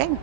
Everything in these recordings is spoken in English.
Okay.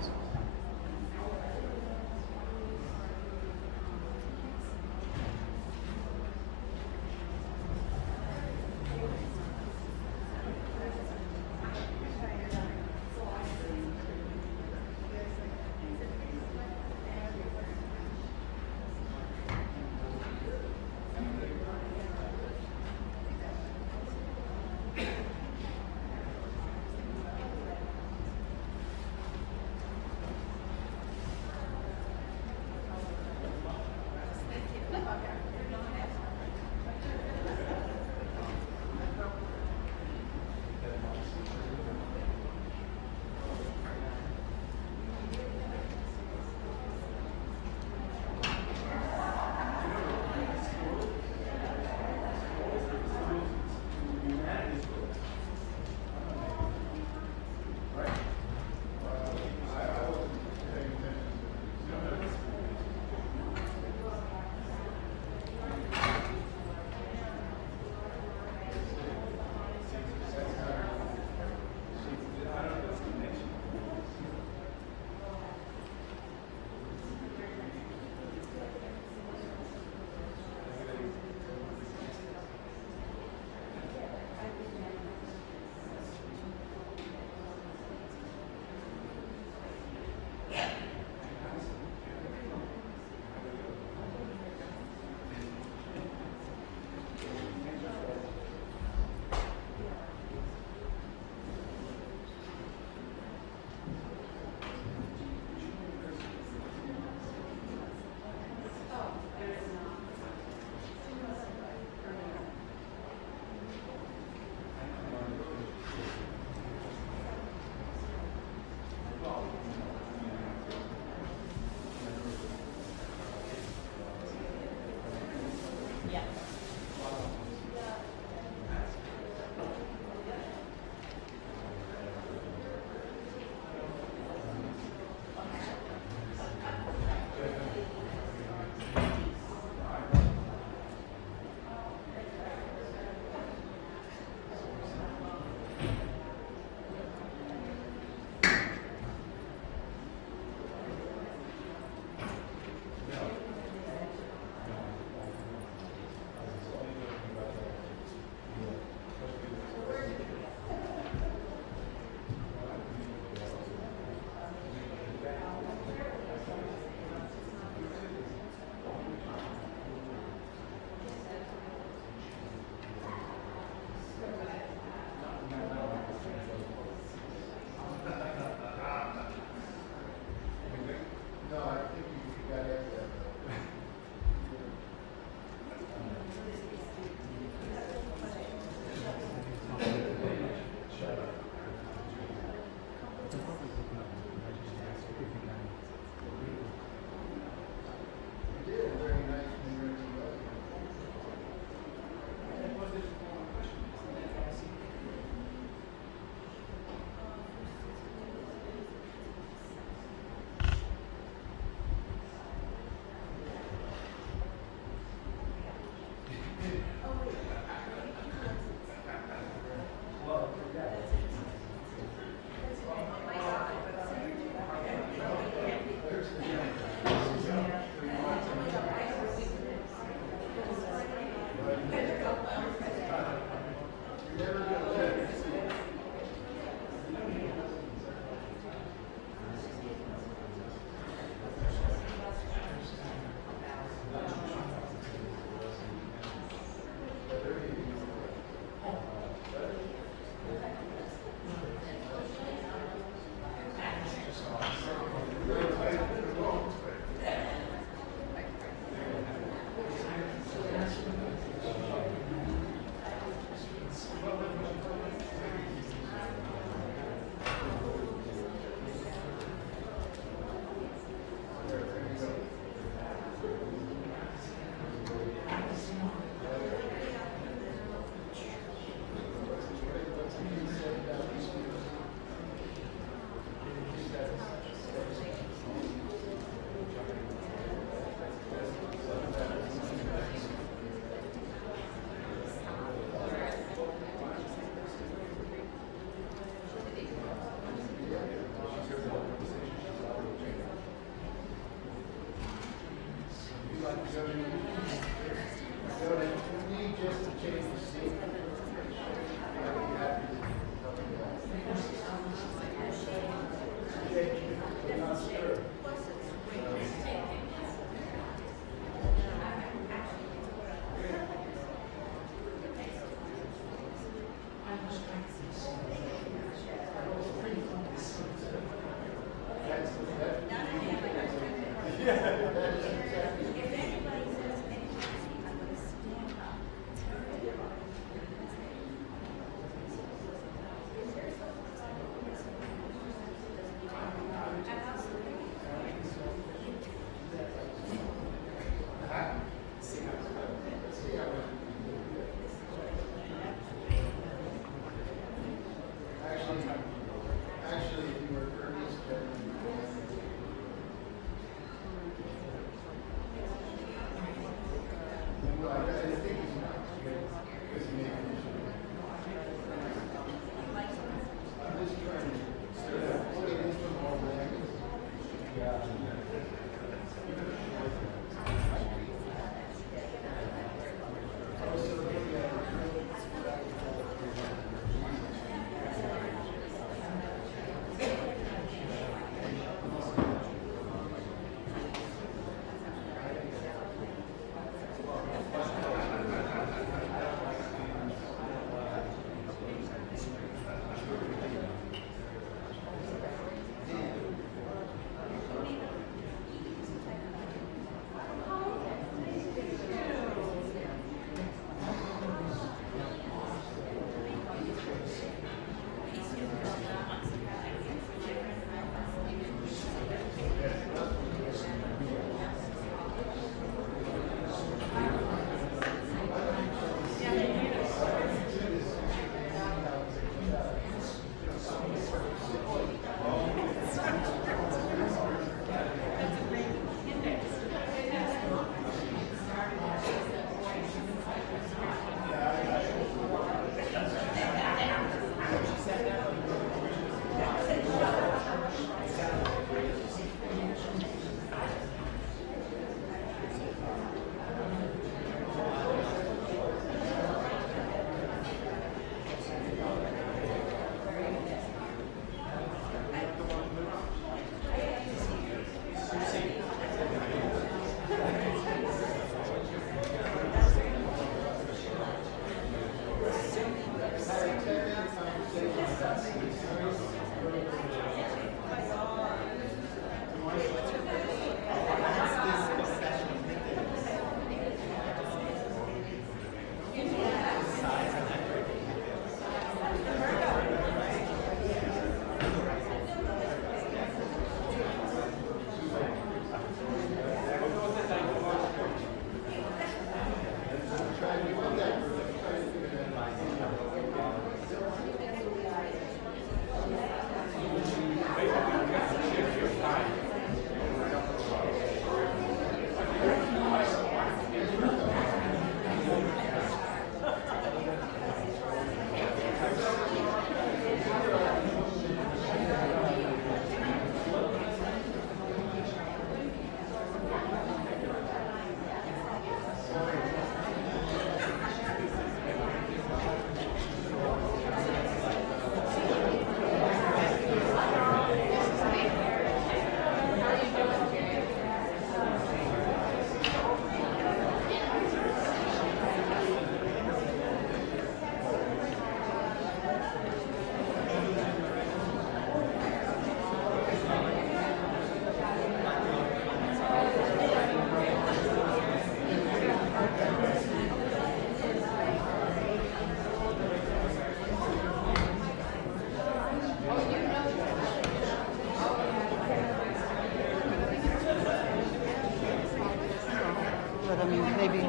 I mean, maybe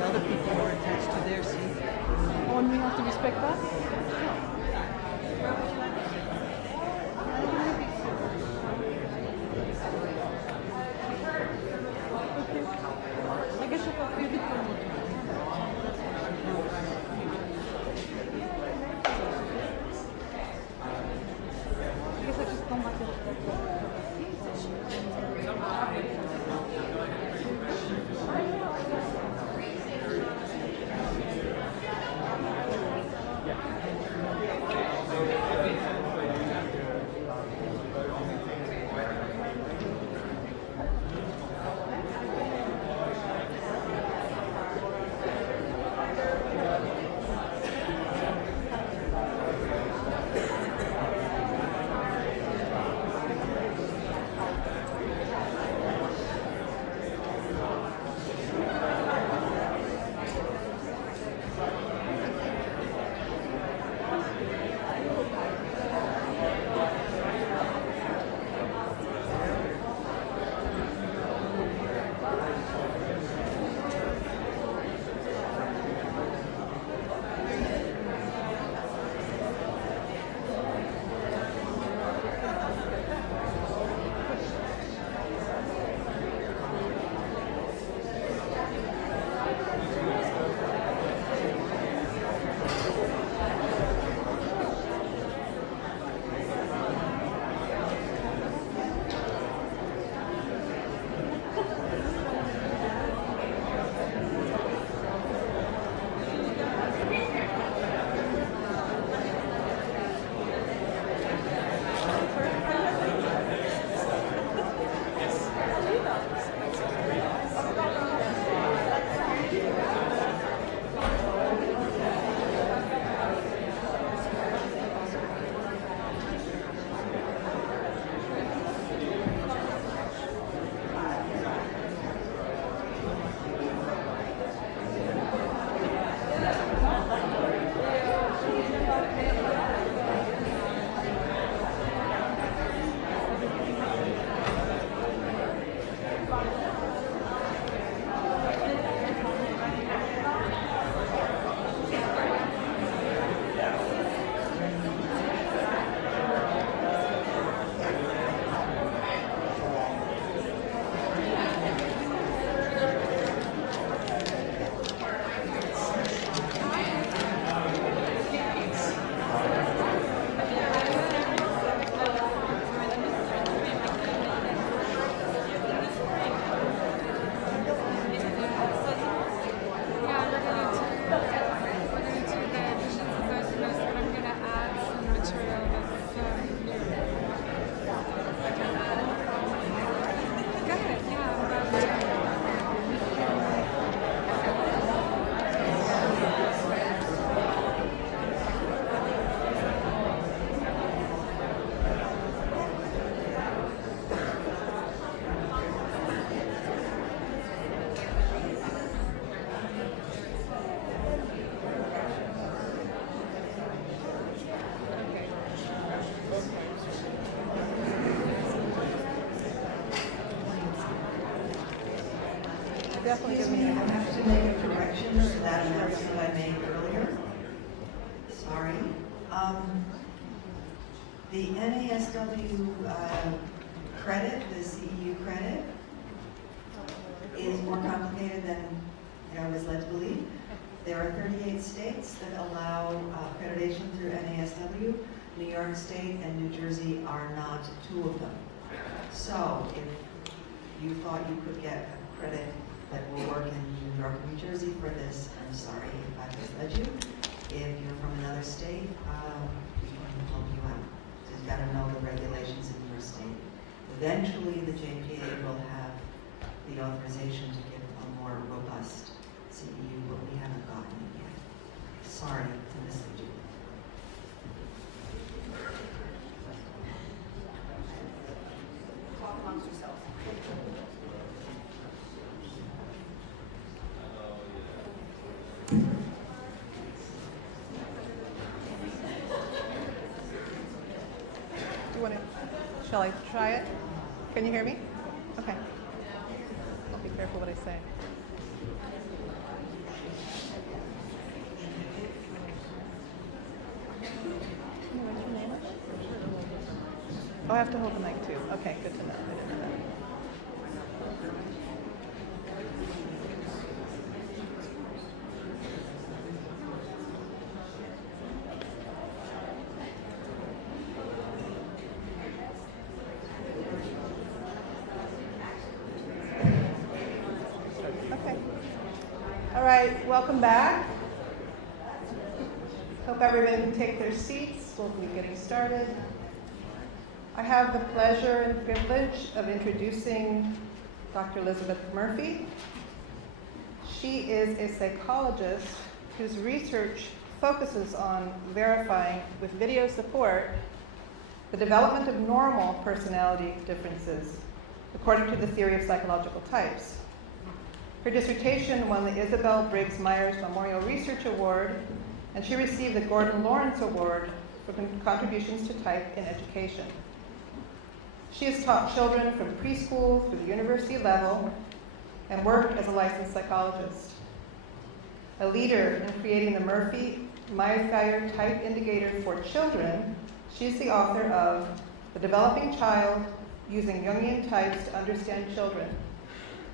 other people were attached to their seat. Oh, and we have to respect that? I guess I thought we did one more time. I guess I just don't like it. Definitely give me I have to make a correction to that announcement I made earlier. Sorry. The NASW credit, the CEU credit, is more complicated than I was led to believe. There are 38 states that allow accreditation through NASW. New York State and New Jersey are not two of them. So if you thought you could get credit that will work in New York and New Jersey for this, I'm sorry if I misled you. If you're from another state, we can help you out. So you've got to know the regulations in your state. Eventually, the JPA will have the authorization to give a more robust CEU, but we haven't gotten it yet. Sorry to mislead you. Talk amongst yourselves. Shall I try it? Can you hear me? Okay. I'll be careful what I say. Oh, I have to hold the mic too. Okay, good to know. I didn't know that. Okay. All right, welcome back. Hope everyone can take their seats. We'll be getting started. I have the pleasure and privilege of introducing Dr. Elizabeth Murphy. She is a psychologist whose research focuses on verifying, with video support, the development of normal personality differences according to the theory of psychological types. Her dissertation won the Isabel Briggs Myers Memorial Research Award, and she received the Gordon Lawrence Award for contributions to type in education. She has taught children from preschool through the university level and worked as a licensed psychologist. A leader in creating the Murphy-Myers-Guyer Type Indicator for Children, she is the author of The Developing Child, Using Jungian Types to Understand Children,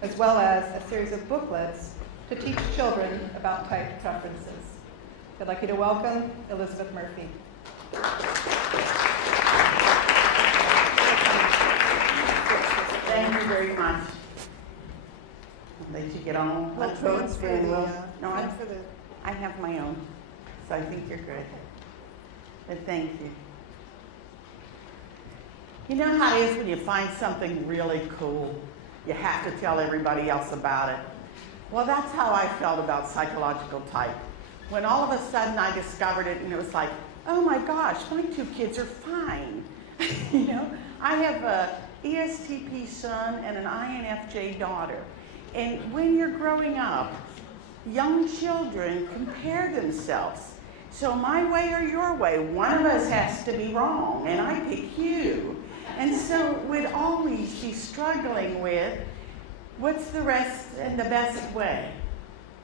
as well as a series of booklets to teach children about type preferences. I'd like you to welcome Elizabeth Murphy. Thank you very much. I'll let you get on. Well, transfer the, No, transfer the. I have my own, so I think you're good. But thank you. You know how it is when you find something really cool, you have to tell everybody else about it. Well, that's how I felt about psychological type. When all of a sudden I discovered it, and it was like, oh my gosh, my two kids are fine. You know, I have a ESTP son and an INFJ daughter. And when you're growing up, young children compare themselves. So my way or your way, one of us has to be wrong, and I pick you. And so we'd always be struggling with what's the rest and the best way.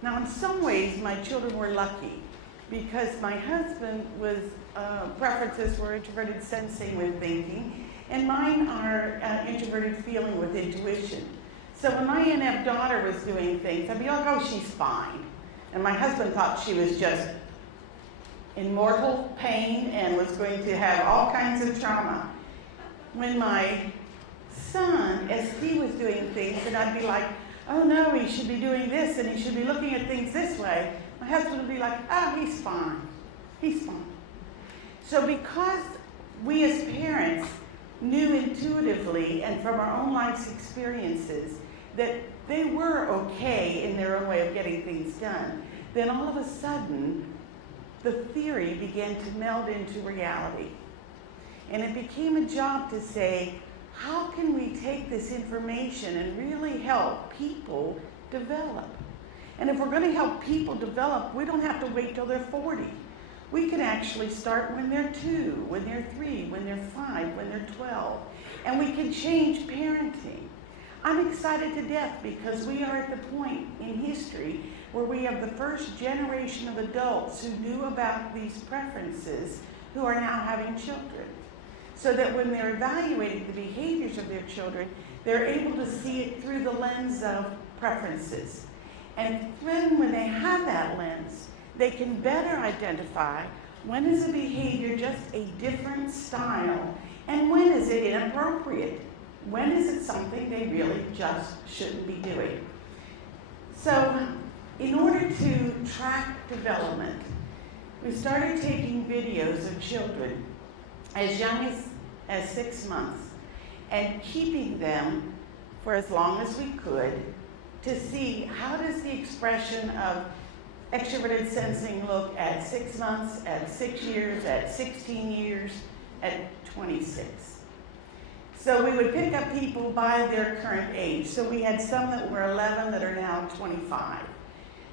Now, in some ways, my children were lucky because my husband was preferences were introverted sensing with thinking, and mine are introverted feeling with intuition. So when my INF daughter was doing things, I'd be like, oh, she's fine. And my husband thought she was just in mortal pain and was going to have all kinds of trauma. When my son, as he was doing things, and I'd be like, oh no, he should be doing this and he should be looking at things this way, my husband would be like, oh, he's fine. He's fine. So because we as parents knew intuitively and from our own life's experiences that they were okay in their own way of getting things done, then all of a sudden, the theory began to meld into reality. And it became a job to say, how can we take this information and really help people develop? And if we're going to help people develop, we don't have to wait till they're 40. We can actually start when they're 2, when they're 3, when they're 5, when they're 12. And we can change parenting. I'm excited to death because we are at the point in history where we have the first generation of adults who knew about these preferences who are now having children. So that when they're evaluating the behaviors of their children, they're able to see it through the lens of preferences. And then when they have that lens, they can better identify when is a behavior just a different style and when is it inappropriate. When is it something they really just shouldn't be doing? So in order to track development, we started taking videos of children as young as 6 months and keeping them for as long as we could to see how does the expression of extroverted sensing look at 6 months, at 6 years, at 16 years, at 26. So we would pick up people by their current age. So we had some that were 11 that are now 25.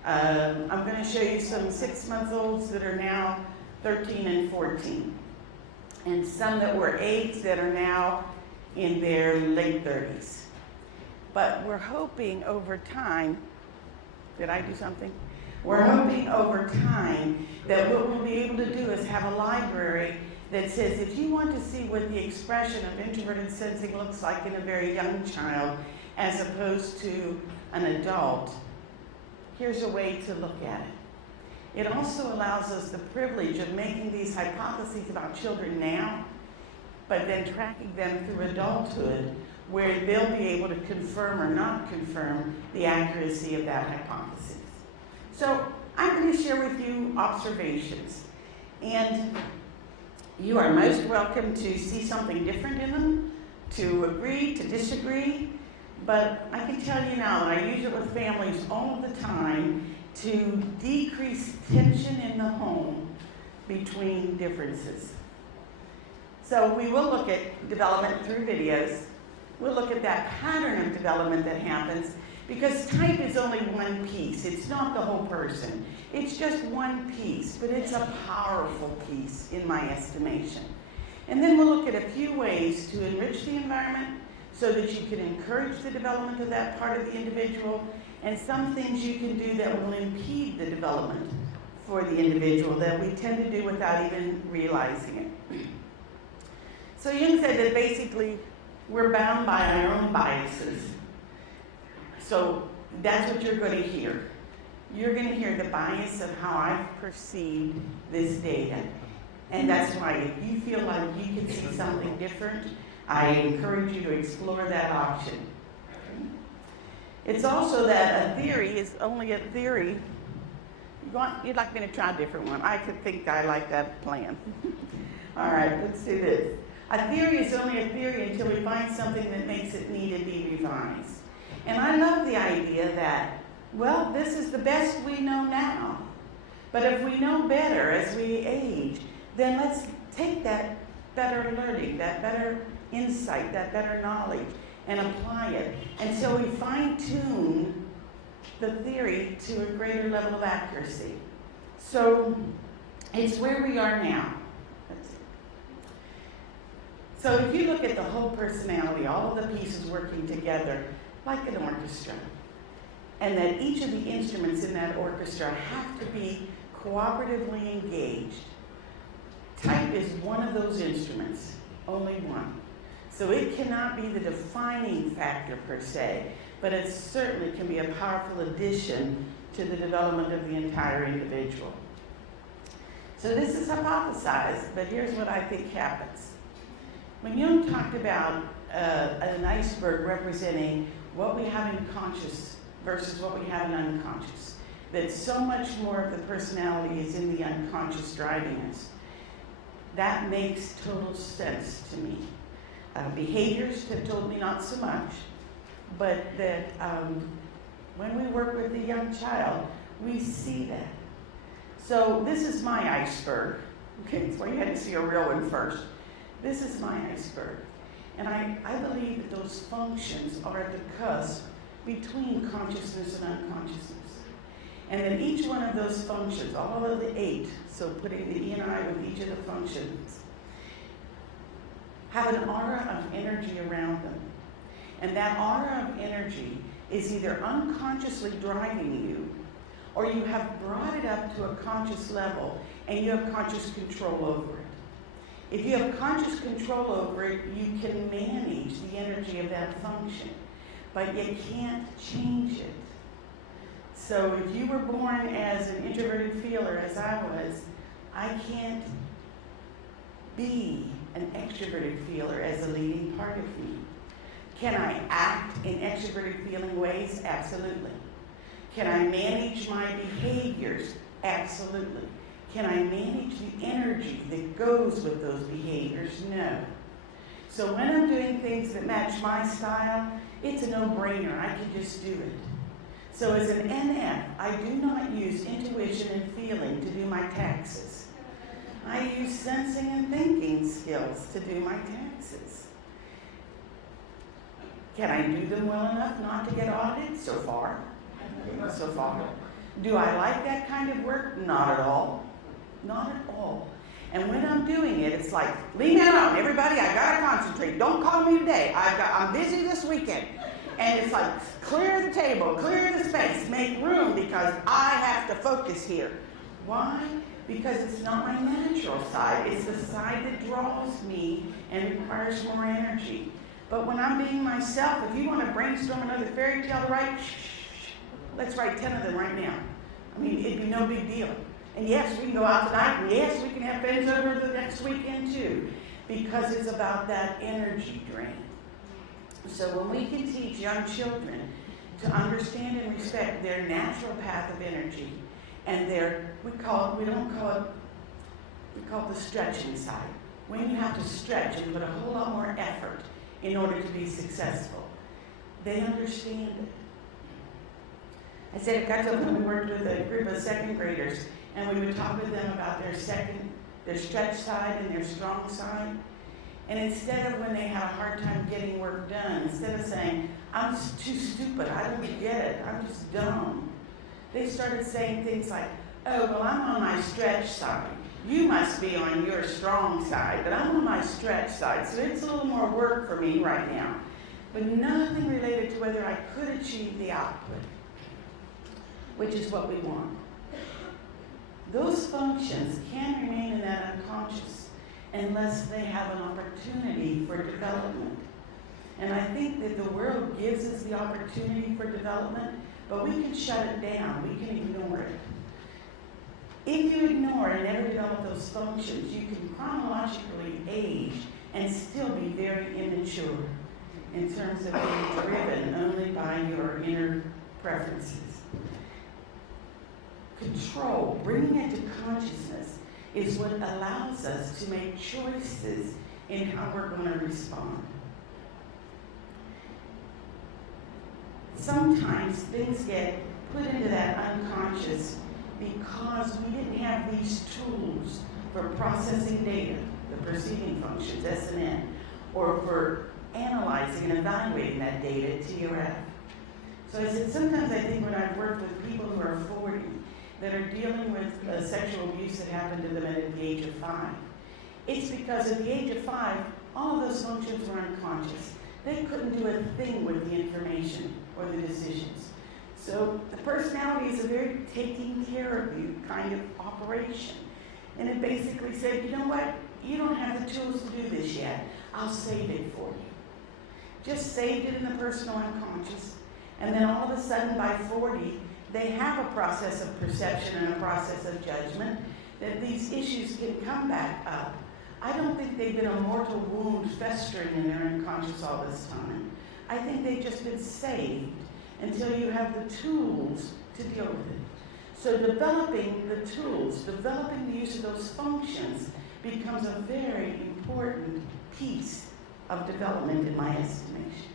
I'm going to show you some 6-month-olds that are now 13 and 14. And some that were 8 that are now in their late 30s. But we're hoping over time Did I do something? We're hoping over time that what we'll be able to do is have a library that says if you want to see what the expression of introverted sensing looks like in a very young child as opposed to an adult, here's a way to look at it. It also allows us the privilege of making these hypotheses about children now, but then tracking them through adulthood where they'll be able to confirm or not confirm the accuracy of that hypothesis. So I'm going to share with you observations, and you are most welcome to see something different in them, to agree, to disagree, but I can tell you now that I use it with families all of the time to decrease tension in the home between differences. So we will look at development through videos. We'll look at that pattern of development that happens, because type is only one piece. It's not the whole person. It's just one piece, but it's a powerful piece in my estimation. And then we'll look at a few ways to enrich the environment so that you can encourage the development of that part of the individual, and some things you can do that will impede the development for the individual that we tend to do without even realizing it. So Jung said that basically we're bound by our own biases. So that's what you're going to hear. You're going to hear the bias of how I've perceived this data. And that's why if you feel like you can see something different, I encourage you to explore that option. It's also that a theory is only a theory. You'd like me to try a different one? I could think I like that plan. All right, let's do this. A theory is only a theory until we find something that makes it need to be revised. And I love the idea that, well, this is the best we know now. But if we know better as we age, then let's take that better learning, that better insight, that better knowledge, and apply it. And so we fine-tune the theory to a greater level of accuracy. So it's where we are now. So if you look at the whole personality, all of the pieces working together, like an orchestra, and that each of the instruments in that orchestra have to be cooperatively engaged. Type is one of those instruments, only one. So it cannot be the defining factor per se, but it certainly can be a powerful addition to the development of the entire individual. So this is hypothesized, but here's what I think happens. When Jung talked about an iceberg representing what we have in conscious versus what we have in unconscious, that so much more of the personality is in the unconscious driving us, that makes total sense to me. Behaviors have told me not so much, but that when we work with a young child, we see that. So this is my iceberg. Okay, that's why you had to see a real one first. This is my iceberg. And I believe that those functions are at the cusp between consciousness and unconsciousness. And then each one of those functions, all of the 8, so putting the E and I with each of the functions, have an aura of energy around them. And that aura of energy is either unconsciously driving you, or you have brought it up to a conscious level and you have conscious control over it. If you have conscious control over it, you can manage the energy of that function, but you can't change it. So if you were born as an introverted feeler, as I was, I can't be an extroverted feeler as a leading part of me. Can I act in extroverted feeling ways? Absolutely. Can I manage my behaviors? Absolutely. Can I manage the energy that goes with those behaviors? No. So when I'm doing things that match my style, it's a no-brainer. I can just do it. So as an NF, I do not use intuition and feeling to do my taxes. I use sensing and thinking skills to do my taxes. Can I do them well enough not to get audited? So far. So far. Do I like that kind of work? Not at all. Not at all. And when I'm doing it, it's like, leave me alone, everybody, I gotta concentrate. Don't call me today. I'm busy this weekend. And it's like, clear the table, clear the space, make room because I have to focus here. Why? Because it's not my natural side. It's the side that draws me and requires more energy. But when I'm being myself, if you want to brainstorm another fairy tale to write, let's write 10 of them right now. I mean, it'd be no big deal. And yes, we can go out tonight, and yes, we can have friends over the next weekend too, because it's about that energy drain. So when we can teach young children to understand and respect their natural path of energy and we call it the stretching side. When you have to stretch and put a whole lot more effort in order to be successful, they understand it. I said it got to when we worked with a group of second graders and we would talk with them about their stretch side and their strong side. And instead of when they had a hard time getting work done, instead of saying, I'm too stupid, I don't get it, I'm just dumb, they started saying things like, oh, well, I'm on my stretch side. You must be on your strong side, but I'm on my stretch side, so it's a little more work for me right now. But nothing related to whether I could achieve the output, which is what we want. Those functions can remain in that unconscious unless they have an opportunity for development. And I think that the world gives us the opportunity for development, but we can shut it down, we can ignore it. If you ignore and never develop those functions, you can chronologically age and still be very immature in terms of being driven only by your inner preferences. Control, bringing it to consciousness, is what allows us to make choices in how we're going to respond. Sometimes things get put into that unconscious because we didn't have these tools for processing data, the perceiving functions, S&N, or for analyzing and evaluating that data, TRF. So I said, sometimes I think when I've worked with people who are 40 that are dealing with sexual abuse that happened to them at the age of 5, it's because at the age of 5, all of those functions were unconscious. They couldn't do a thing with the information or the decisions. So the personality is a very taking care of you kind of operation. And it basically said, you know what? You don't have the tools to do this yet. I'll save it for you. Just saved it in the personal unconscious. And then all of a sudden by 40, they have a process of perception and a process of judgment that these issues can come back up. I don't think they've been a mortal wound festering in their unconscious all this time. I think they've just been saved until you have the tools to deal with it. So developing the tools, developing the use of those functions becomes a very important piece of development in my estimation.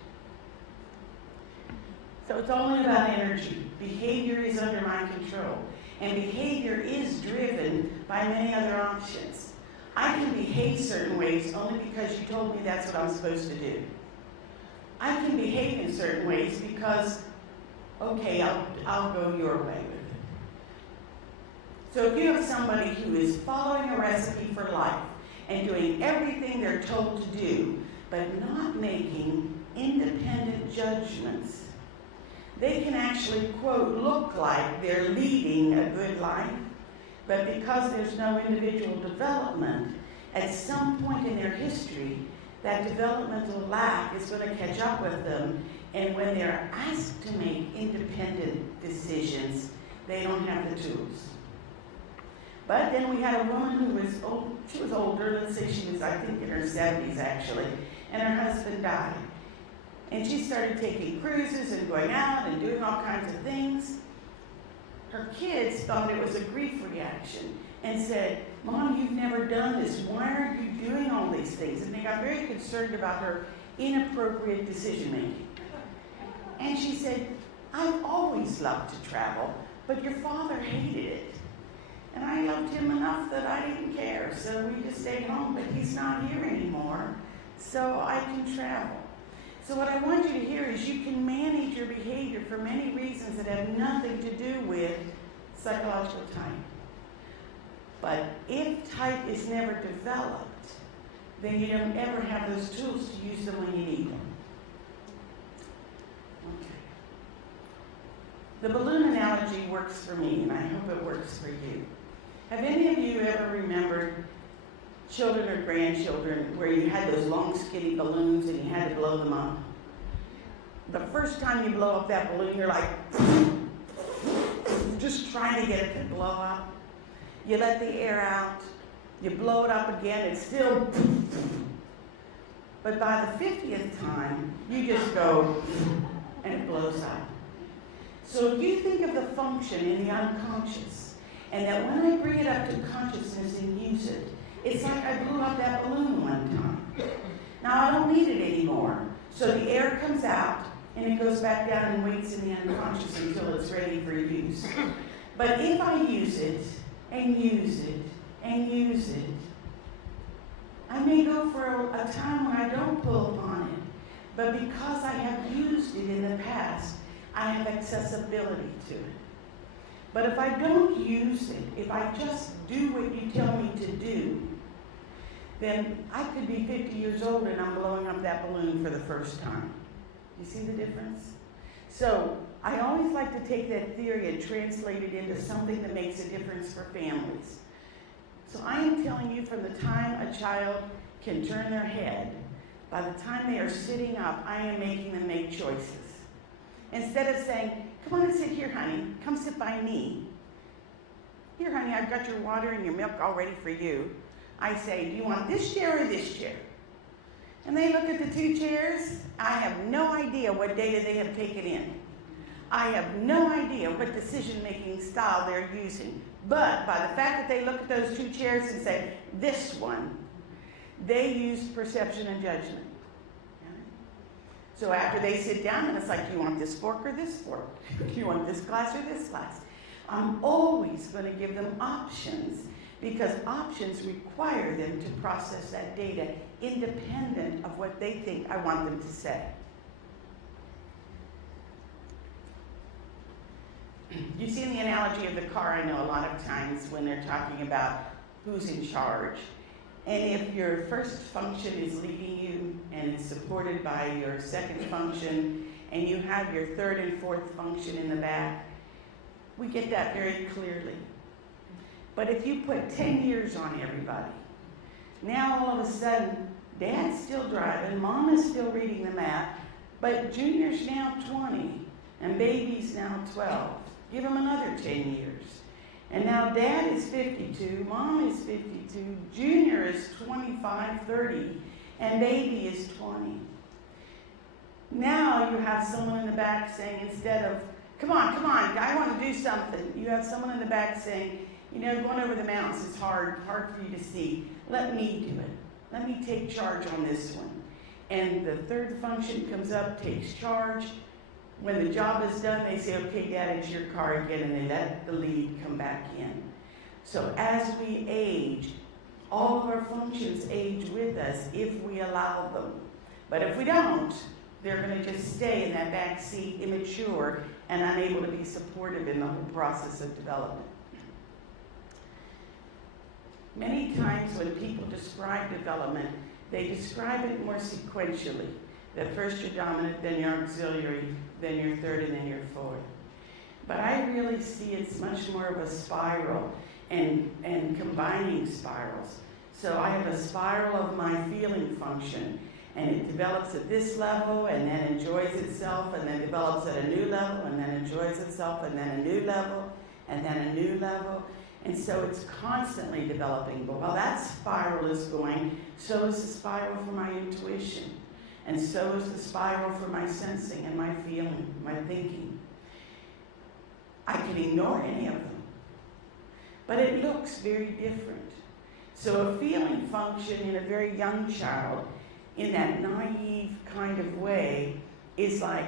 So it's only about energy. Behavior is under my control. And behavior is driven by many other options. I can behave certain ways only because you told me that's what I'm supposed to do. I can behave in certain ways because, okay, I'll go your way with it. So if you have somebody who is following a recipe for life and doing everything they're told to do, but not making independent judgments, they can actually, quote, look like they're leading a good life, but because there's no individual development, at some point in their history, that developmental lack is going to catch up with them, and when they're asked to make independent decisions, they don't have the tools. But then we had a woman who was old, she was older, let's say she was, I think, in her 70s actually, and her husband died. And she started taking cruises and going out and doing all kinds of things. Her kids thought it was a grief reaction and said, Mom, you've never done this. Why are you doing all these things? And they got very concerned about her inappropriate decision making. And she said, I've always loved to travel, but your father hated it. And I loved him enough that I didn't care, so we just stayed home, but he's not here anymore, so I can travel. So what I want you to hear is you can manage your behavior for many reasons that have nothing to do with psychological type. But if type is never developed, then you don't ever have those tools to use them when you need them. The balloon analogy works for me, and I hope it works for you. Have any of you ever remembered children or grandchildren where you had those long skinny balloons and you had to blow them up? The first time you blow up that balloon, you're like, just trying to get it to blow up. You let the air out, you blow it up again, it's still, but by the 50th time, you just go, and it blows up. So if you think of the function in the unconscious, and that when I bring it up to consciousness and use it, it's like I blew up that balloon one time. Now I don't need it anymore. So the air comes out, and it goes back down and waits in the unconscious until it's ready for use. But if I use it, and use it, and use it, I may go for a time when I don't pull upon it. But because I have used it in the past, I have accessibility to it. But if I don't use it, if I just do what you tell me to do, then I could be 50 years old and I'm blowing up that balloon for the first time. You see the difference? So I always like to take that theory and translate it into something that makes a difference for families. So I am telling you, from the time a child can turn their head, by the time they are sitting up, I am making them make choices. Instead of saying, come on and sit here, honey, come sit by me. Here, honey, I've got your water and your milk all ready for you. I say, do you want this chair or this chair? And they look at the two chairs. I have no idea what data they have taken in. I have no idea what decision-making style they're using. But by the fact that they look at those two chairs and say, this one, they used perception and judgment. So after they sit down, and it's like, do you want this fork or this fork? Do you want this glass or this glass? I'm always going to give them options, because options require them to process that data independent of what they think I want them to say. You see in the analogy of the car, I know a lot of times when they're talking about who's in charge. And if your first function is leading you and it's supported by your second function, and you have your third and fourth function in the back, we get that very clearly. But if you put 10 years on everybody, now all of a sudden, Dad's still driving, Mom is still reading the map, but Junior's now 20 and Baby's now 12. Give them another 10 years. And now Dad is 52, Mom is 52, Junior is 25, 30, and Baby is 20. Now you have someone in the back saying, instead of, come on, I want to do something, you have someone in the back saying, you know, going over the mountains is hard for you to see. Let me do it. Let me take charge on this one. And the third function comes up, takes charge. When the job is done, they say, okay, Dad, it's your car again, and they let the lead come back in. So as we age, all of our functions age with us if we allow them. But if we don't, they're going to just stay in that back seat, immature, and unable to be supportive in the whole process of development. Many times when people describe development, they describe it more sequentially. That first you're dominant, then you're auxiliary, then you're third, and then you're fourth. But I really see it's much more of a spiral and combining spirals. So I have a spiral of my feeling function, and it develops at this level, and then enjoys itself, and then develops at a new level, and then enjoys itself, and then a new level, and then a new level. And so it's constantly developing. But while that spiral is going, so is the spiral for my intuition. And so is the spiral for my sensing and my feeling, my thinking. I can ignore any of them, but it looks very different. So a feeling function in a very young child, in that naive kind of way, is like,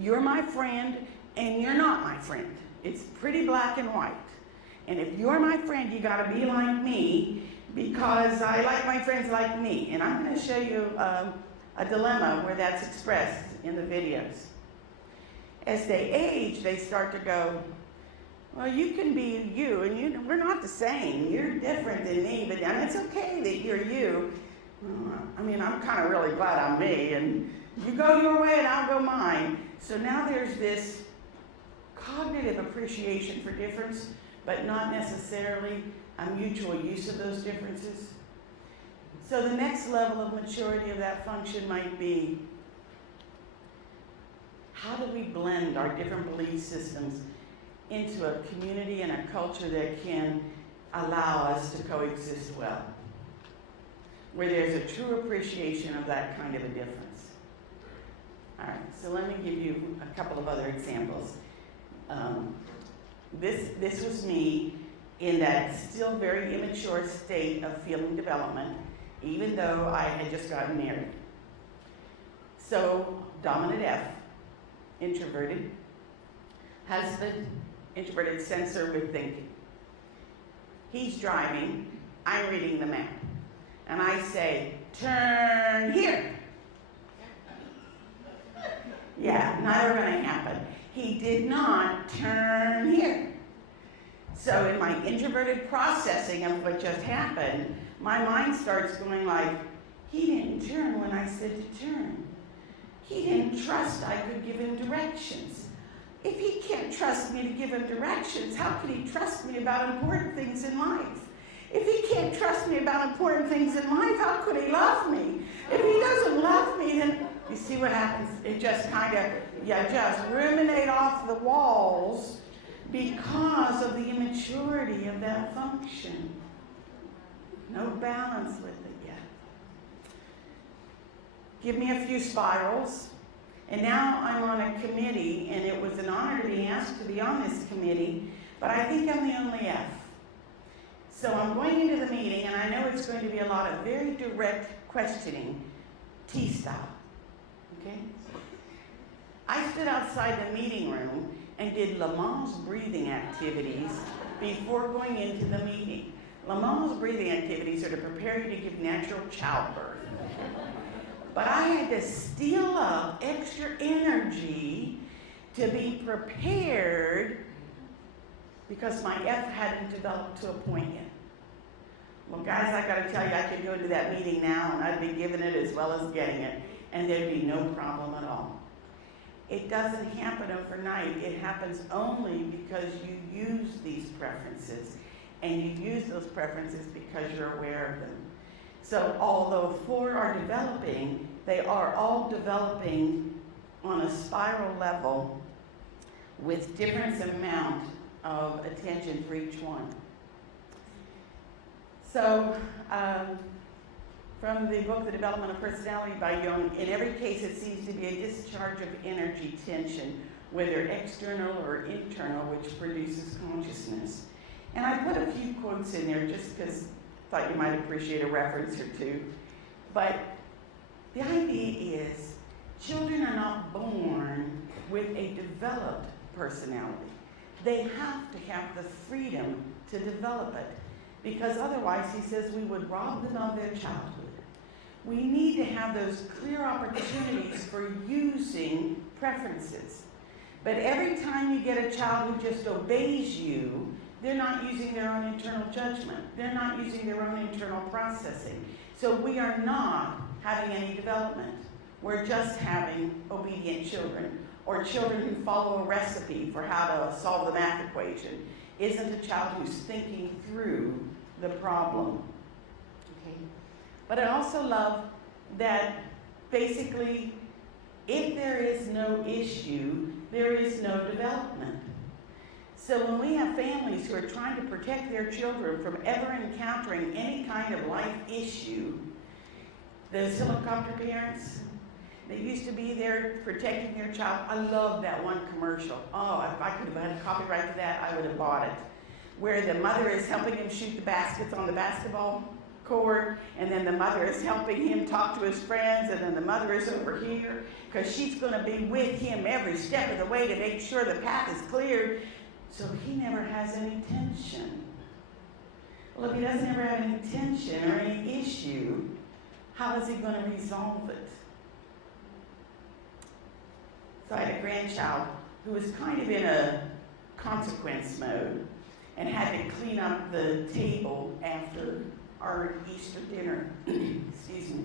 you're my friend and you're not my friend. It's pretty black and white. And if you're my friend, you gotta be like me, because I like my friends like me. And I'm gonna show you a dilemma where that's expressed in the videos. As they age, they start to go, well, you can be you, and we're not the same. You're different than me, but and it's okay that you're you. I mean, I'm kind of really glad I'm me, and you go your way and I'll go mine. So now there's this cognitive appreciation for difference, but not necessarily a mutual use of those differences. So the next level of maturity of that function might be, how do we blend our different belief systems into a community and a culture that can allow us to coexist well, where there's a true appreciation of that kind of a difference. All right, so let me give you a couple of other examples. This was me in that still very immature state of feeling development, even though I had just gotten married. So, dominant F, introverted, husband, introverted sensor with thinking. He's driving, I'm reading the map, and I say, turn here. Yeah, never gonna happen. He did not turn here. So in my introverted processing of what just happened, my mind starts going like, he didn't turn when I said to turn. He didn't trust I could give him directions. If he can't trust me to give him directions, how could he trust me about important things in life? If he can't trust me about important things in life, how could he love me? If he doesn't love me, then you see what happens? It just kind of, just ruminate off the walls because of the immaturity of that function. No balance with it yet. Give me a few spirals. And now I'm on a committee, and it was an honor to be asked to be on this committee, but I think I'm the only F. So I'm going into the meeting, and I know it's going to be a lot of very direct questioning, T-style, okay? I stood outside the meeting room and did Lamaze breathing activities before going into the meeting. Lamaze breathing activities are to prepare you to give natural childbirth. But I had to steal up extra energy to be prepared because my F hadn't developed to a point yet. Well, guys, I gotta tell you, I could go into that meeting now and I'd be giving it as well as getting it, and there'd be no problem at all. It doesn't happen overnight. It happens only because you use these preferences, and you use those preferences because you're aware of them. So although 4 are developing, they are all developing on a spiral level with different amount of attention for each one. So from the book, The Development of Personality by Jung, in every case it seems to be a discharge of energy tension, whether external or internal, which produces consciousness. And I put a few quotes in there just because I thought you might appreciate a reference or two. But the idea is children are not born with a developed personality. They have to have the freedom to develop it, because otherwise, he says, we would rob them of their childhood. We need to have those clear opportunities for using preferences. But every time you get a child who just obeys you, they're not using their own internal judgment. They're not using their own internal processing. So we are not having any development. We're just having obedient children, or children who follow a recipe for how to solve the math equation. Isn't a child who's thinking through the problem. Okay? But I also love that basically, if there is no issue, there is no development. So when we have families who are trying to protect their children from ever encountering any kind of life issue, those helicopter parents, they used to be there protecting their child. I love that one commercial. Oh, if I could have had a copyright to that, I would have bought it. Where the mother is helping him shoot the baskets on the basketball court, and then the mother is helping him talk to his friends, and then the mother is over here, because she's going to be with him every step of the way to make sure the path is cleared, so he never has any tension. Well, if he doesn't ever have any tension or any issue, how is he going to resolve it? So I had a grandchild who was kind of in a consequence mode and had to clean up the table after our Easter dinner. Excuse me.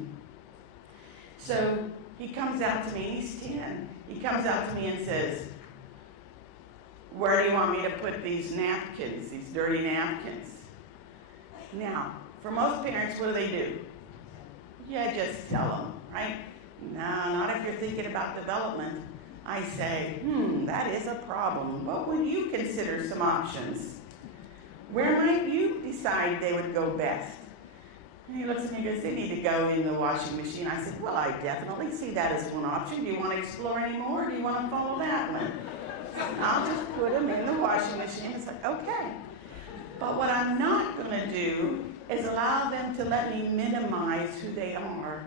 So he comes out to me, he's 10. He comes out to me and says, where do you want me to put these napkins, these dirty napkins? Now, for most parents, what do? You just tell them, right? No, not if you're thinking about development. I say, that is a problem. What would you consider some options? Where might you decide they would go best? And he looks at me and goes, they need to go in the washing machine. I said, well, I definitely see that as one option. Do you want to explore any more, or do you want to follow that one? I'll just put them in the washing machine. It's like, okay. But what I'm not going to do is allow them to let me minimize who they are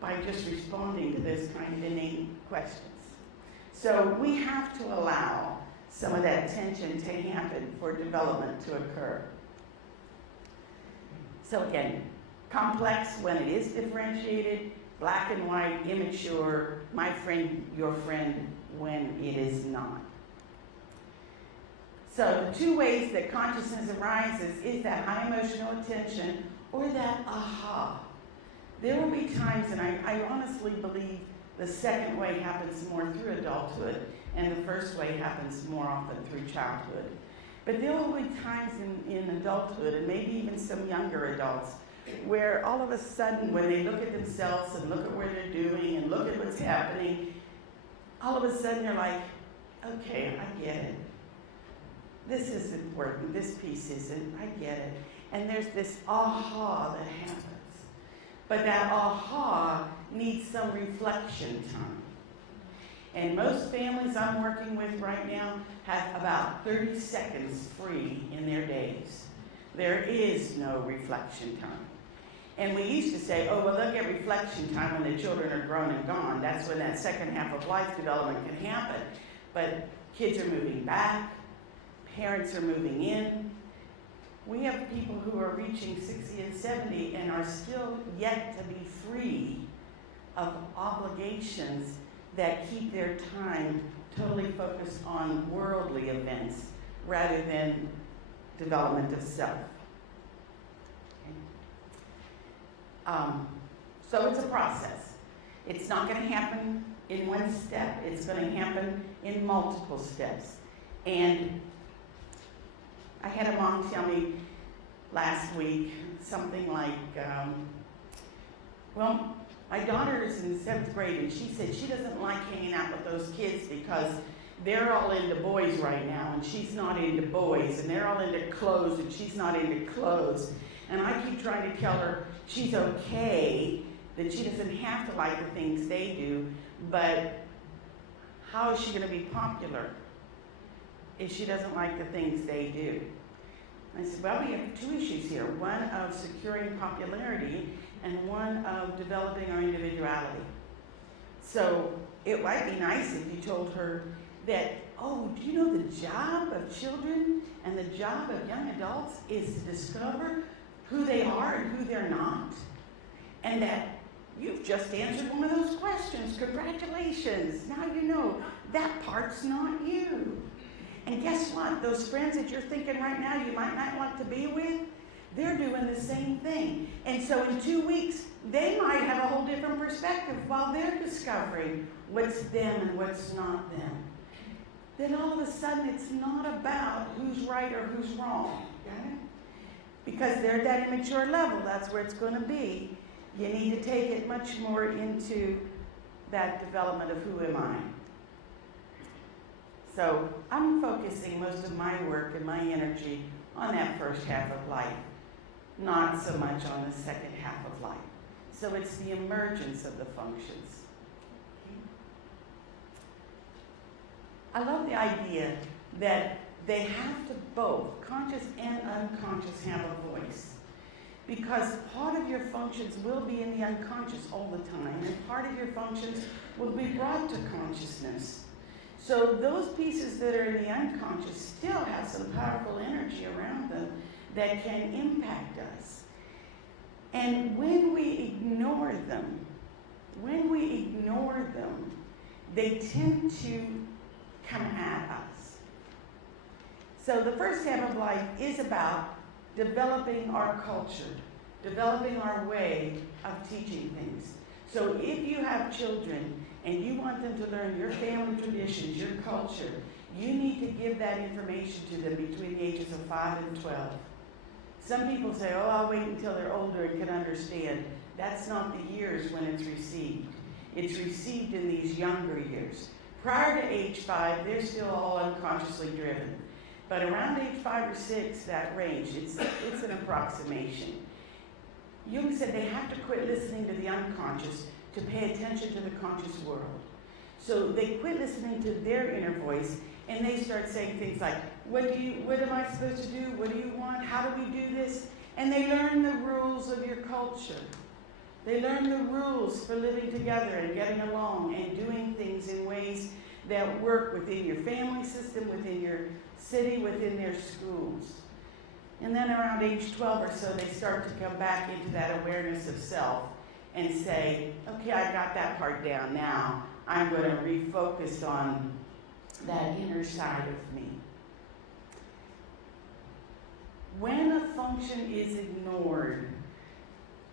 by just responding to those kind of inane questions. So we have to allow some of that tension to happen for development to occur. So again, complex when it is differentiated, black and white, immature, my friend, your friend, when it is not. So the two ways that consciousness arises is that high emotional attention or that aha. There will be times, and I honestly believe the second way happens more through adulthood, and the first way happens more often through childhood. But there will be times in adulthood, and maybe even some younger adults, where all of a sudden, when they look at themselves and look at where they're doing and look at what's happening, all of a sudden they're like, okay, I get it. This is important, this piece isn't, I get it. And there's this aha that happens. But that aha needs some reflection time. And most families I'm working with right now have about 30 seconds free in their days. There is no reflection time. And we used to say, oh, well, they'll get reflection time when the children are grown and gone. That's when that second half of life development can happen. But kids are moving back, parents are moving in. We have people who are reaching 60 and 70 and are still yet to be free of obligations that keep their time totally focused on worldly events rather than development of self. So it's a process. It's not going to happen in one step. It's going to happen in multiple steps. And I had a mom tell me last week something like, well, my daughter is in 7th grade and she said she doesn't like hanging out with those kids because they're all into boys right now and she's not into boys, and they're all into clothes and she's not into clothes. And I keep trying to tell her she's okay, that she doesn't have to like the things they do, but how is she going to be popular if she doesn't like the things they do? I said, well, we have two issues here, one of securing popularity and one of developing our individuality. So it might be nice if you told her that, oh, do you know the job of children and the job of young adults is to discover who they are and who they're not? And that you've just answered one of those questions. Congratulations. Now you know that part's not you. And guess what? Those friends that you're thinking right now you might not want to be with, they're doing the same thing. And so in 2 weeks, they might have a whole different perspective while they're discovering what's them and what's not them. Then all of a sudden, it's not about who's right or who's wrong. Okay? Because they're at that immature level, that's where it's going to be. You need to take it much more into that development of who am I. So I'm focusing most of my work and my energy on that first half of life, not so much on the second half of life. So it's the emergence of the functions. I love the idea that they have to both, conscious and unconscious, have a voice. Because part of your functions will be in the unconscious all the time, and part of your functions will be brought to consciousness. So those pieces that are in the unconscious still have some powerful energy around them that can impact us. And when we ignore them, they tend to come at us. So the first half of life is about developing our culture, developing our way of teaching things. So if you have children and you want them to learn your family traditions, your culture, You need to give that information to them between the ages of 5 and 12. Some people say, oh, I'll wait until they're older and can understand. That's not the years when it's received. It's received in these younger years. Prior to age 5, they're still all unconsciously driven. But around age 5 or 6, that range, it's an approximation. Jung said they have to quit listening to the unconscious to pay attention to the conscious world. So they quit listening to their inner voice, and they start saying things like, what am I supposed to do? What do you want? How do we do this? And they learn the rules of your culture. They learn the rules for living together and getting along and doing things in ways that work within your family system, within your city, within their schools. And then around age 12 or so, they start to come back into that awareness of self and say, okay, I got that part down now. I'm going to refocus on that inner side of me. When a function is ignored,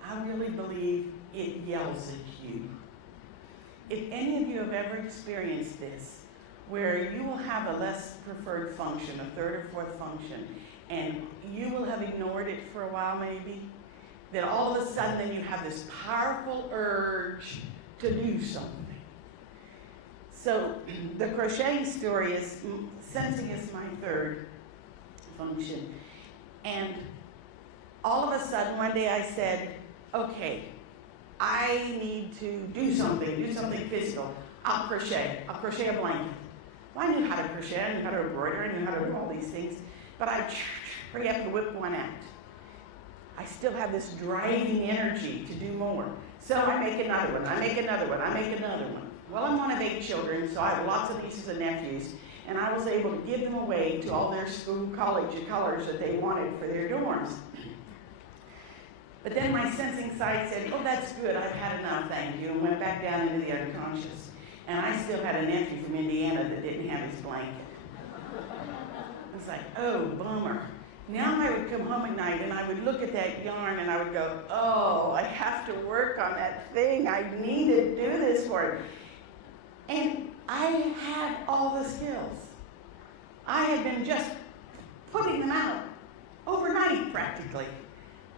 I really believe it yells at you. If any of you have ever experienced this, where you will have a less preferred function, a third or fourth function, and you will have ignored it for a while maybe, then all of a sudden then you have this powerful urge to do something. So the crocheting story is, sensing is my third function. And all of a sudden one day I said, okay, I need to do something physical. I'll crochet a blanket. Well, I knew how to crochet, I knew how to embroider, I knew how to do all these things, but I hurry up and whip one out. I still have this driving energy to do more. So I make another one, I make another one, I make another one. Well, I'm one of 8 children, so I have lots of nieces and nephews, and I was able to give them away to all their school, college colors that they wanted for their dorms. But then my sensing side said, oh, that's good, I've had enough, thank you, and went back down into the unconscious. And I still had a nephew from Indiana that didn't have his blanket. I was like, oh, bummer. Now I would come home at night and I would look at that yarn and I would go, oh, I have to work on that thing. I need to do this for it. And I had all the skills. I had been just putting them out overnight practically.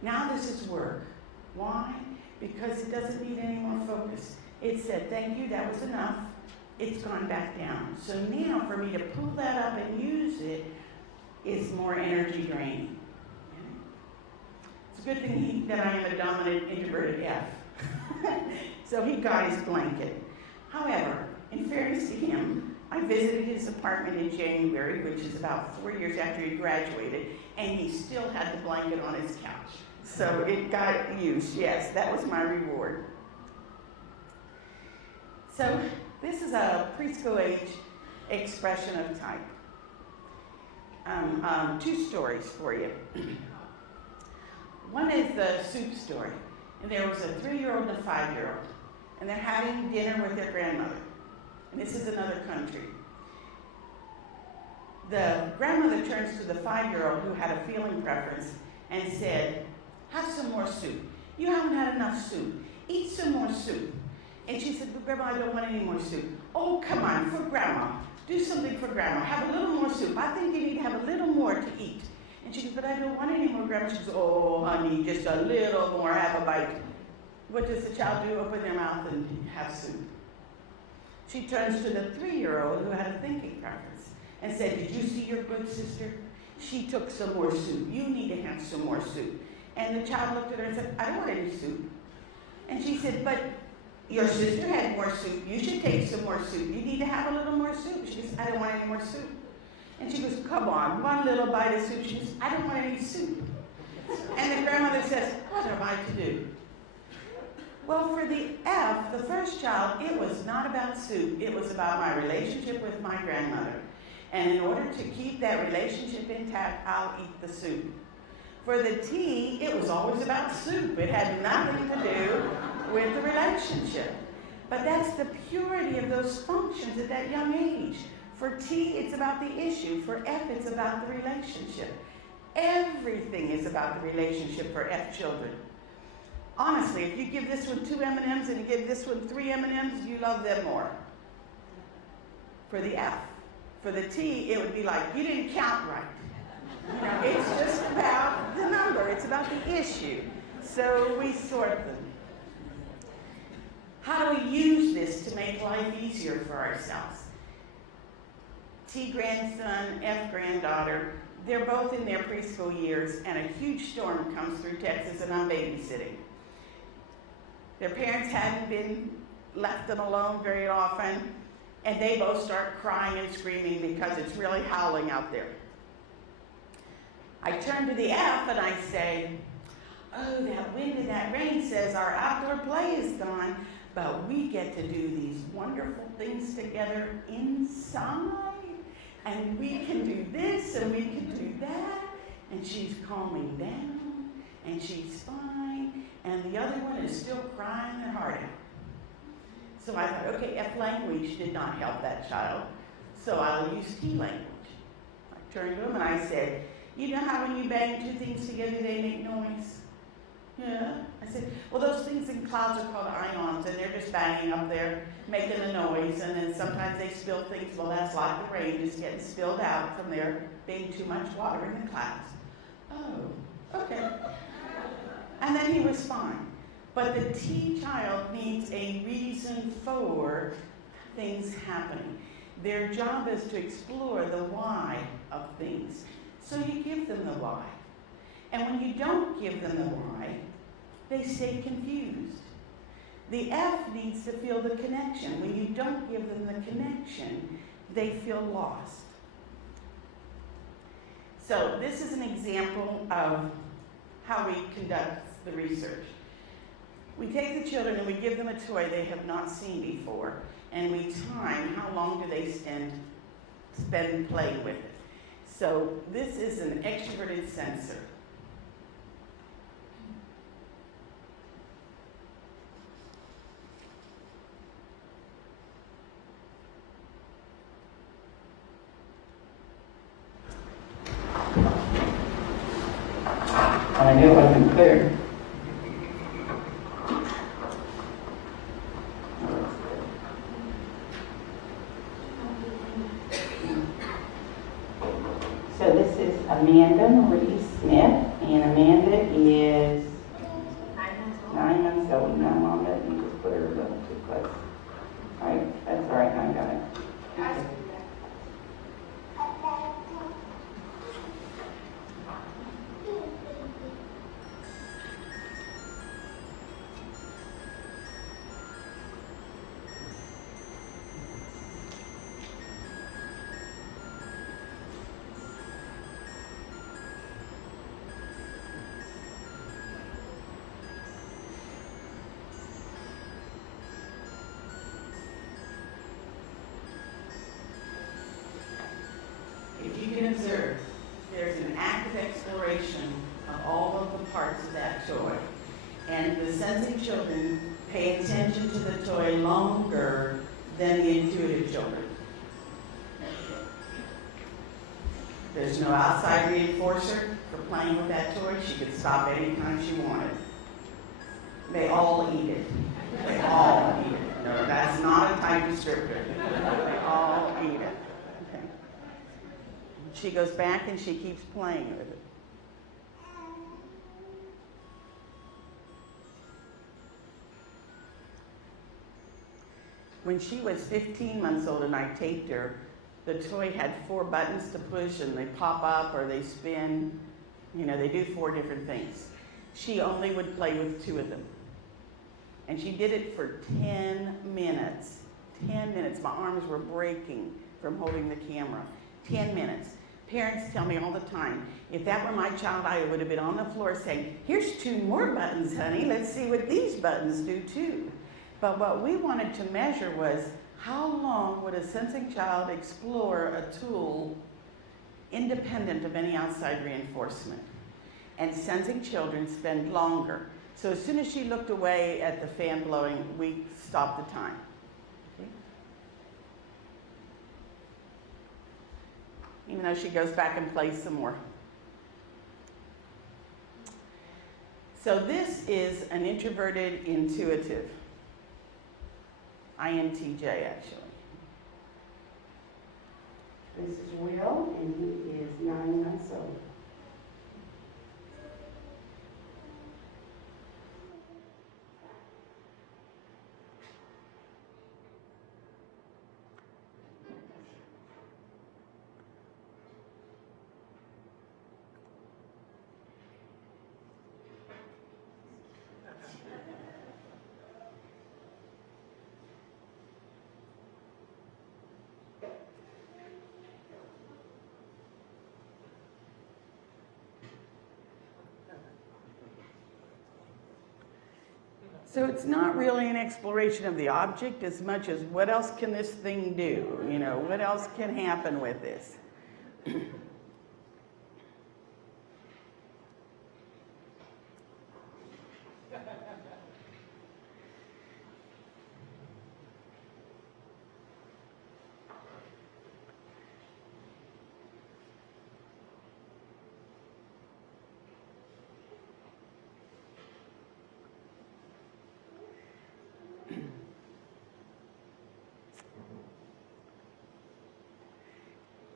Now this is work. Why? Because it doesn't need any more focus. It said, thank you, that was enough. It's gone back down. So now for me to pull that up and use it is more energy draining. It's a good thing that I am a dominant introverted F. So he got his blanket. However, in fairness to him, I visited his apartment in January, which is about 4 years after he graduated, and he still had the blanket on his couch. So it got used, yes, that was my reward. So this is a preschool age expression of type. 2 stories for you. One is the soup story. And there was a 3-year-old and a 5-year-old. And they're having dinner with their grandmother. And this is another country. The grandmother turns to the 5-year-old who had a feeling preference and said, have some more soup. You haven't had enough soup. Eat some more soup. And she said, but Grandma, I don't want any more soup. Oh, come on, for Grandma. Do something for Grandma. Have a little more soup. I think you need to have a little more to eat. And she goes, but I don't want any more, Grandma. She goes, oh, honey, just a little more. Have a bite. What does the child do? Open their mouth and have soup. She turns to the 3-year-old who had a thinking preference and said, did you see your good sister? She took some more soup. You need to have some more soup. And the child looked at her and said, I don't want any soup. And she said, but your sister had more soup. You should take some more soup. You need to have a little more soup. She goes, I don't want any more soup. And she goes, come on, one little bite of soup. She goes, I don't want any soup. And the grandmother says, what am I to do? Well, for the F, the first child, it was not about soup. It was about my relationship with my grandmother. And in order to keep that relationship intact, I'll eat the soup. For the T, it was always about soup. It had nothing to do with the relationship. But that's the purity of those functions at that young age. For T, it's about the issue. For F, it's about the relationship. Everything is about the relationship for F children. Honestly, if you give this one 2 M&Ms and you give this one 3 M&Ms, you love them more. For the F. For the T, it would be like, you didn't count right. You know, it's just about the number. It's about the issue. So we sort them. How do we use this to make life easier for ourselves? T grandson, F granddaughter, they're both in their preschool years, and a huge storm comes through Texas, and I'm babysitting. Their parents hadn't been left them alone very often, and they both start crying and screaming because it's really howling out there. I turn to the F and I say, oh, that wind and that rain says our outdoor play is gone, but we get to do these wonderful things together inside, and we can do this and we can do that, and she's calming down, and she's fine, and the other one is still crying their heart out. So I thought, okay, F language did not help that child, so I will use T language. I turned to him and I said, you know how when you bang two things together, they make noise? Yeah. I said, well, those things in clouds are called ions, and they're just banging up there, making a noise, and then sometimes they spill things. Well, that's like the rain just getting spilled out from there being too much water in the clouds. Oh, okay. And then he was fine. But the T child needs a reason for things happening. Their job is to explore the why of things. So you give them the why. And when you don't give them the why, they stay confused. The F needs to feel the connection. When you don't give them the connection, they feel lost. So this is an example of how we conduct the research. We take the children and we give them a toy they have not seen before, and we time how long do they spend playing with it. So this is an extroverted sensor. I knew it wasn't clear. So this is Amanda Marie Smith, and Amanda is 9 months old. Now, Mom, let me just put her a little too close. All right, that's all right, I got it. If you can observe, there's an active exploration of all of the parts of that toy. And the sensing children pay attention to the toy longer than the intuitive children. There's no outside reinforcer for playing with that toy. She could stop anytime she wanted. They all eat it. They all eat it. No, that's not a type descriptor. They all eat it. Okay. She goes back and she keeps playing with it. When she was 15 months old and I taped her, the toy had 4 buttons to push, and they pop up or they spin. You know, they do 4 different things. She only would play with 2 of them. And she did it for 10 minutes. 10 minutes. My arms were breaking from holding the camera. 10 minutes. Parents tell me all the time, if that were my child, I would have been on the floor saying, here's 2 more buttons, honey. Let's see what these buttons do too. But what we wanted to measure was, how long would a sensing child explore a tool independent of any outside reinforcement? And sensing children spend longer. So as soon as she looked away at the fan blowing, we stopped the time. Okay? Even though she goes back and plays some more. So this is an introverted intuitive. INTJ, actually. This is Will, and he is 9 months old. So it's not really an exploration of the object as much as what else can this thing do? You know, what else can happen with this?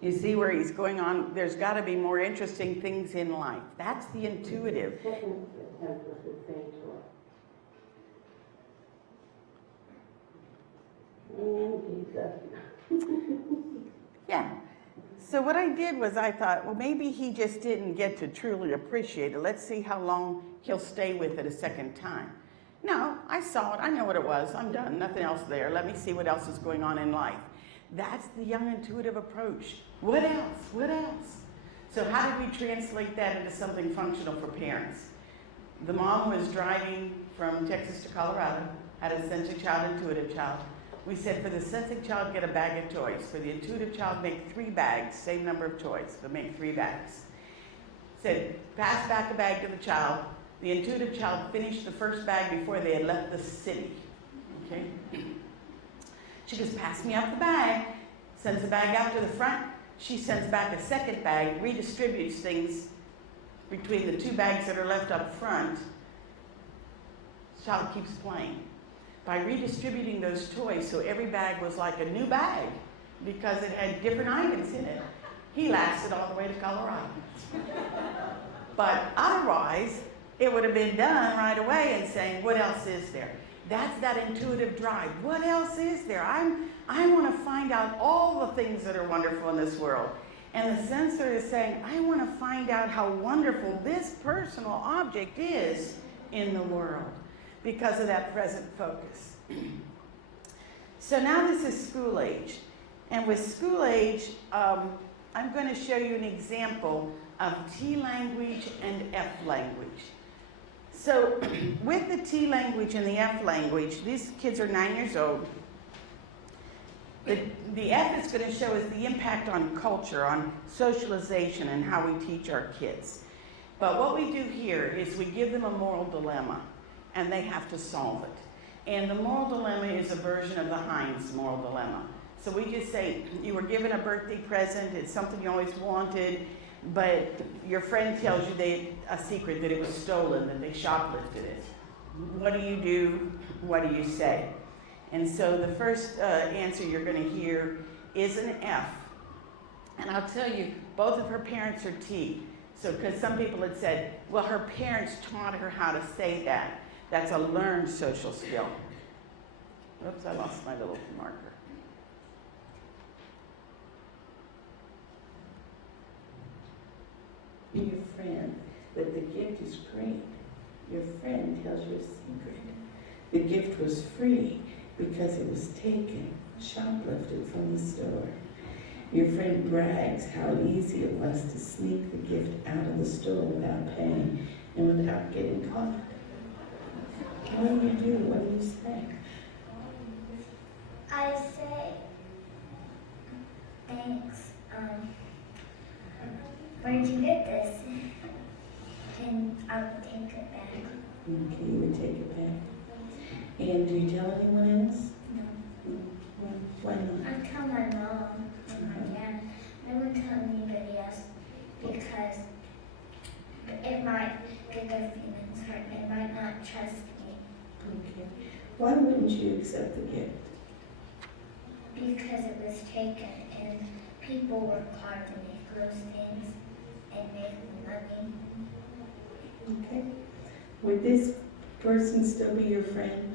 You see where he's going on? There's got to be more interesting things in life. That's the intuitive. Second attempt was the same toy. And he's up. Yeah. So what I did was I thought, well, maybe he just didn't get to truly appreciate it. Let's see how long he'll stay with it a second time. No, I saw it. I know what it was. I'm done. Nothing else there. Let me see what else is going on in life. That's the young intuitive approach. What else? What else? So how did we translate that into something functional for parents? The mom was driving from Texas to Colorado, had a sensing child, intuitive child. We said for the sensing child, get a bag of toys. For the intuitive child, make 3 bags, same number of toys, but make 3 bags. Said, pass back a bag to the child. The intuitive child finished the first bag before they had left the city. Okay? She goes, pass me out the bag, sends the bag out to the front. She sends back a second bag, redistributes things between the 2 bags that are left up front. The child keeps playing. By redistributing those toys so every bag was like a new bag because it had different items in it, he lasted all the way to Colorado. But otherwise, it would have been done right away and saying, what else is there? That's that intuitive drive. What else is there? I want to find out all the things that are wonderful in this world. And the sensor is saying, I want to find out how wonderful this personal object is in the world because of that present focus. So now this is school age. And with school age, I'm going to show you an example of T language and F language. So with the T language and the F language, these kids are 9 years old. The F is going to show us the impact on culture, on socialization, and how we teach our kids. But what we do here is we give them a moral dilemma, and they have to solve it. And the moral dilemma is a version of the Heinz moral dilemma. So we just say, you were given a birthday present, it's something you always wanted, but your friend tells you a secret that it was stolen, that they shoplifted it. What do you do? What do you say? And so the first answer you're going to hear is an F. And I'll tell you, both of her parents are T. So because some people had said, well, her parents taught her how to say that. That's a learned social skill. Oops, I lost my little marker. Your friend, that the gift is great. Your friend tells you a secret. The gift was free because it was taken, shoplifted from the store. Your friend brags how easy it was to sneak the gift out of the store without paying and without getting caught. What do you do? What do you say? I say, thanks. Where'd you get this? And I would take it back. Okay, you would take it back. And do you tell anyone else? No. Why not? I tell my mom and my dad. I wouldn't tell anybody else because it might get their feelings hurt. They might not trust me. Okay. Why wouldn't you accept the gift? Because it was taken and people work hard to make those things and make money. Okay. Would this person still be your friend?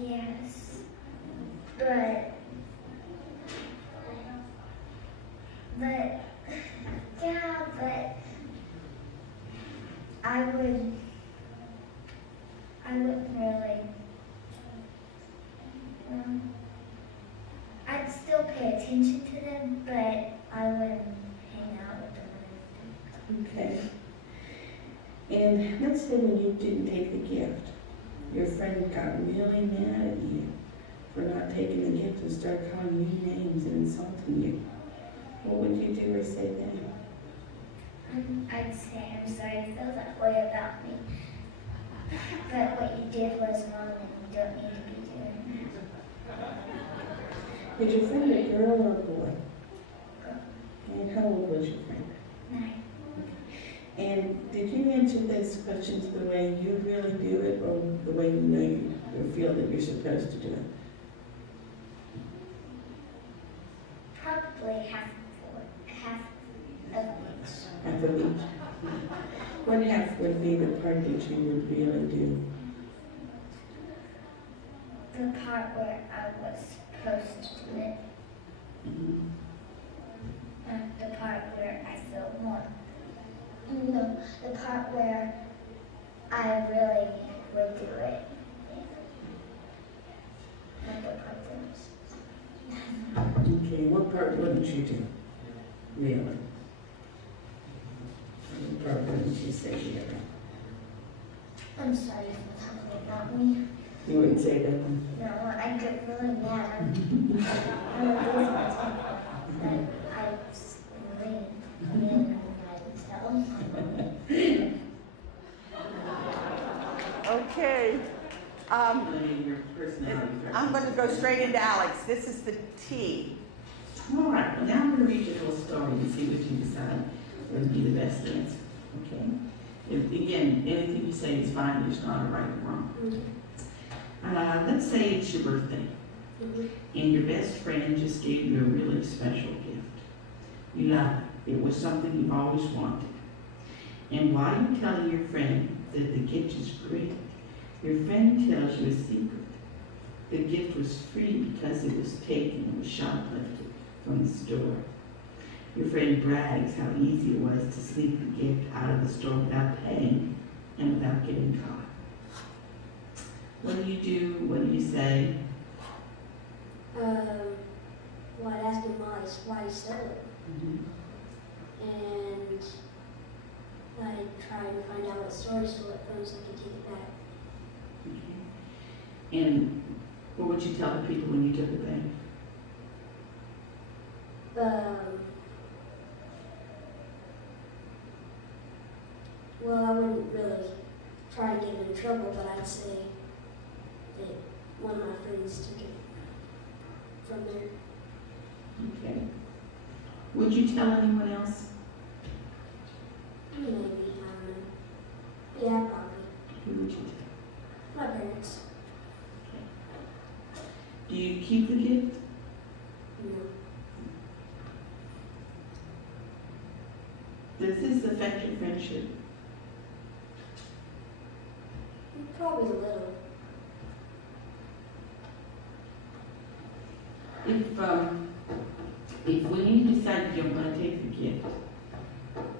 Yes, but yeah, but I wouldn't really. I'd still pay attention to them, but I wouldn't hang out with them. Okay. And let's say when you didn't take the gift, your friend got really mad at you for not taking the gift and started calling you names and insulting you. What would you do or say then? I'd say I'm sorry you feel that way about me, but what you did was wrong and you don't need to be doing Was your friend a girl or a boy? that. And how old was your friend? 9. And did you answer those questions the way you really do it or the way you know you feel that you're supposed to do it? Probably half of each. Half of each? What half would be the part that you would really do? The part where I was supposed to do it, Mhm. and the part where I feel more. No, the part where I really would do it. Not the part that was. Okay, what part wouldn't you do? Really? What part wouldn't you say really? I'm sorry for talking about me. You wouldn't say that? No, I get really mad. I'm a busy temper, but I really mean I tell. Okay. I'm going to go straight into Alex. This is the T. All right, well now I'm going to read your little story and see what you decide would be the best answer, okay? If, again, anything you say is fine, there's not a right or wrong. Let's say it's your birthday, and your best friend just gave you a really special gift. You love it. It was something you've always wanted. And while you're telling your friend that the gift is great, your friend tells you a secret. The gift was free because it was taken and was shoplifted from the store. Your friend brags how easy it was to sneak the gift out of the store without paying and without getting caught. What do you do? What do you say? Well, I'd ask him why he stole it. And I'd try to find out what store he stole it from so I could take it back. Okay. And what would you tell the people when you took it back? Well, I wouldn't really try and get him in trouble, but I'd say that one of my friends took it from there. Okay. Would you tell anyone else? Maybe, I don't know. Yeah, probably. Who would you tell? My parents. Do you keep the gift? No. Does this affect your friendship? Probably a little. If when you decide you don't want to take the gift,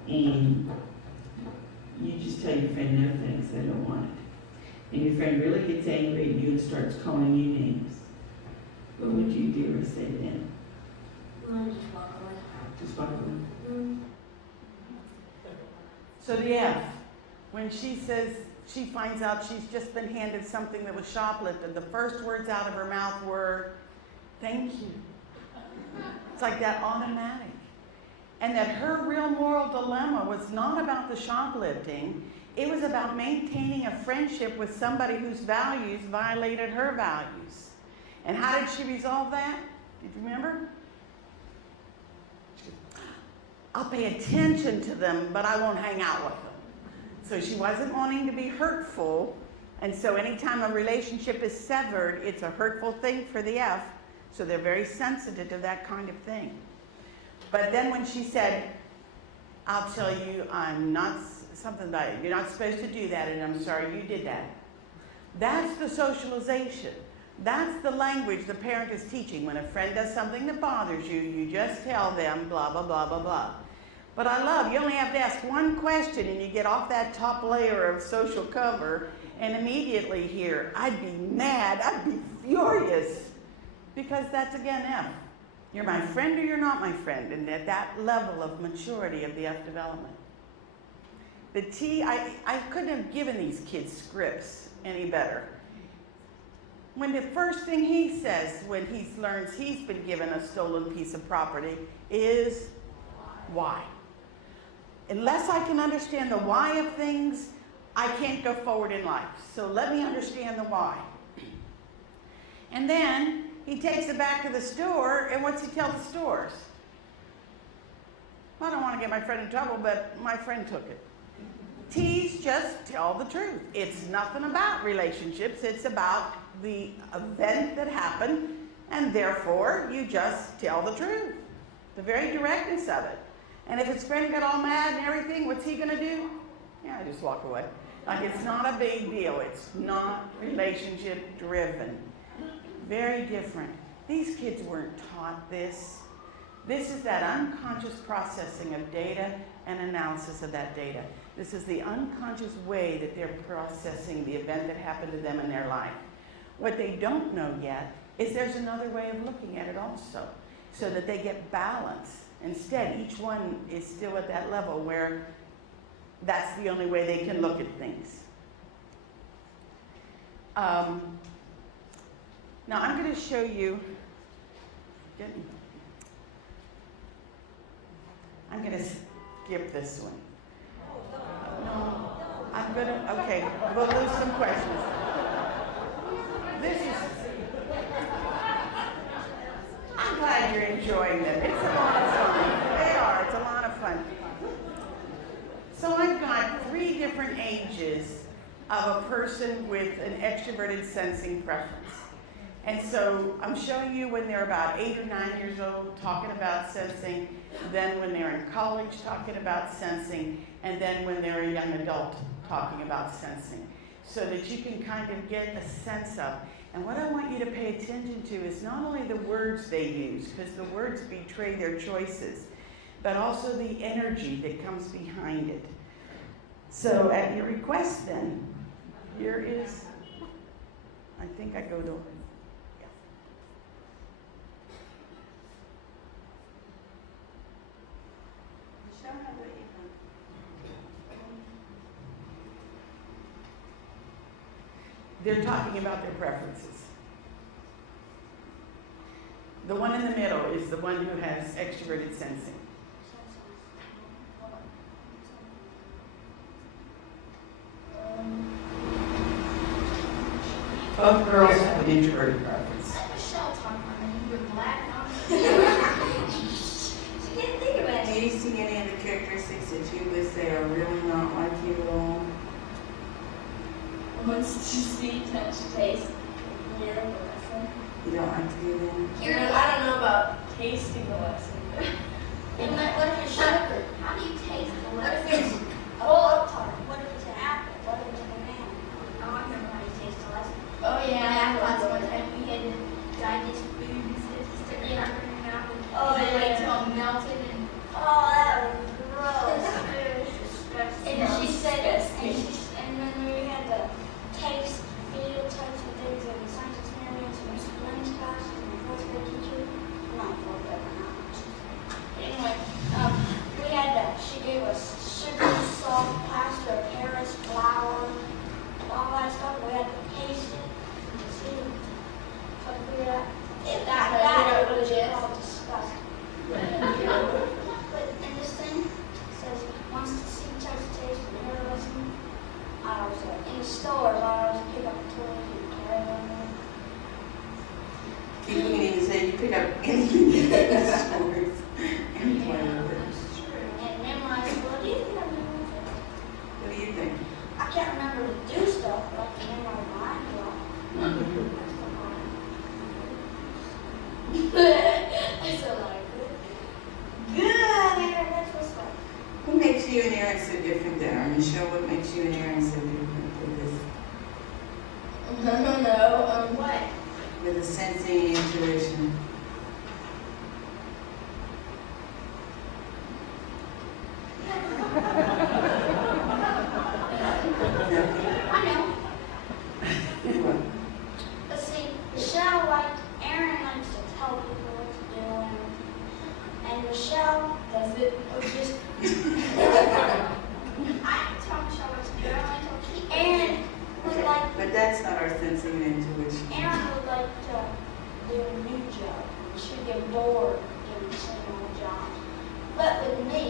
and you just tell your friend no thanks, I don't want it, and your friend really gets angry at you and starts calling you names, what would you do or say then? I'd just walk away. Just walk away? So the F, when she says she finds out she's just been handed something that was shoplifted, the first words out of her mouth were, "Thank you." It's like that automatic. And that her real moral dilemma was not about the shoplifting, it was about maintaining a friendship with somebody whose values violated her values. And how did she resolve that? Did you remember? I'll pay attention to them, but I won't hang out with them. So she wasn't wanting to be hurtful, and so anytime a relationship is severed, it's a hurtful thing for the F, So they're very sensitive to that kind of thing. But then when she said, I'll tell you, I'm not, something about it, you're not supposed to do that, and I'm sorry you did that. That's the socialization. That's the language the parent is teaching. When a friend does something that bothers you, you just tell them blah, blah, blah, blah, blah. But I love, you only have to ask one question and you get off that top layer of social cover and immediately hear, I'd be mad, I'd be furious. Because that's again F. You're my friend or you're not my friend. And at that level of maturity of the F development. The T, I couldn't have given these kids scripts any better. When the first thing he says when he learns he's been given a stolen piece of property is why. Unless I can understand the why of things, I can't go forward in life. So let me understand the why. And then he takes it back to the store, and what's he tell the stores? I don't want to get my friend in trouble, but my friend took it. T's just tell the truth. It's nothing about relationships. It's about the event that happened, and therefore you just tell the truth. The very directness of it. And if his friend got all mad and everything, what's he going to do? Yeah, just walk away. Like it's not a big deal. It's not relationship driven. Very different. These kids weren't taught this. This is that unconscious processing of data and analysis of that data. This is the unconscious way that they're processing the event that happened to them in their life. What they don't know yet is there's another way of looking at it also, so that they get balance. Instead, each one is still at that level where that's the only way they can look at things. Now I'm going to show you, I'm going to skip this one. No, I'm going to, okay, we'll lose some questions. This is, I'm glad you're enjoying them. It's a lot of fun. They are, it's a lot of fun. So I've got 3 different ages of a person with an extroverted sensing preference. And so I'm showing you when they're about 8 or 9 years old, talking about sensing, then when they're in college, talking about sensing, and then when they're a young adult, talking about sensing, so that you can kind of get a sense of. And what I want you to pay attention to is not only the words they use, because the words betray their choices, but also the energy that comes behind it. So at your request then, here is, I think I go to, yeah. Show her what you want. They're talking about their preferences. The one in the middle is the one who has extroverted sensing. Both girls have an introverted preference. Do you see any of the characteristics that you would say are really not like you at all? Wants to see, touch, taste, hear the lesson. You don't like to do that? I don't know about tasting the lesson. And what if it's sugar? How do you taste the What if lesson? it's a Pop-Tart? What if it's an apple? What if it's a banana? Oh, I remember how you taste the lesson. Oh yeah, That's one time we had to digest food and stick it in our mouth and wait till it melted and oh, that was gross. And she said, and then we had to taste, feel, touch, and things in science experiments and Lynn's class and the fourth grade teacher. Not fourth grade, not. Anyway, we had to, she gave us sugar, salt, plaster of Paris, flour, all that stuff. We had to taste it and see, try to figure it out. That was called disgusting. But in this thing, it says, wants to see, touch, taste, and hear the lesson. I was in the store, I was pick up a toy and carry it on. You can even say you pick up anything in the stores and play with it. And memorize, what do you think I'm doing? What do you think? I can't remember to do stuff, but I can memorize mine. I still like it. Good, Aaron, that's what's up. What makes you and Aaron so different there? Michelle, what makes you and Aaron so different with this? I don't know. What? With the sensing and intuition? I know. What? But see, Michelle, Aaron likes to tell people what to do, and Michelle does it, or just, I tell Michelle what to do, I tell Keith. Aaron would like, But that's not our sensing and intuition. Aaron would like to do a new job. She would get bored doing the same old job. But with me,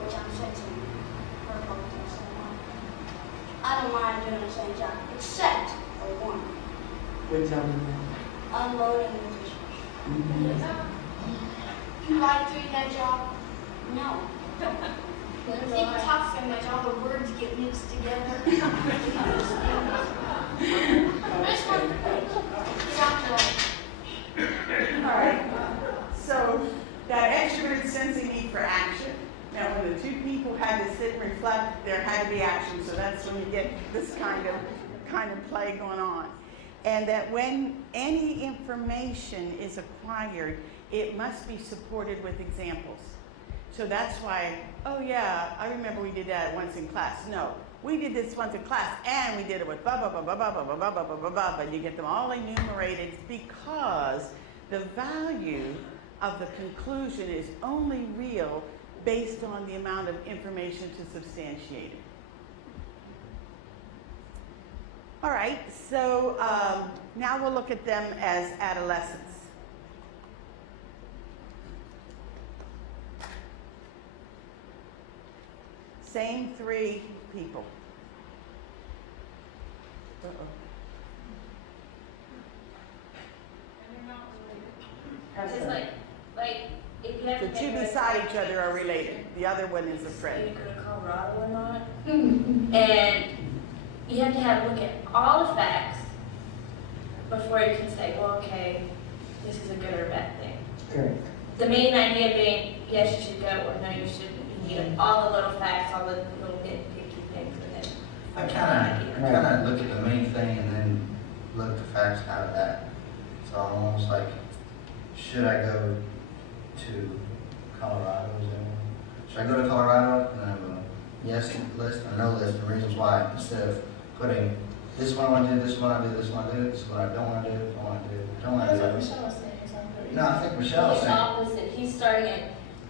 which I'm sensing her both the same way, I don't mind doing the same job, except for one. What job is that? Unloading the dishes. Mm-hmm. You like doing that job? No. He talks so much, all the words get mixed together. This one, All right. So that extrovert sensing need for action. Now, when the two people had to sit and reflect, there had to be action. So that's when you get this kind of play going on. And that when any information is acquired, it must be supported with examples. So that's why, oh yeah, I remember we did that once in class. No, we did this once in class and we did it with blah, blah, blah, blah, blah, blah, blah, blah, blah, blah, blah, but you get them all enumerated because the value of the conclusion is only real based on the amount of information to substantiate it. All right, so now we'll look at them as adolescents. Same three people. Uh-oh. It's like if you have The to two make a beside each other are related. The other one is a friend. you go to Colorado or not, and you have to look at all the facts before you can say, well, okay, this is a good or bad thing. Correct. The main idea being, yes, you should go, or no, you shouldn't. You need all the little facts, all the little nitpicky things, and then. I kind of look at the main thing and then look the facts out of that. So I'm almost like, should I go to Colorado? Should I go to Colorado and have a yes list or no list of reasons why, instead of putting this is what I want to do, this is what I do, this is what I do, this is what I don't want to do, don't want to do, don't want to do. That's what Michelle was saying, exactly. No, I think Michelle was He's saying. opposite. He's starting at,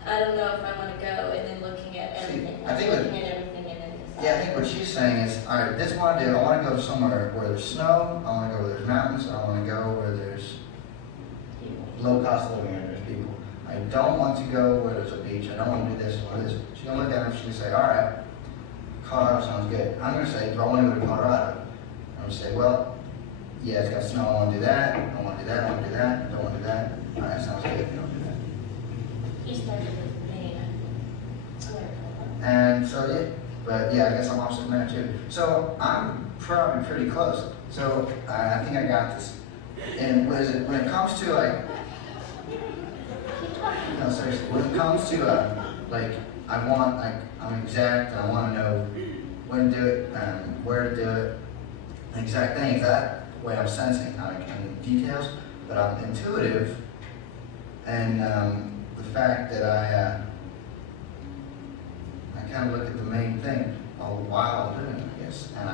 I don't know if I want to go, and then looking at everything. I think looking at everything and then deciding. Yeah, I think what she's saying is, all right, this is what I do. I want to go somewhere where there's snow. I want to go where there's mountains. I want to go where there's low cost of living and there's people. I don't want to go where there's a beach. I don't want to do this or this. She's going to look at it and she's going to say, all right, Colorado sounds good. I'm going to say, do I want to go to Colorado? I'm going to say, well, yeah, it's got snow. I want to do that. I want to do that. I want to do that. I don't want to do that. All right, sounds good. You don't do that. He started with Maine. And so, yeah, but yeah, I guess I'm opposite there too. So I'm probably pretty close. So I think I got this. And what is it, when it comes to like, no, seriously, when it comes to like, I want, like, I'm exact, and I want to know when to do it, and where to do it, exact things, that way I'm sensing, like in details, but I'm intuitive, and the fact that I kind of look at the main thing while I'm doing it, I guess, and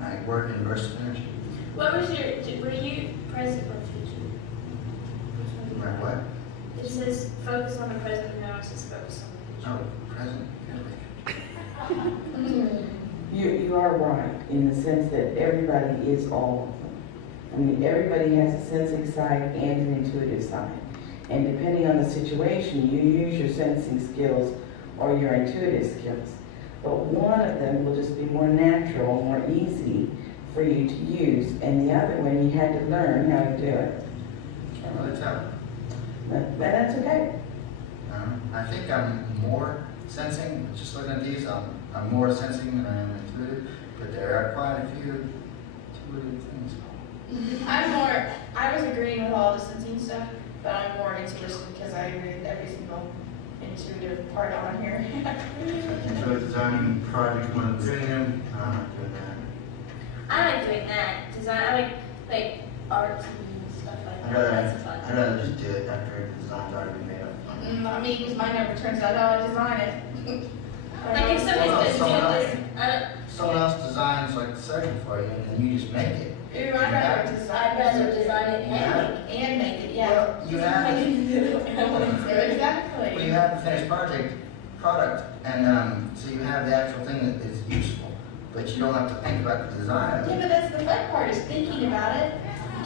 I work in bursts of energy. What was were you present or future? Right, what? It says focus on the present, now it says focus on the Oh, present. future. You are right in the sense that everybody is all of them. I mean, everybody has a sensing side and an intuitive side. And depending on the situation, you use your sensing skills or your intuitive skills. But one of them will just be more natural, more easy for you to use, and the other one you had to learn how to do it. Can't really tell. But that's okay. I think I'm more sensing, just looking at these, I'm more sensing than I am intuitive, but there are quite a few intuitive things. I was agreeing with all the sensing stuff, but I'm more intuitive because I read every single intuitive part on here. So a design project, one of the them, I'm not doing that. I like doing that. Design, I like art and stuff like that. That's fun. I'd rather just do it after the design's already been made up. Not me, because mine never turns out how I design it. Like if somebody's Well, gonna someone do else- this, I don't. Someone else designs like the circuit for you, and then you just make it. Ooh, I'd rather design it and make it, yeah. Well, you have, Exactly. well, you have the finished product, and so you have the actual thing that is useful, but you don't have to think about the design of Yeah, it. but that's the fun part, is thinking about it,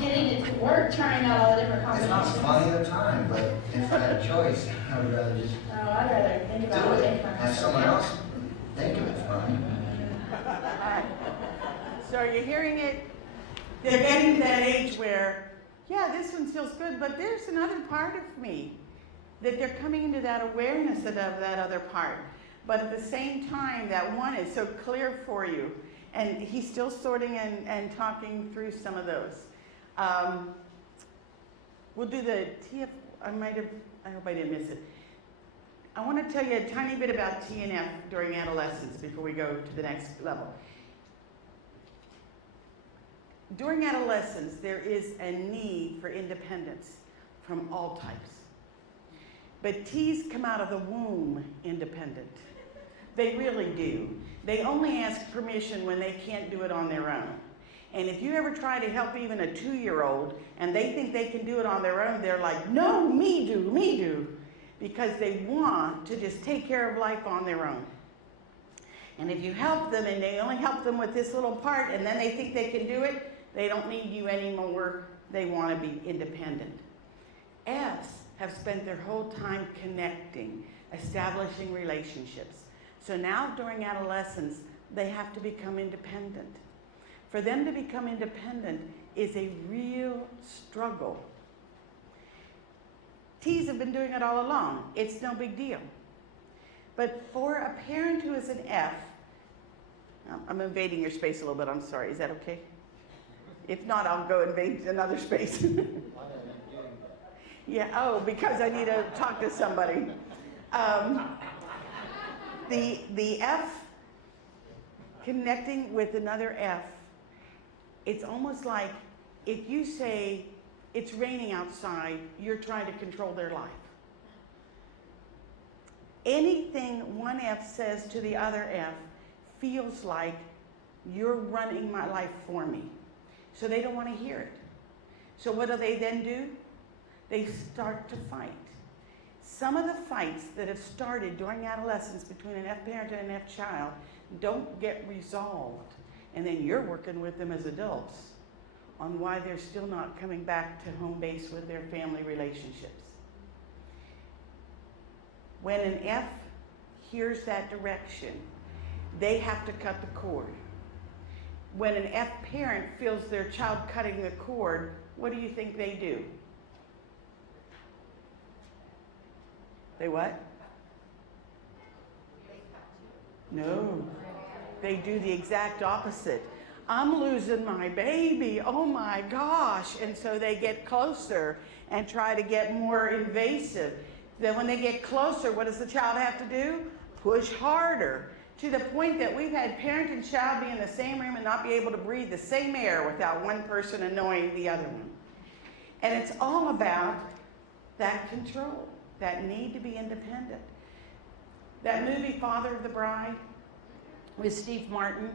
getting it to work, trying out all the different It's not combinations. fun either time, but if I had a choice, I would rather just Oh, I'd rather think do about it, it. have someone else think of it for me. Alright. So are you hearing it? They're getting to that age where, yeah, this one feels good, but there's another part of me. That they're coming into that awareness of that other part. But at the same time, that one is so clear for you. And he's still sorting and talking through some of those. We'll do the TF, I hope I didn't miss it. I want to tell you a tiny bit about TNF during adolescence before we go to the next level. During adolescence, there is a need for independence from all types. But T's come out of the womb independent. They really do. They only ask permission when they can't do it on their own. And if you ever try to help even a 2-year-old and they think they can do it on their own, they're like, no, me do. Because they want to just take care of life on their own. And if you help them and they only help them with this little part and then they think they can do it, they don't need you anymore. They want to be independent. F's have spent their whole time connecting, establishing relationships. So now during adolescence, they have to become independent. For them to become independent is a real struggle. T's have been doing it all along. It's no big deal. But for a parent who is an F, I'm invading your space a little bit, I'm sorry, is that okay? If not, I'll go invade another space. Yeah, oh, because I need to talk to somebody. The F, connecting with another F, it's almost like if you say it's raining outside, you're trying to control their life. Anything one F says to the other F feels like you're running my life for me. So they don't want to hear it. So what do they then do? They start to fight. Some of the fights that have started during adolescence between an F parent and an F child don't get resolved. And then you're working with them as adults on why they're still not coming back to home base with their family relationships. When an F hears that direction, they have to cut the cord. When an F parent feels their child cutting the cord, what do you think they do? They what? No, they do the exact opposite. I'm losing my baby, oh my gosh. And so they get closer and try to get more invasive. Then when they get closer, what does the child have to do? Push harder. To the point that we've had parent and child be in the same room and not be able to breathe the same air without one person annoying the other one. And it's all about that control, that need to be independent. That movie, Father of the Bride, with Steve Martin,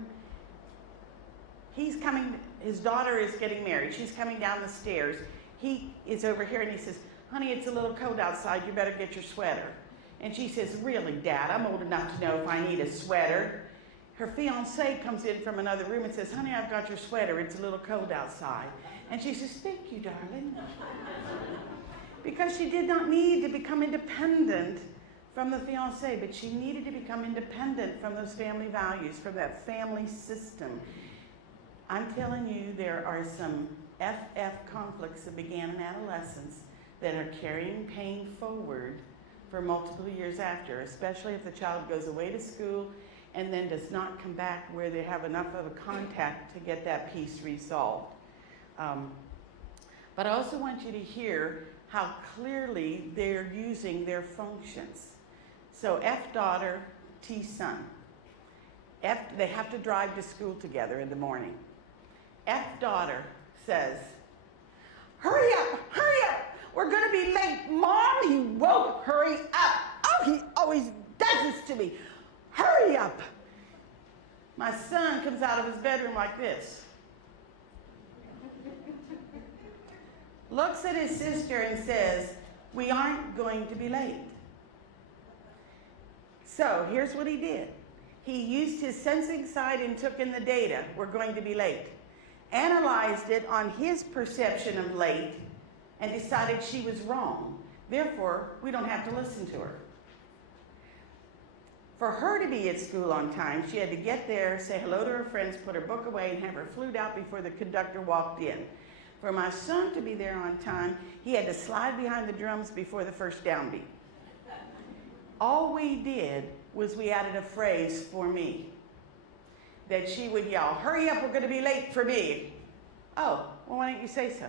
his daughter is getting married. She's coming down the stairs. He is over here and he says, honey, it's a little cold outside. You better get your sweater. And she says, really, Dad, I'm old enough to know if I need a sweater. Her fiance comes in from another room and says, honey, I've got your sweater. It's a little cold outside. And she says, thank you, darling. Because she did not need to become independent from the fiance, but she needed to become independent from those family values, from that family system. I'm telling you, there are some FF conflicts that began in adolescence that are carrying pain forward for multiple years after, especially if the child goes away to school and then does not come back where they have enough of a contact to get that piece resolved. But I also want you to hear how clearly they're using their functions. So F daughter, T son. They have to drive to school together in the morning. F daughter says, hurry up, we're gonna be late. Mom, he won't hurry up. Oh, he always does this to me. Hurry up. My son comes out of his bedroom like this. Looks at his sister and says, we aren't going to be late. So here's what he did. He used his sensing side and took in the data, we're going to be late, analyzed it on his perception of late, and decided she was wrong. Therefore, we don't have to listen to her. For her to be at school on time, she had to get there, say hello to her friends, put her book away, and have her flute out before the conductor walked in. For my son to be there on time, he had to slide behind the drums before the first downbeat. All we did was we added a phrase for me that she would yell, hurry up, we're going to be late for me. Oh, well, why don't you say so?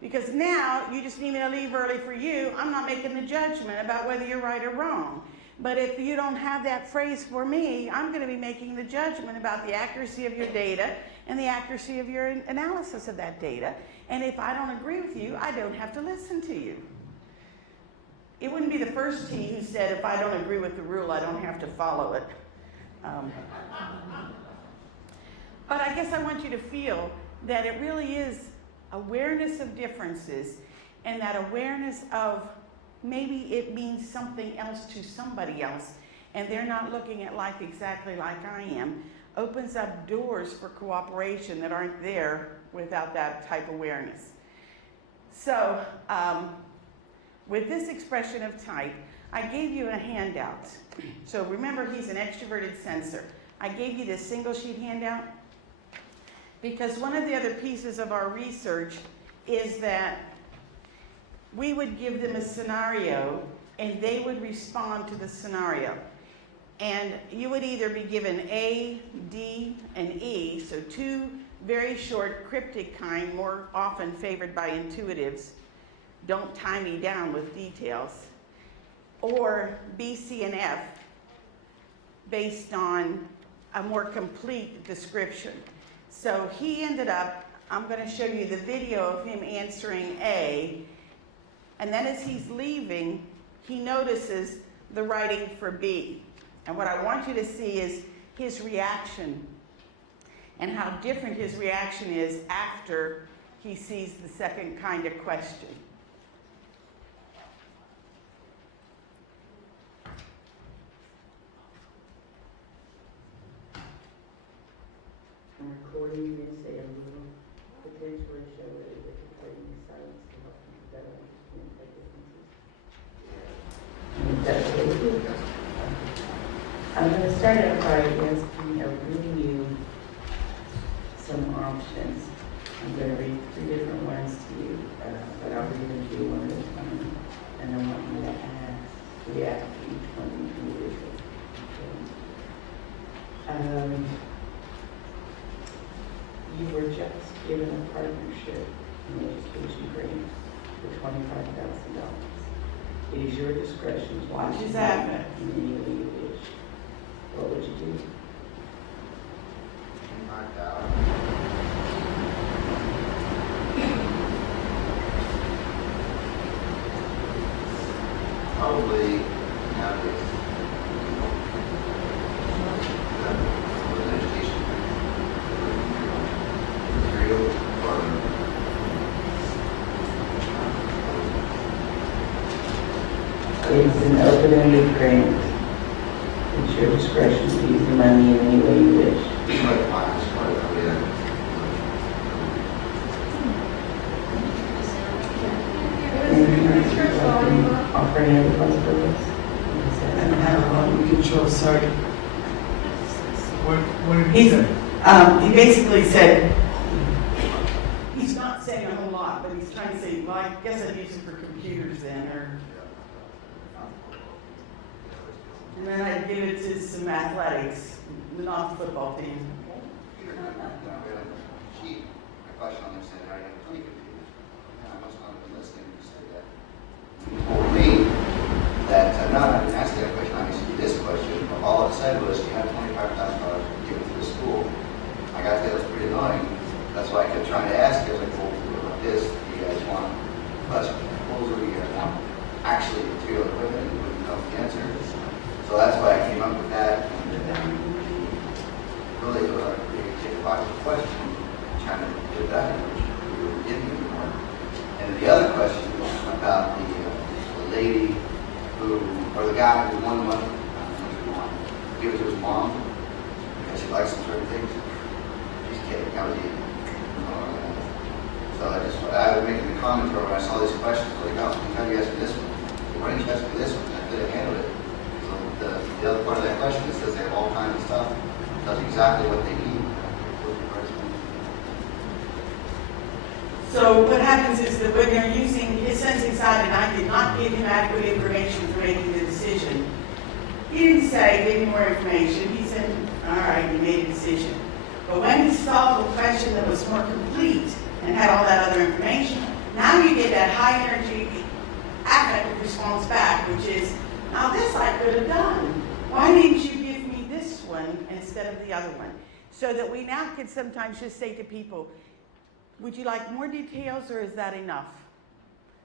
Because now you just need me to leave early for you. I'm not making the judgment about whether you're right or wrong. But if you don't have that phrase for me, I'm going to be making the judgment about the accuracy of your data and the accuracy of your analysis of that data. And if I don't agree with you, I don't have to listen to you. It wouldn't be the first T who said, if I don't agree with the rule, I don't have to follow it. But I guess I want you to feel that it really is awareness of differences, and that awareness of maybe it means something else to somebody else, and they're not looking at life exactly like I am, opens up doors for cooperation that aren't there without that type of awareness. So, with this expression of type, I gave you a handout. So remember, he's an extroverted sensor. I gave you this single sheet handout because one of the other pieces of our research is that we would give them a scenario and they would respond to the scenario. And you would either be given A, D, and E, so two very short cryptic kind, more often favored by intuitives, don't tie me down with details, or B, C, and F based on a more complete description. So he ended up, I'm going to show you the video of him answering A, and then as he's leaving, he notices the writing for B. And what I want you to see is his reaction and how different his reaction is after he sees the second kind of question. I'm recording this a little potentially show that it is recording silence to help people better understand the differences. I'm going to start out by asking or reading you some options. I'm going to read 3 different ones to you, but I'll read them to you one at a time, and I want you to react to each one individually. Okay. You were just given a partnership in education grant for $25,000. It is your discretion to watch it happen in any way you wish. What would you do? Probably nowadays. It's an open-ended grant. It's your discretion to use the money in any way you wish. Offer any other possibilities? You can show, sorry. What did He basically said, he's not saying a whole lot, but he's trying to say, well, I guess I'd use it for computers then, or, and then I'd give it to some athletics, not the football team. My question on this end, I have 20 computers. I must not have been listening when you said that. You told me that, no, I didn't ask that question, I asked you this question. All it said was you have $25,000 given to the school. I got that, it was pretty annoying. That's why I kept trying to ask you, I was like, well, what about this? Do you guys want budget proposal? Do you guys want actually material equipment? You wouldn't know the answer. So that's why I came up with that. And really, it was a pretty kick-boxing question, trying to get that, which we were getting anymore. And the other question about the lady who, or the guy who won the money, give it to his mom because she likes some certain things. She's kidding, that was it. So I was making the comment when I saw these questions, like, oh, how do you ask me this one? Why didn't you ask me this one? I could have handled it. So the other part of that question is says they have all kinds of stuff, does exactly what they need. So what happens is that when they're using, his son decided I did not give him adequate information for making the decision. He didn't say, give me more information. He said, all right, you made a decision. But when he saw the question that was more complete and had all that other information, now you get that high energy affective response back, which is, now this I could have done. Why didn't you give me this one instead of the other one? So that we now can sometimes just say to people, would you like more details or is that enough?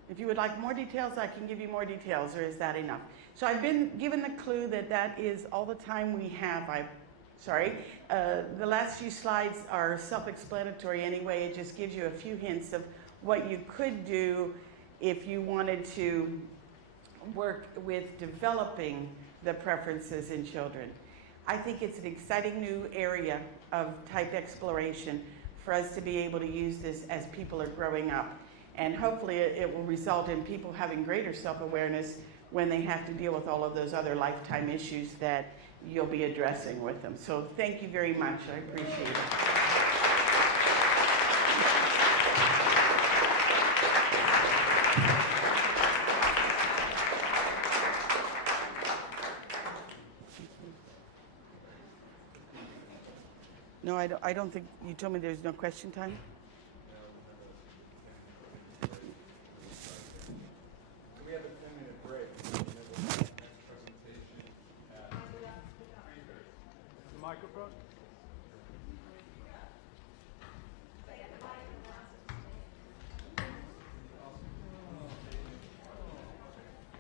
If you would like more details, I can give you more details, or is that enough? So I've been given the clue that that is all the time we have. The last few slides are self-explanatory anyway. It just gives you a few hints of what you could do if you wanted to work with developing the preferences in children. I think it's an exciting new area of type exploration for us to be able to use this as people are growing up. And hopefully it will result in people having greater self-awareness when they have to deal with all of those other lifetime issues that you'll be addressing with them. So thank you very much. I appreciate it. No, I don't think, you told me there's no question time? We have a 10-minute break. Next presentation at 3:30. The microphone?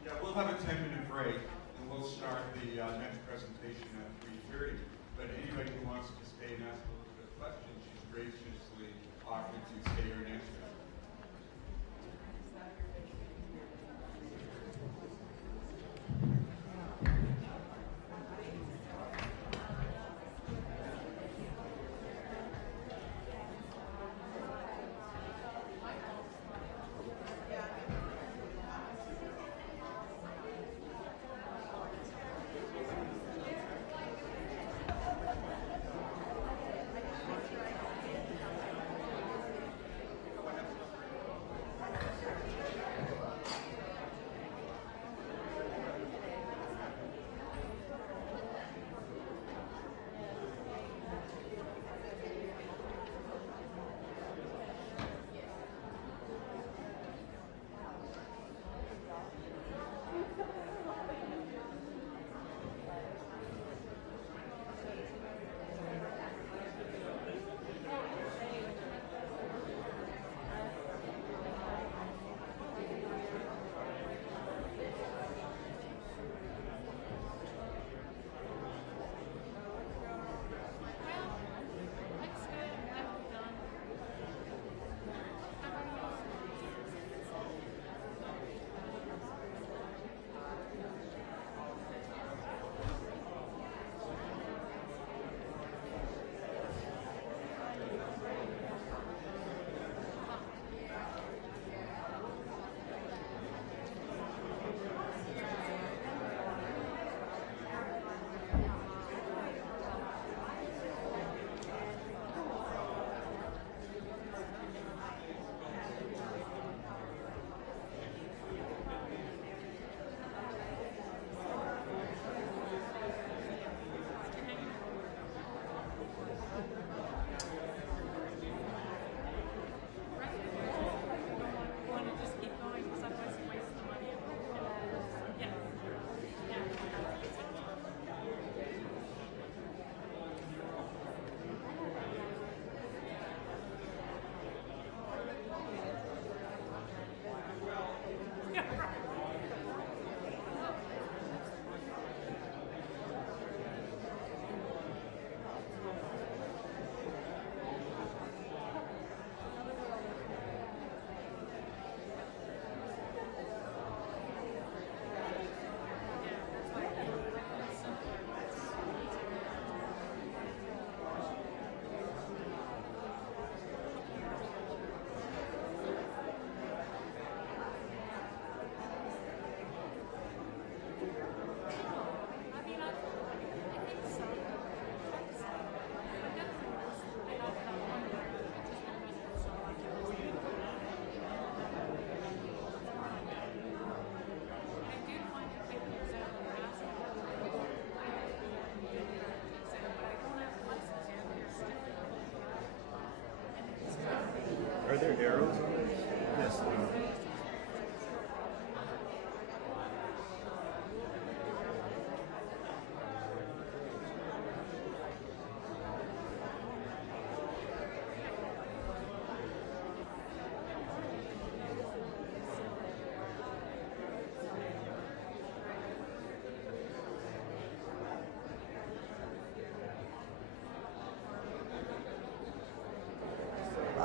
Yeah, we'll have a 10-minute break, and we'll start the next presentation at 3:30. But anybody who wants to stay and ask a little bit of questions, she's graciously offered to stay here and answer them.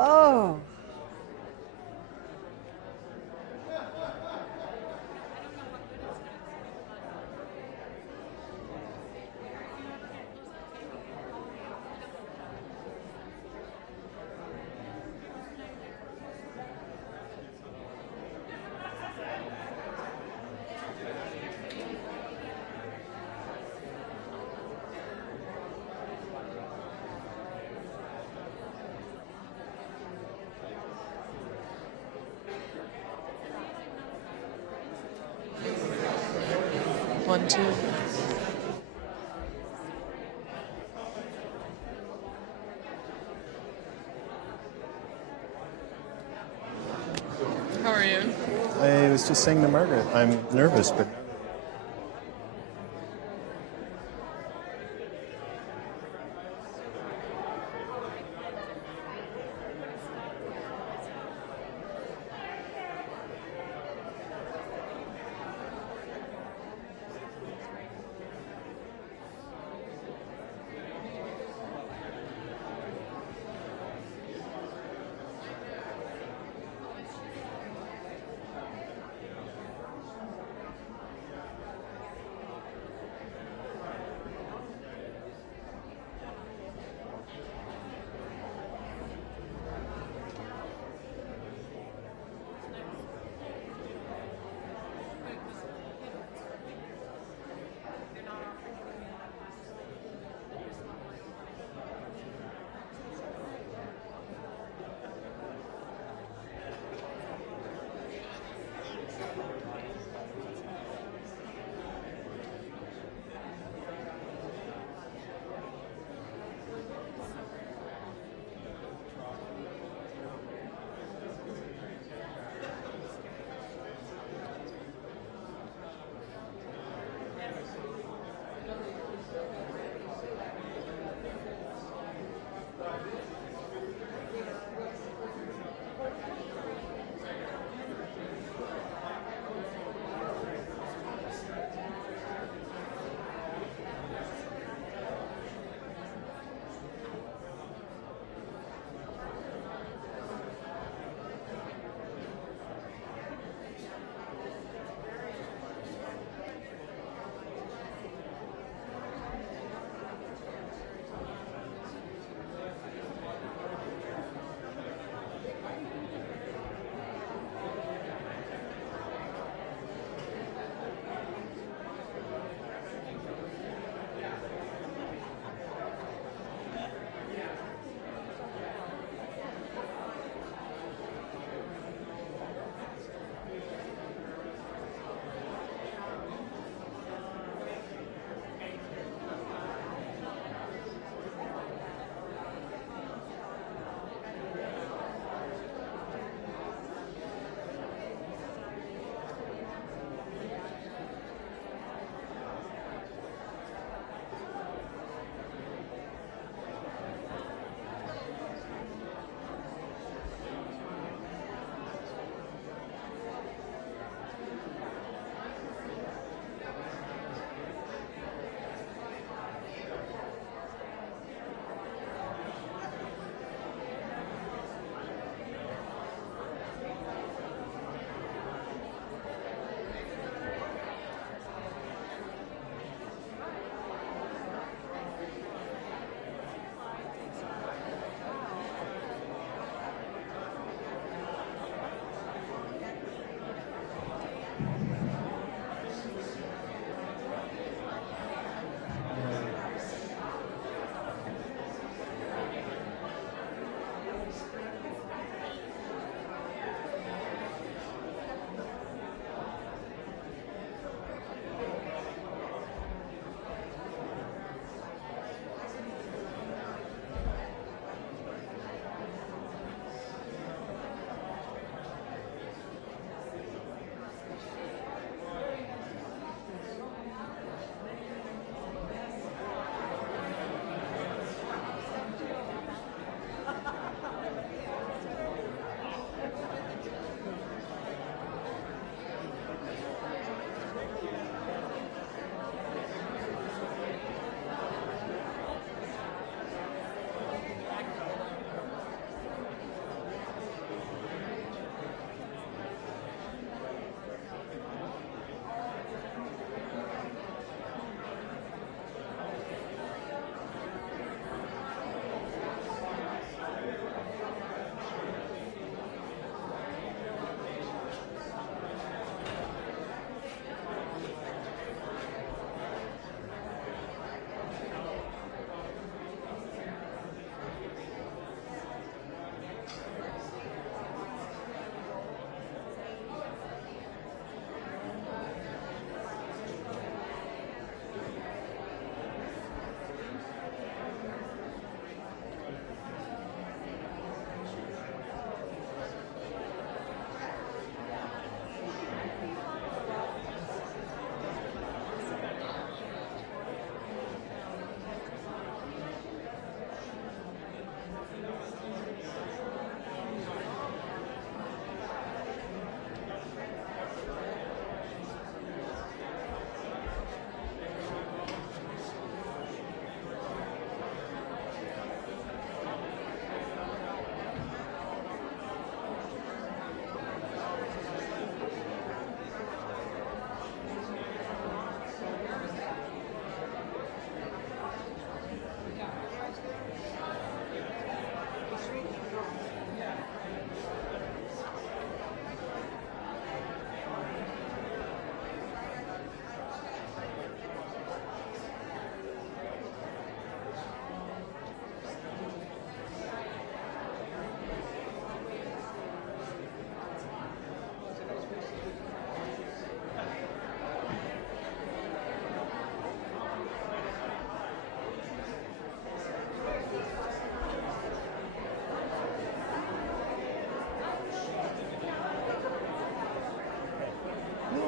Oh. One, two. How are you? I was just saying to Margaret, I'm nervous, but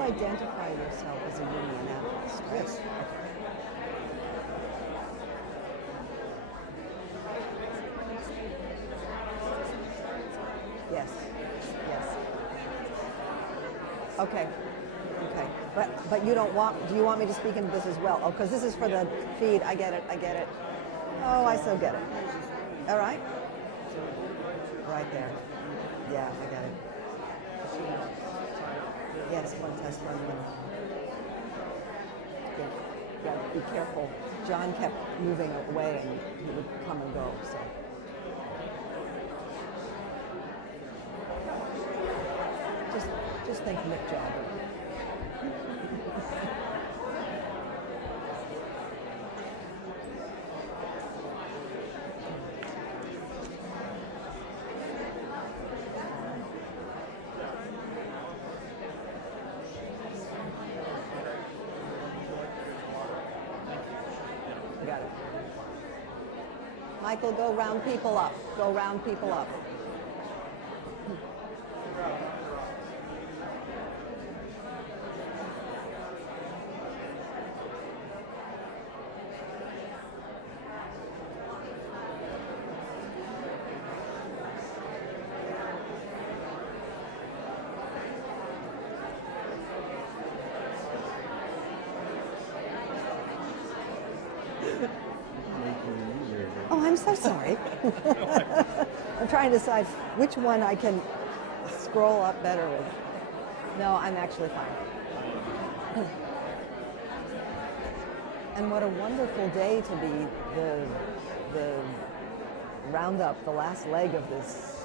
identify yourself as a Jungian analyst, right? Yes. Yes. Yes. Okay. Okay. But you don't want, do you want me to speak into this as well? Oh, because this is for the feed. I get it. I get it. Oh, I so get it. All right. Right there. Yeah, I get it. Yes, one test, one. Yeah, be careful. John kept moving away and he would come and go, so. Just think Mick Jagger. Got it. Michael, go round people up. Go round people up. Oh, I'm so sorry. I'm trying to decide which one I can scroll up better with. No, I'm actually fine. And what a wonderful day to be the roundup, the last leg of this.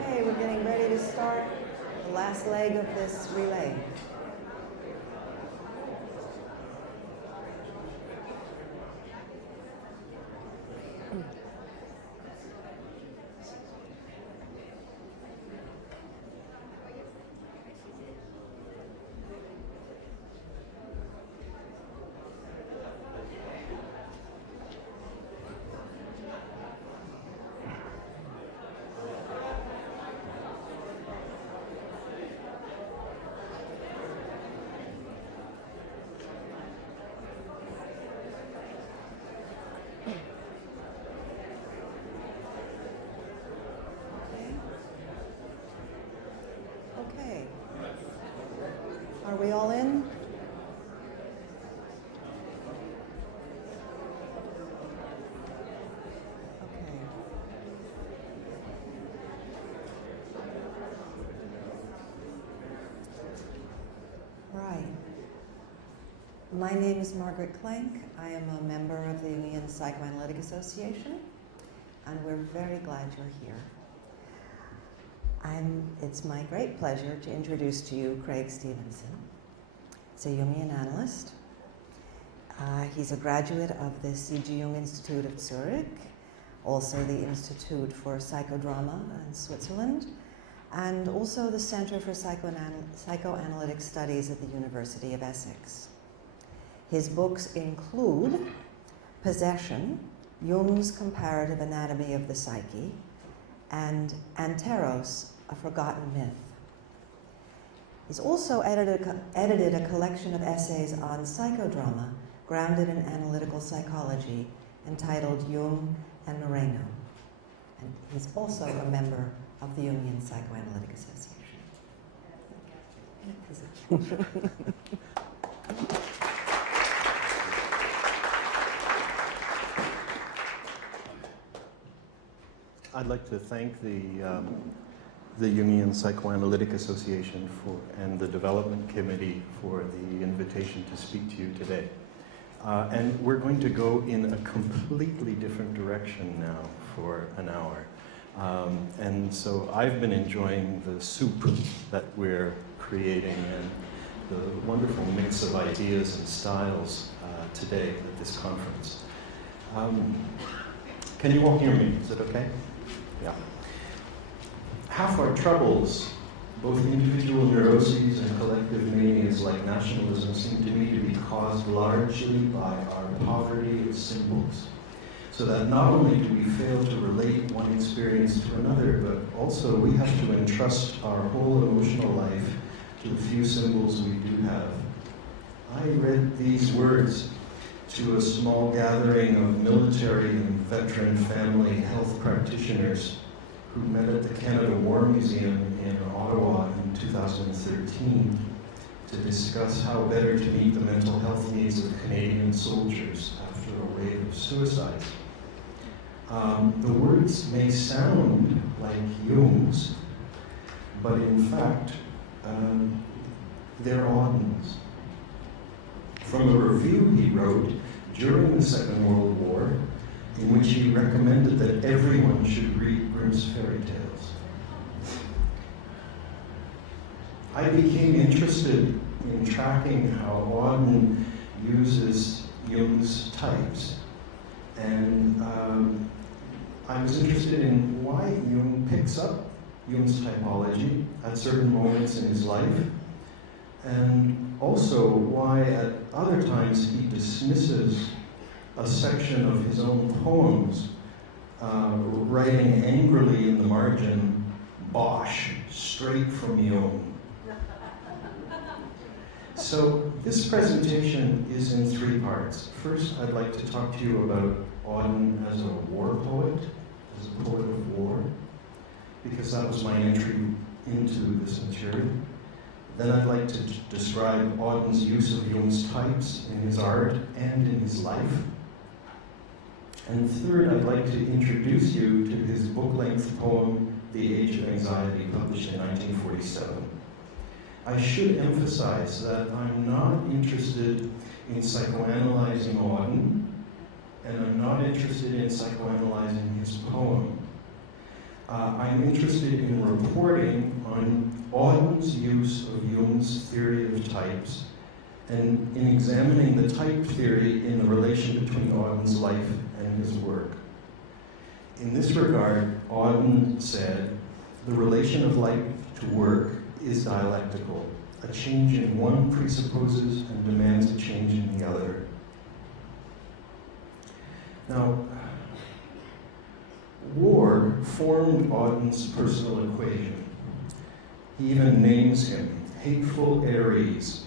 Okay, we're getting ready to start the last leg of this relay. Okay. Are we all in? Okay. Right. My name is Margaret Clank. I am a member of the Jungian Psychoanalytic Association, and we're very glad you're here. It's my great pleasure to introduce to you Craig Stevenson. He's a Jungian analyst. He's a graduate of the C.G. Jung Institute of Zurich, also the Institute for Psychodrama in Switzerland, and also the Center for Psychoanalytic Studies at the University of Essex. His books include Possession, Jung's Comparative Anatomy of the Psyche, and Anteros, A Forgotten Myth. He's also edited a collection of essays on psychodrama grounded in analytical psychology entitled Jung and Moreno. And he's also a member of the Jungian Psychoanalytic Association. I'd like to thank the Jungian Psychoanalytic Association and the Development Committee for the invitation to speak to you today. And we're going to go in a completely different direction now for an hour. And so I've been enjoying the soup that we're creating and the wonderful mix of ideas and styles today at this conference. Can you all hear me? Is it okay? Yeah. Half our troubles, both individual neuroses and collective manias like nationalism, seem to me to be caused largely by our poverty of symbols. So that not only do we fail to relate one experience to another, but also we have to entrust our whole emotional life to the few symbols we do have. I read these words to a small gathering of military and veteran family health practitioners who met at the Canada War Museum in Ottawa in 2013 to discuss how better to meet the mental health needs of Canadian soldiers after a wave of suicides. The words may sound like Jung's, but in fact, they're Auden's. From a review he wrote during the Second World War, in which he recommended that everyone should read Grimm's fairy tales. I became interested in tracking how Auden uses Jung's types, and I was interested in why Jung picks up Jung's typology at certain moments in his life, and also why at other times he dismisses a section of his own poems, writing angrily in the margin, "Bosh, straight from Jung." So this presentation is in three parts. First, I'd like to talk to you about Auden as a war poet, as a poet of war, because that was my entry into this material. Then I'd like to describe Auden's use of Jung's types in his art and in his life. And third, I'd like to introduce you to his book-length poem, The Age of Anxiety, published in 1947. I should emphasize that I'm not interested in psychoanalyzing Auden, and I'm not interested in psychoanalyzing his poem. I'm interested in reporting on Auden's use of Jung's theory of types and in examining the type theory in the relation between Auden's life and his work. In this regard, Auden said, the relation of life to work is dialectical. A change in one presupposes and demands a change in the other. Now, war formed Auden's personal equation. He even names him hateful Ares.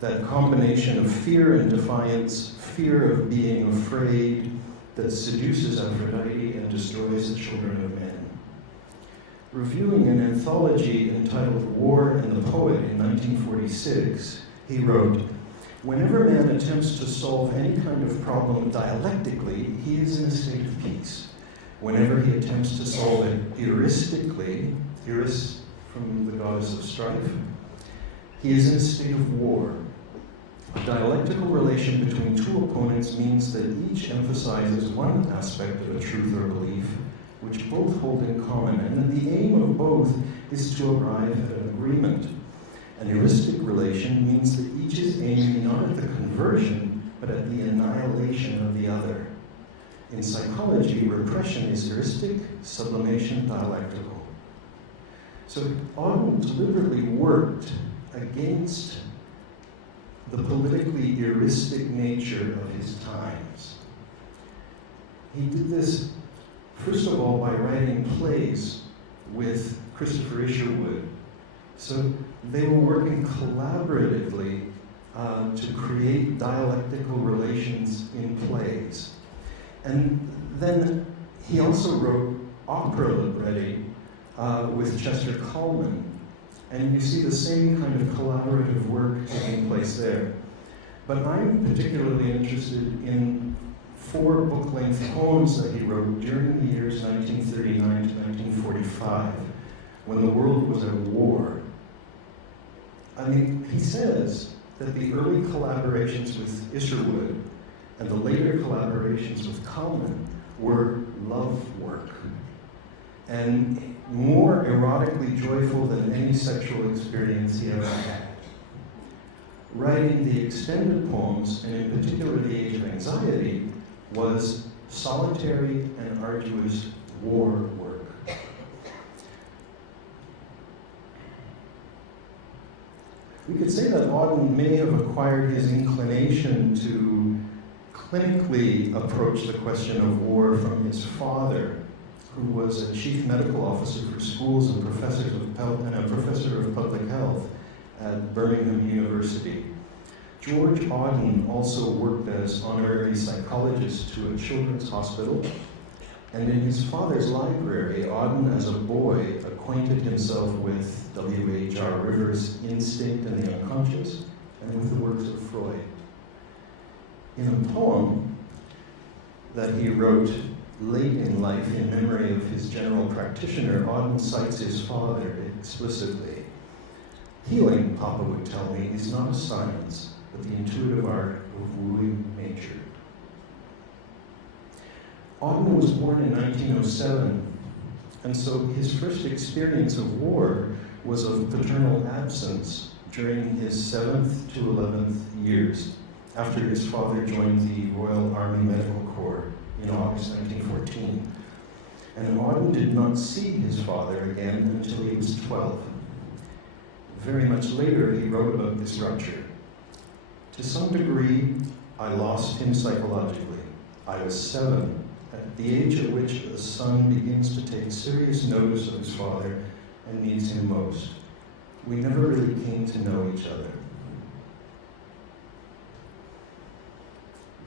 That combination of fear and defiance, fear of being afraid, that seduces Aphrodite and destroys the children of men. Reviewing an anthology entitled War and the Poet in 1946, he wrote, "Whenever man attempts to solve any kind of problem dialectically, he is in a state of peace. Whenever he attempts to solve it heuristically, Eris from the goddess of strife, he is in a state of war. A dialectical relation between two opponents means that each emphasizes one aspect of a truth or belief, which both hold in common, and that the aim of both is to arrive at an agreement. An heuristic relation means that each is aiming not at the conversion, but at the annihilation of the other. In psychology, repression is heuristic, sublimation dialectical." So Auden deliberately worked against the politically heuristic nature of his times. He did this, first of all, by writing plays with Christopher Isherwood. So they were working collaboratively to create dialectical relations in plays. And then he also wrote opera libretti with Chester Coleman. And you see the same kind of collaborative work taking place there. But I'm particularly interested in 4 book-length poems that he wrote during the years 1939 to 1945, when the world was at war. I mean, he says that the early collaborations with Isherwood and the later collaborations with Kalman were love work, and more erotically joyful than any sexual experience he ever had. Writing the extended poems, and in particular The Age of Anxiety, was solitary and arduous war work. We could say that Auden may have acquired his inclination to clinically approach the question of war from his father, who was a chief medical officer for schools and a professor of public health at Birmingham University. George Auden also worked as honorary psychologist to a children's hospital, and in his father's library, Auden, as a boy, acquainted himself with W.H.R. Rivers' Instinct and the Unconscious, and with the works of Freud. In a poem that he wrote late in life in memory of his general practitioner, Auden cites his father explicitly. Healing, Papa would tell me, is not a science, but the intuitive art of wooing nature. Auden was born in 1907, and so his first experience of war was of paternal absence during his 7th to 11th years, after his father joined the Royal Army Medical Corps in August 1914. And Auden did not see his father again until he was 12. Very much later, he wrote about this rupture. To some degree, I lost him psychologically. I was 7, at the age at which a son begins to take serious notice of his father and needs him most. We never really came to know each other.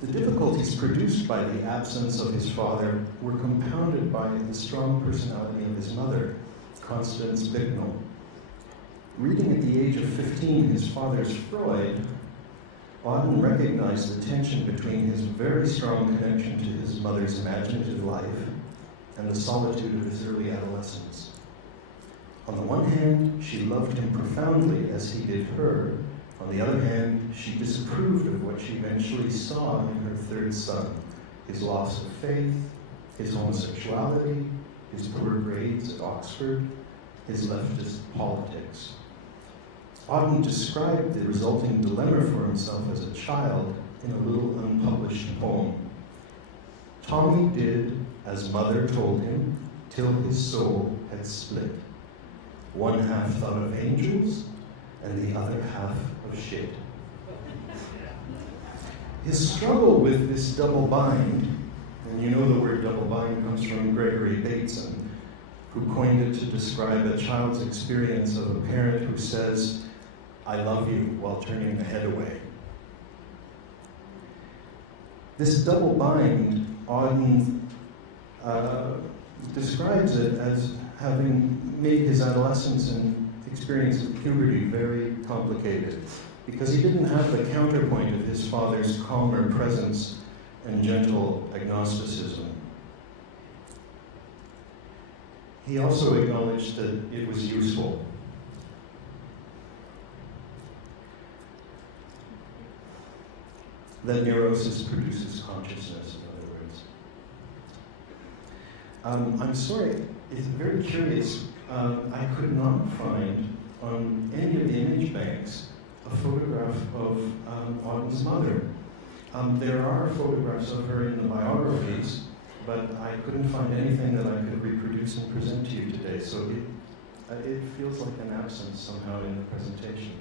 The difficulties produced by the absence of his father were compounded by the strong personality of his mother, Constance Bicknell. Reading at the age of 15 his father's Freud, Auden recognized the tension between his very strong connection to his mother's imaginative life and the solitude of his early adolescence. On the one hand, she loved him profoundly as he did her. On the other hand, she disapproved of what she eventually saw in her third son, his loss of faith, his homosexuality, his poor grades at Oxford, his leftist politics. Auden described the resulting dilemma for himself as a child in a little unpublished poem. Tommy did as mother told him, till his soul had split. One half thought of angels, and the other half of shit. His struggle with this double bind, and you know the word double bind comes from Gregory Bateson, who coined it to describe a child's experience of a parent who says, I love you, while turning the head away. This double bind, Auden describes it as having made his adolescence and experience of puberty very complicated, because he didn't have the counterpoint of his father's calmer presence and gentle agnosticism. He also acknowledged that it was useful. That neurosis produces consciousness, in other words. I'm sorry, it's very curious. I could not find on any of the image banks a photograph of Auden's mother. There are photographs of her in the biographies, but I couldn't find anything that I could reproduce and present to you today. So it feels like an absence somehow in the presentation.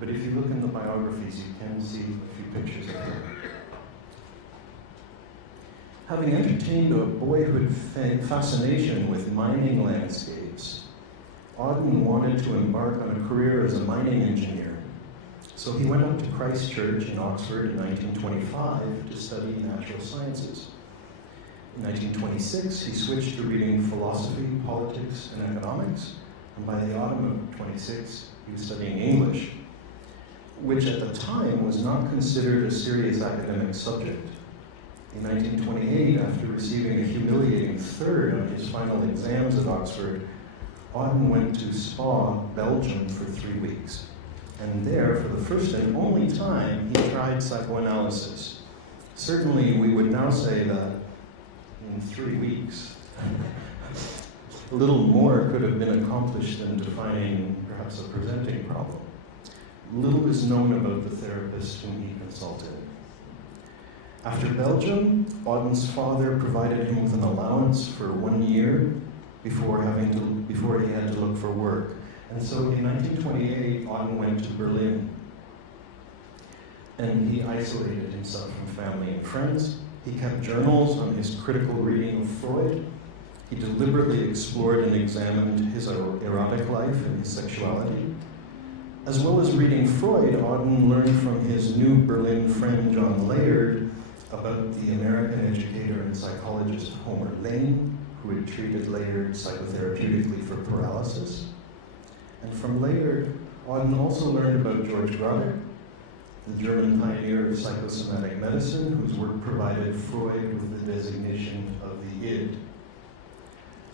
But if you look in the biographies, you can see a few pictures of her. Having entertained a boyhood fascination with mining landscapes, Auden wanted to embark on a career as a mining engineer. So he went up to Christ Church in Oxford in 1925 to study natural sciences. In 1926, he switched to reading philosophy, politics, and economics, and by the autumn of 26, he was studying English, which at the time was not considered a serious academic subject. In 1928, after receiving a humiliating third on his final exams at Oxford, Auden went to Spa, Belgium for 3 weeks. And there, for the first and only time, he tried psychoanalysis. Certainly, we would now say that in 3 weeks, a little more could have been accomplished than defining perhaps a presenting problem. Little is known about the therapist whom he consulted. After Belgium, Auden's father provided him with an allowance for 1 year before he had to look for work. And so in 1928, Auden went to Berlin. And he isolated himself from family and friends. He kept journals on his critical reading of Freud. He deliberately explored and examined his erotic life and his sexuality. As well as reading Freud, Auden learned from his new Berlin friend John Layard about the American educator and psychologist Homer Lane, who had treated Layard psychotherapeutically for paralysis. And from Layard, Auden also learned about George Grotter, the German pioneer of psychosomatic medicine, whose work provided Freud with the designation of the id.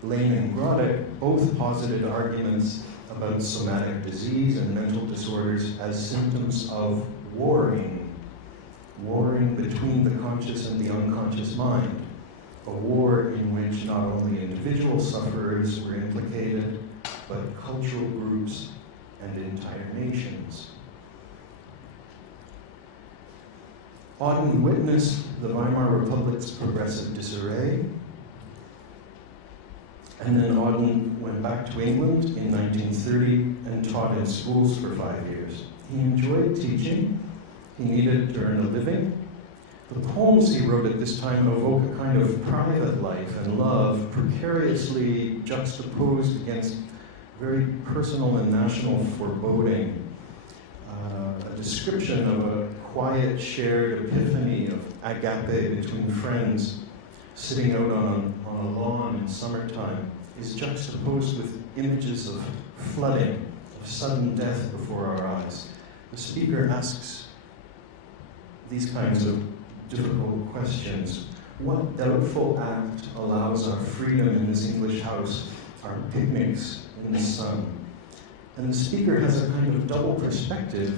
Lane and Grotter both posited arguments about somatic disease and mental disorders as symptoms of warring between the conscious and the unconscious mind, a war in which not only individual sufferers were implicated, but cultural groups and entire nations. Auden witnessed the Weimar Republic's progressive disarray, and then Auden went back to England in 1930 and taught in schools for 5 years. He enjoyed teaching. He needed to earn a living. The poems he wrote at this time evoke a kind of private life and love precariously juxtaposed against very personal and national foreboding. A description of a quiet shared epiphany of agape between friends sitting out on a lawn in summertime is juxtaposed with images of flooding, of sudden death before our eyes. The speaker asks these kinds of difficult questions. What doubtful act allows our freedom in this English house, our picnics in the sun? And the speaker has a kind of double perspective.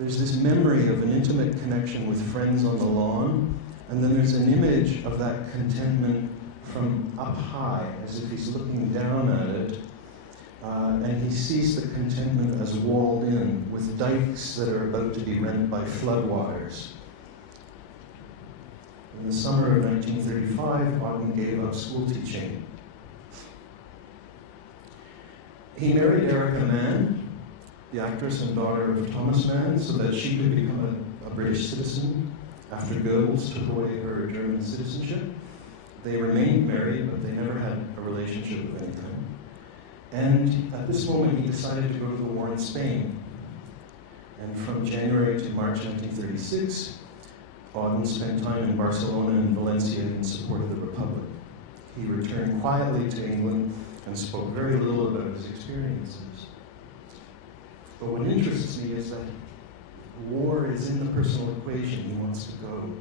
There's this memory of an intimate connection with friends on the lawn, and then there's an image of that contentment from up high, as if he's looking down at it, and he sees the contentment as walled in, with dikes that are about to be rent by floodwaters. In the summer of 1935, Auden gave up school teaching. He married Erica Mann, the actress and daughter of Thomas Mann, so that she could become a British citizen after Goebbels took away her German citizenship. They remained married, but they never had a relationship of any kind. And at this moment, he decided to go to the war in Spain. And from January to March 1936, Auden spent time in Barcelona and Valencia in support of the Republic. He returned quietly to England and spoke very little about his experiences. But what interests me is that war is in the personal equation. He wants to go.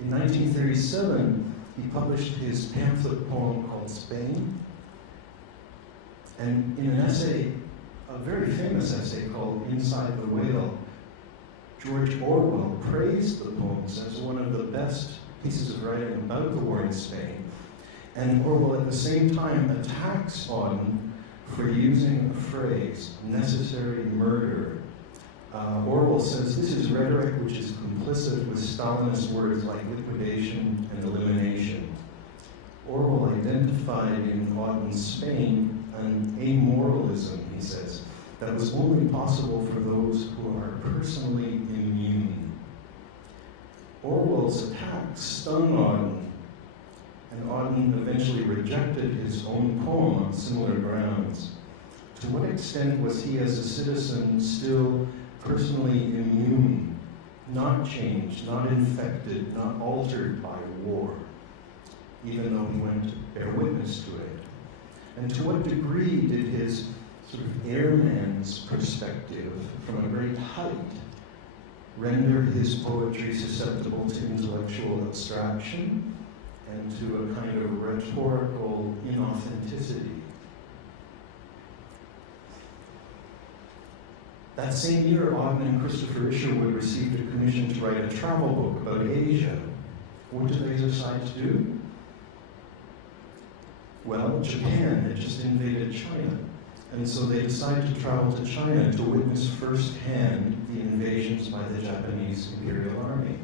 In 1937, he published his pamphlet poem called Spain. And in an essay, a very famous essay called Inside the Whale, George Orwell praised the poems as one of the best pieces of writing about the war in Spain. And Orwell at the same time attacks Auden for using a phrase, necessary murder. Orwell says this is rhetoric which is complicit with Stalinist words like liquidation and elimination. Orwell identified in Auden's Spain an amoralism, he says, that was only possible for those who are personally immune. Orwell's attack stung Auden, and Auden eventually rejected his own poem on similar grounds. To what extent was he as a citizen still personally immune, not changed, not infected, not altered by war, even though he went to bear witness to it? And to what degree did his sort of airman's perspective from a great height render his poetry susceptible to intellectual abstraction and to a kind of rhetorical inauthenticity. That same year, Auden and Christopher Isherwood received a commission to write a travel book about Asia. What did they decide to do? Well, Japan had just invaded China, and so they decided to travel to China to witness firsthand the invasions by the Japanese Imperial Army.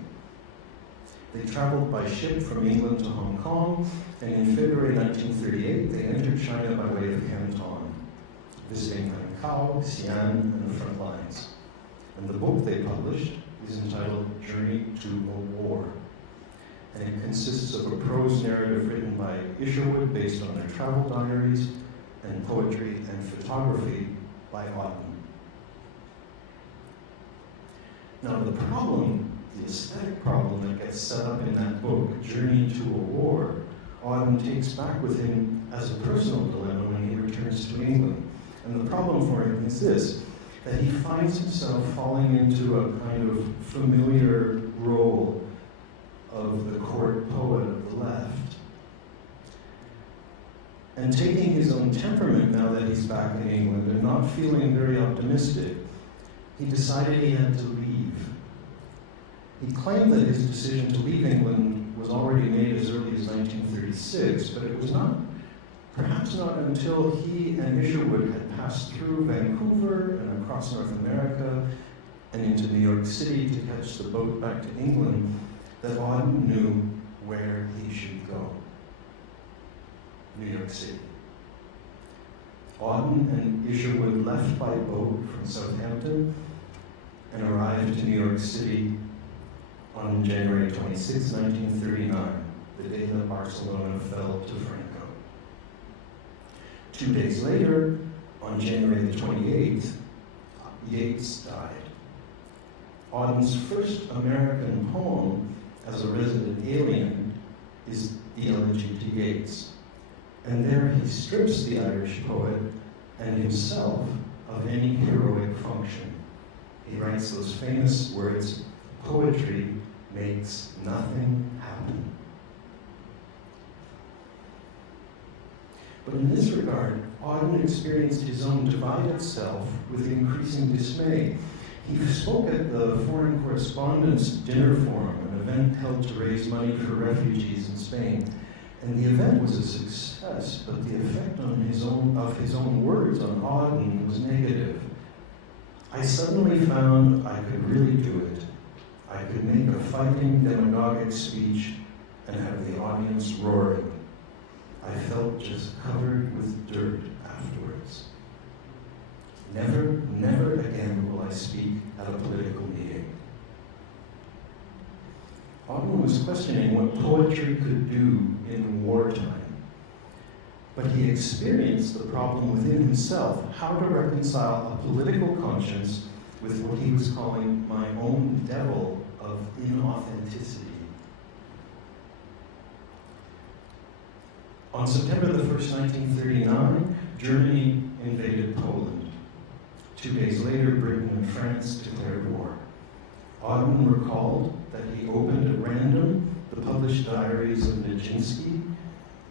They traveled by ship from England to Hong Kong, and in February 1938, they entered China by way of Canton, visiting Hankow, Xi'an, and the front lines. And the book they published is entitled Journey to a War. And it consists of a prose narrative written by Isherwood based on their travel diaries, and poetry and photography by Auden. Now the problem, the aesthetic problem that gets set up in that book, Journey to a War, Auden takes back with him as a personal dilemma when he returns to England. And the problem for him is this, that he finds himself falling into a kind of familiar role of the court poet of the left. And taking his own temperament now that he's back in England and not feeling very optimistic, he decided he had to leave. He claimed that his decision to leave England was already made as early as 1936, but it was not, perhaps not until he and Isherwood had passed through Vancouver and across North America and into New York City to catch the boat back to England that Auden knew where he should go. New York City. Auden and Isherwood left by boat from Southampton and arrived to New York City on January 26, 1939, the day that Barcelona fell to Franco. 2 days later, on January the 28th, Yeats died. Auden's first American poem as a resident alien is the Elegy to Yeats. And there he strips the Irish poet and himself of any heroic function. He writes those famous words, "Poetry makes nothing happen." But in this regard, Auden experienced his own divided self with increasing dismay. He spoke at the Foreign Correspondents' Dinner Forum, an event held to raise money for refugees in Spain. And the event was a success, but the effect on his own words on Auden was negative. I suddenly found I could really do it. I could make a fighting, demagogic speech and have the audience roaring. I felt just covered with dirt afterwards. Never, never again will I speak at a political meeting. Auden was questioning what poetry could do in wartime. But he experienced the problem within himself, how to reconcile a political conscience with what he was calling my own devil of inauthenticity. On September the 1st, 1939, Germany invaded Poland. 2 days later, Britain and France declared war. Auden recalled that he opened at random the published diaries of Nijinsky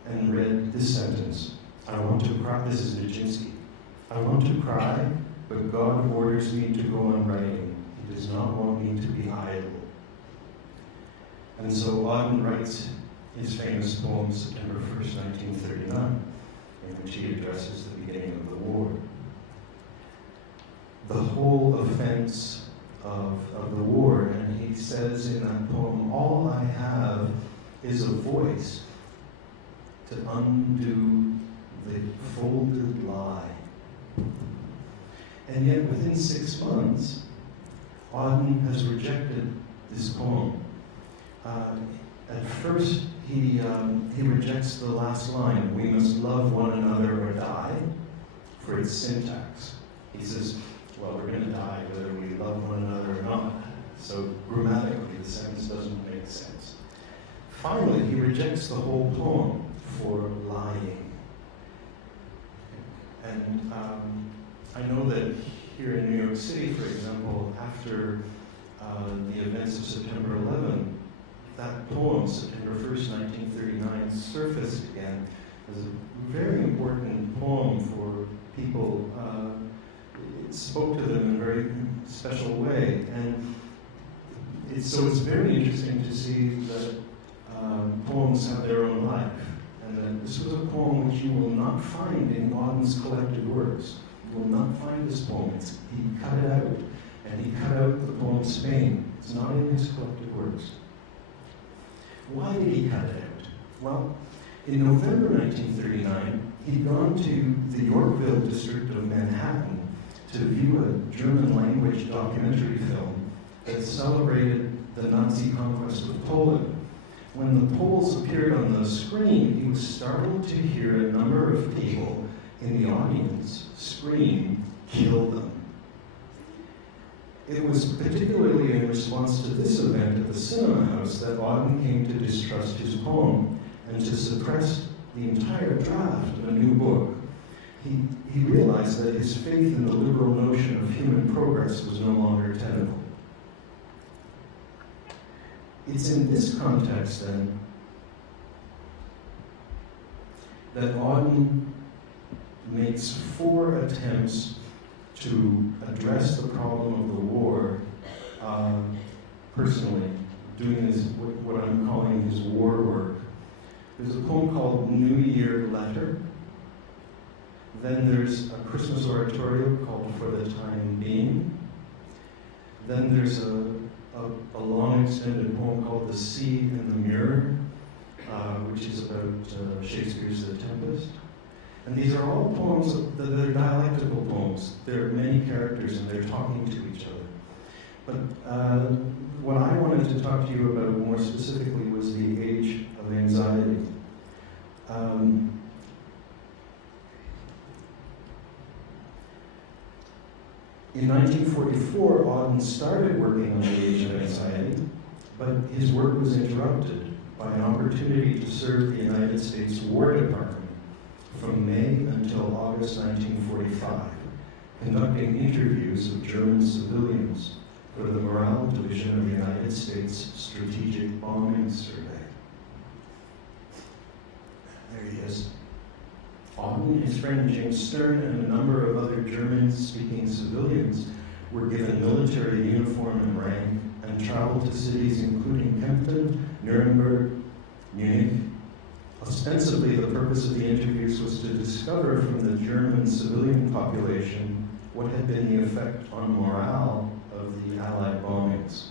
and read this sentence, "I want to cry," this is Nijinsky, "I want to cry, but God orders me to go on writing. He does not want me to be idle." And so Auden writes his famous poem, September 1st, 1939, in which he addresses the beginning of the war. The whole offense of the war, and he says in that poem, all I have is a voice to undo the folded lie. And yet within 6 months, Auden has rejected this poem. At first, he rejects the last line, "We must love one another or die," for its syntax. He says, well, we're going to die whether we love one another or not. So grammatically, the sentence doesn't make sense. Finally, he rejects the whole poem for lying. And I know that here in New York City, for example, after the events of September 11, that poem, September 1st, 1939, surfaced again as a very important poem for people. It spoke to them in a very special way. And so it's very interesting to see that poems have their own life. And that this was a poem which you will not find in Auden's collected works. You will not find this poem. He cut it out. And he cut out the poem Spain. It's not in his collected works. Why did he cut it out? Well, in November 1939, he'd gone to the Yorkville district of Manhattan to view a German language documentary film that celebrated the Nazi conquest of Poland. When the Poles appeared on the screen, he was startled to hear a number of people in the audience scream, "Kill them." It was particularly in response to this event at the Cinema House that Auden came to distrust his poem and to suppress the entire draft of a new book. He realized that his faith in the liberal notion of human progress was no longer tenable. It's in this context, then, that Auden makes 4 attempts to address the problem of the war personally, doing this, what I'm calling his war work. There's a poem called New Year Letter. Then there's a Christmas oratorio called For the Time Being. Then there's a long extended poem called The Sea and the Mirror, which is about Shakespeare's The Tempest. And these are all poems that are dialectical poems. There are many characters and they're talking to each other. But what I wanted to talk to you about more specifically was the age of anxiety. In 1944, Auden started working on the age of anxiety, but his work was interrupted by an opportunity to serve the United States War Department from May until August 1945, conducting interviews of German civilians for the Morale Division of the United States Strategic Bombing Survey. There he is. Auden, his friend James Stern, and a number of other German-speaking civilians were given military uniform and rank and traveled to cities including Kempten, Nuremberg, Munich. Ostensibly, the purpose of the interviews was to discover from the German civilian population what had been the effect on morale of the Allied bombings.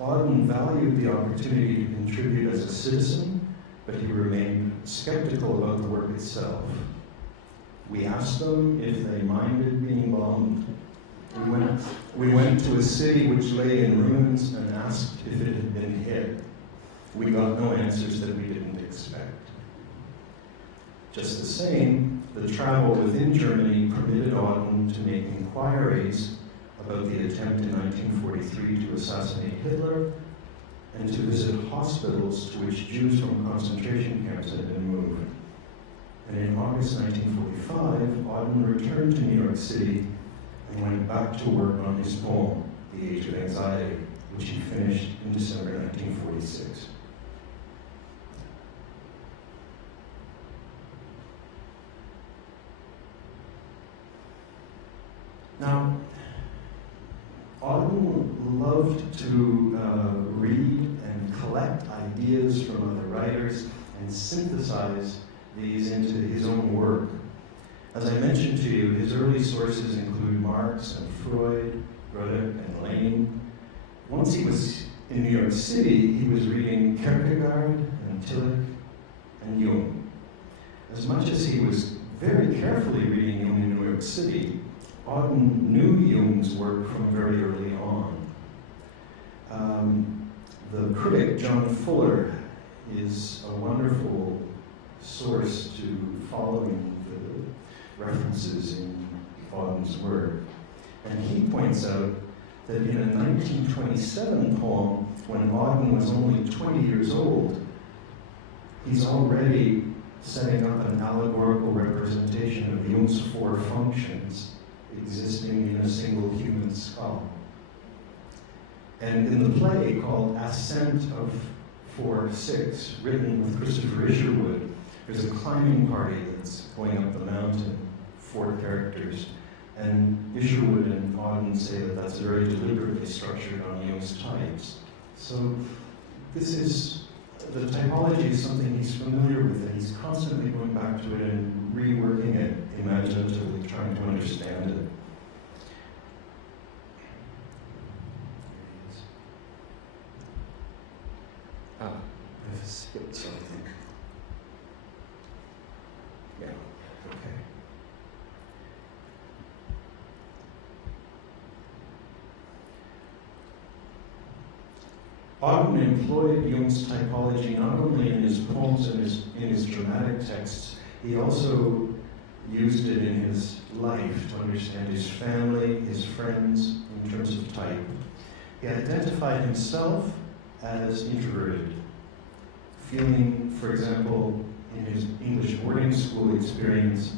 Auden valued the opportunity to contribute as a citizen, but he remained skeptical about the work itself. We asked them if they minded being bombed. We went to a city which lay in ruins and asked if it had been hit. We got no answers that we didn't expect. Just the same, the travel within Germany permitted Auden to make inquiries about the attempt in 1943 to assassinate Hitler and to visit hospitals to which Jews from concentration camps had been moved. And in August 1945, Auden returned to New York City and went back to work on his poem, The Age of Anxiety, which he finished in December 1946. Now, Auden loved to read and collect ideas from other writers and synthesize these into his own work. As I mentioned to you, his early sources include Marx and Freud, Grodeck and Lane. Once he was in New York City, he was reading Kierkegaard and Tillich and Jung. As much as he was very carefully reading Jung in New York City, Auden knew Jung's work from very early on. The critic John Fuller is a wonderful source to following the references in Auden's work. And he points out that in a 1927 poem, when Auden was only 20 years old, he's already setting up an allegorical representation of Jung's 4 functions existing in a single human skull. And in the play called Ascent of 4-6, written with Christopher Isherwood, there's a climbing party that's going up the mountain, 4 characters. And Isherwood and Auden say that that's very deliberately structured on Jung's types. So this is, the typology is something he's familiar with, and he's constantly going back to it and reworking it imaginatively, trying to understand it. I've skipped something. Yeah, okay. Auden employed Jung's typology not only in his poems and in his dramatic texts, he also used it in his life to understand his family, his friends, in terms of type. He identified himself as introverted, feeling, for example, in his English boarding school experience,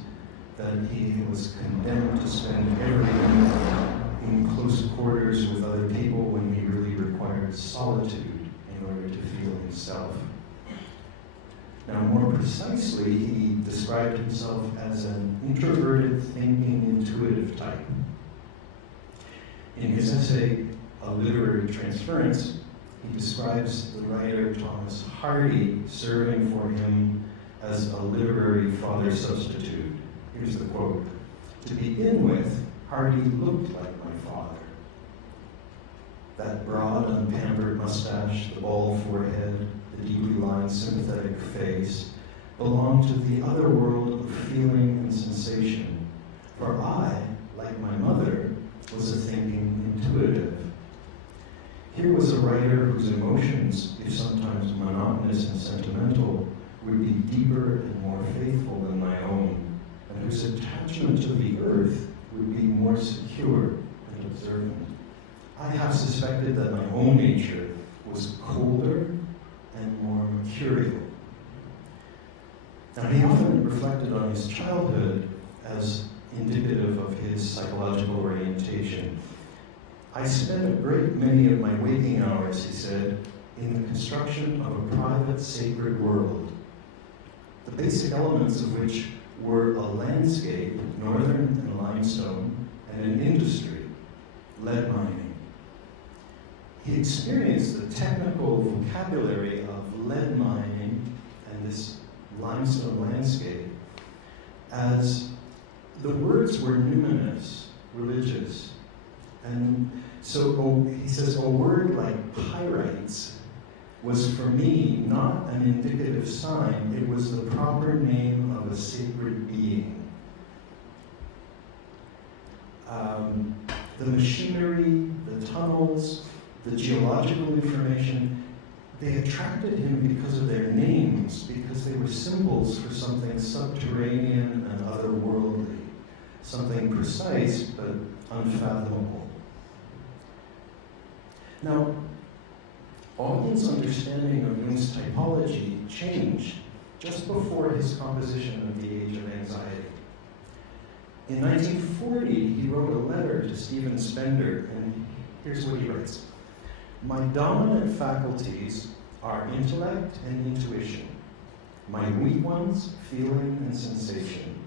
that he was condemned to spend every day in close quarters with other people when he really required solitude in order to feel himself. Now, more precisely, he described himself as an introverted, thinking, intuitive type. In his essay, A Literary Transference, he describes the writer Thomas Hardy serving for him as a literary father substitute. Here's the quote. To begin with, Hardy looked like my father. That broad, unpampered mustache, the bald forehead, the deeply lined, sympathetic face, belonged to the other world of feeling and sensation. For I, like my mother, was a thinking intuitive. Here was a writer whose emotions, if sometimes monotonous and sentimental, would be deeper and more faithful than my own, and whose attachment to the earth would be more secure and observant. I have suspected that my own nature was colder and more mercurial. Now, he often reflected on his childhood as indicative of his psychological orientation. I spent a great many of my waking hours, he said, in the construction of a private sacred world, the basic elements of which were a landscape, northern and limestone, and an industry, lead mining. He experienced the technical vocabulary of lead mining and this limestone landscape as the words were numinous, religious. And so he says, a word like pyrites was for me not an indicative sign, it was the proper name of a sacred being. The machinery, the tunnels, the geological information, they attracted him because of their names, because they were symbols for something subterranean and otherworldly, something precise but unfathomable. Now, Auden's understanding of Jung's typology changed just before his composition of The Age of Anxiety. In 1940, he wrote a letter to Stephen Spender, and here's what he writes. My dominant faculties are intellect and intuition. My weak ones, feeling and sensation.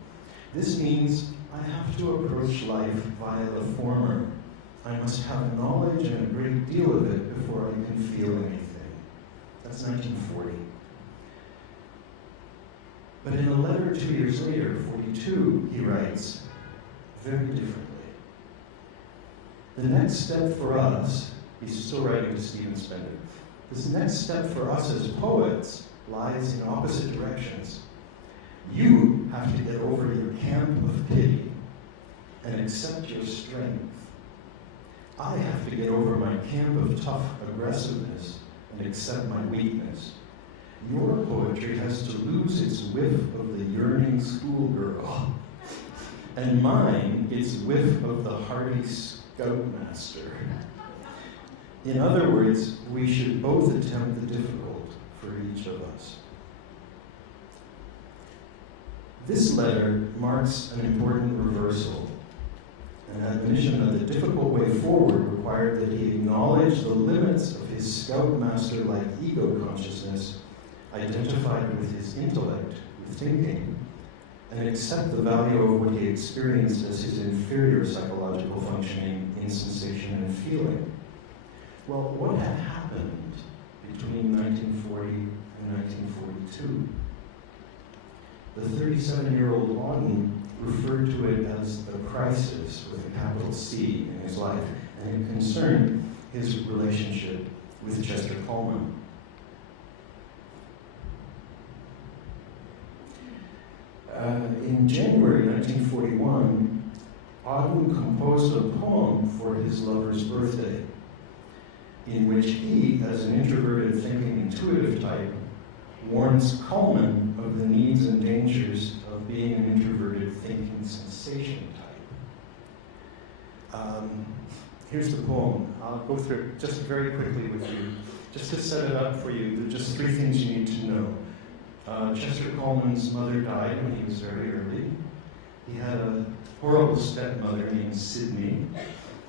This means I have to approach life via the former. I must have knowledge and a great deal of it before I can feel anything. That's 1940. But in a letter 2 years later, 42, he writes, very differently. The next step for us, he's still writing to Stephen Spender, this next step for us as poets lies in opposite directions. You have to get over your camp of pity and accept your strength. I have to get over my camp of tough aggressiveness and accept my weakness. Your poetry has to lose its whiff of the yearning schoolgirl, and mine its whiff of the hardy scoutmaster. In other words, we should both attempt the difficult for each of us. This letter marks an important reversal. an admonition that the difficult way forward required that he acknowledge the limits of his scoutmaster-like ego consciousness, identified with his intellect, with thinking, and accept the value of what he experienced as his inferior psychological functioning in sensation and feeling. Well, what had happened between 1940 and 1942? The 37-year-old Auden referred to it as the crisis with a capital C in his life, and it concerned his relationship with Chester Coleman. In January 1941, Auden composed a poem for his lover's birthday, in which he, as an introverted thinking intuitive type, warns Coleman of the needs and dangers of being an introverted thinking sensation type. Here's the poem. I'll go through it just very quickly with you, just to set it up for you. There are just 3 things you need to know. Chester Coleman's mother died when he was very early. He had a horrible stepmother named Sydney,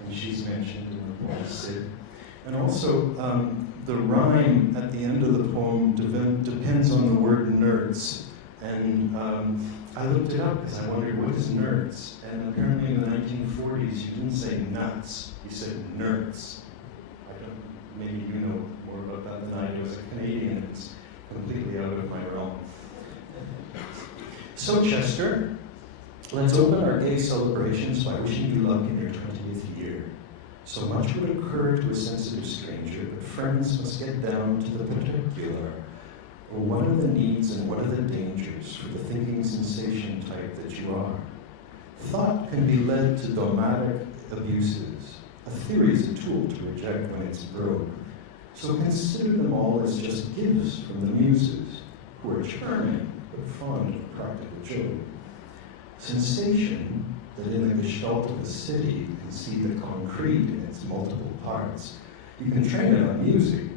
and she's mentioned in the poem Sid. And also, the rhyme at the end of the poem depends on the word nerds. And I looked it up because I wondered, what is nerds? And apparently in the 1940s, you didn't say nuts, you said nerds. Maybe you know more about that than I do. As a Canadian, it's completely out of my realm. So Chester, let's open our gay celebrations by wishing you luck in your 20th year. So much would occur to a sensitive stranger, but friends must get down to the particular. Or what are the needs and what are the dangers for the thinking sensation type that you are? Thought can be led to dogmatic abuses. A theory is a tool to reject when it's broke. So consider them all as just gifts from the muses, who are charming but fond of practical joke. Sensation, that in the gestalt of a city can see the concrete in its multiple parts. You can train it on music,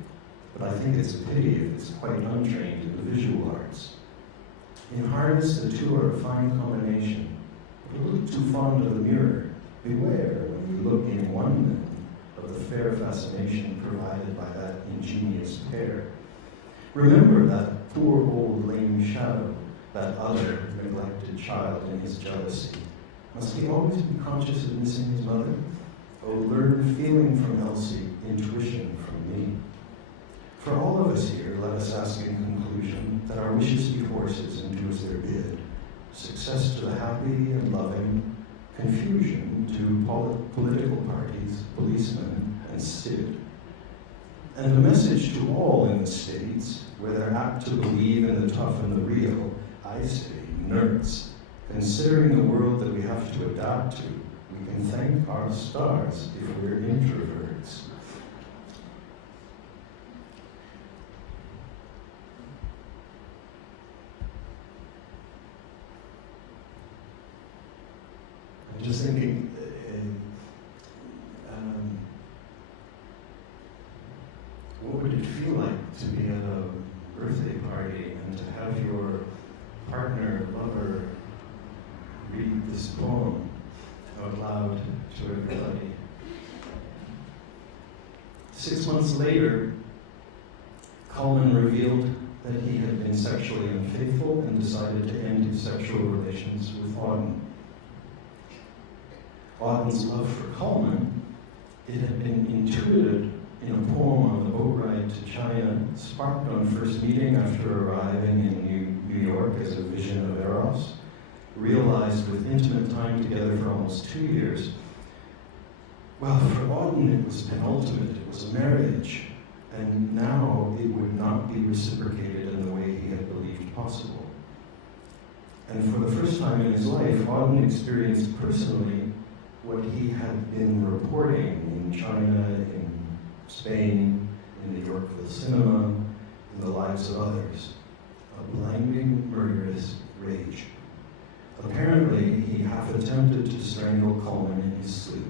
but I think it's a pity if it's quite untrained in the visual arts. In harness, the two are a fine combination, but a little too fond of the mirror. Beware when you look in one man of the fair fascination provided by that ingenious pair. Remember that poor old lame shadow, that other neglected child in his jealousy. Must he always be conscious of missing his mother? Oh, learn feeling from Elsie, intuition from me. For all of us here, let us ask in conclusion that our wishes be horses and do as they're bid. Success to the happy and loving, confusion to political parties, policemen, and Sid. And a message to all in the States, where they're apt to believe in the tough and the real, I say, nerds. Considering the world that we have to adapt to, we can thank our stars if we're introverts. I'm just thinking, what would it feel like to be at a birthday party and to have your partner, lover, read this poem out loud to everybody? 6 months later, Coleman revealed that he had been sexually unfaithful and decided to end his sexual relations with Auden. Auden's love for Coleman, it had been intuited in a poem on the boat ride to China, sparked on first meeting after arriving in New York as a vision of Eros, realized with intimate time together for almost 2 years. Well, for Auden it was penultimate, it was a marriage, and now it would not be reciprocated in the way he had believed possible. And for the first time in his life, Auden experienced personally what he had been reporting in China, in Spain, in the Yorkville cinema, in the lives of others. A blinding, murderous rage. Apparently, he half attempted to strangle Coleman in his sleep.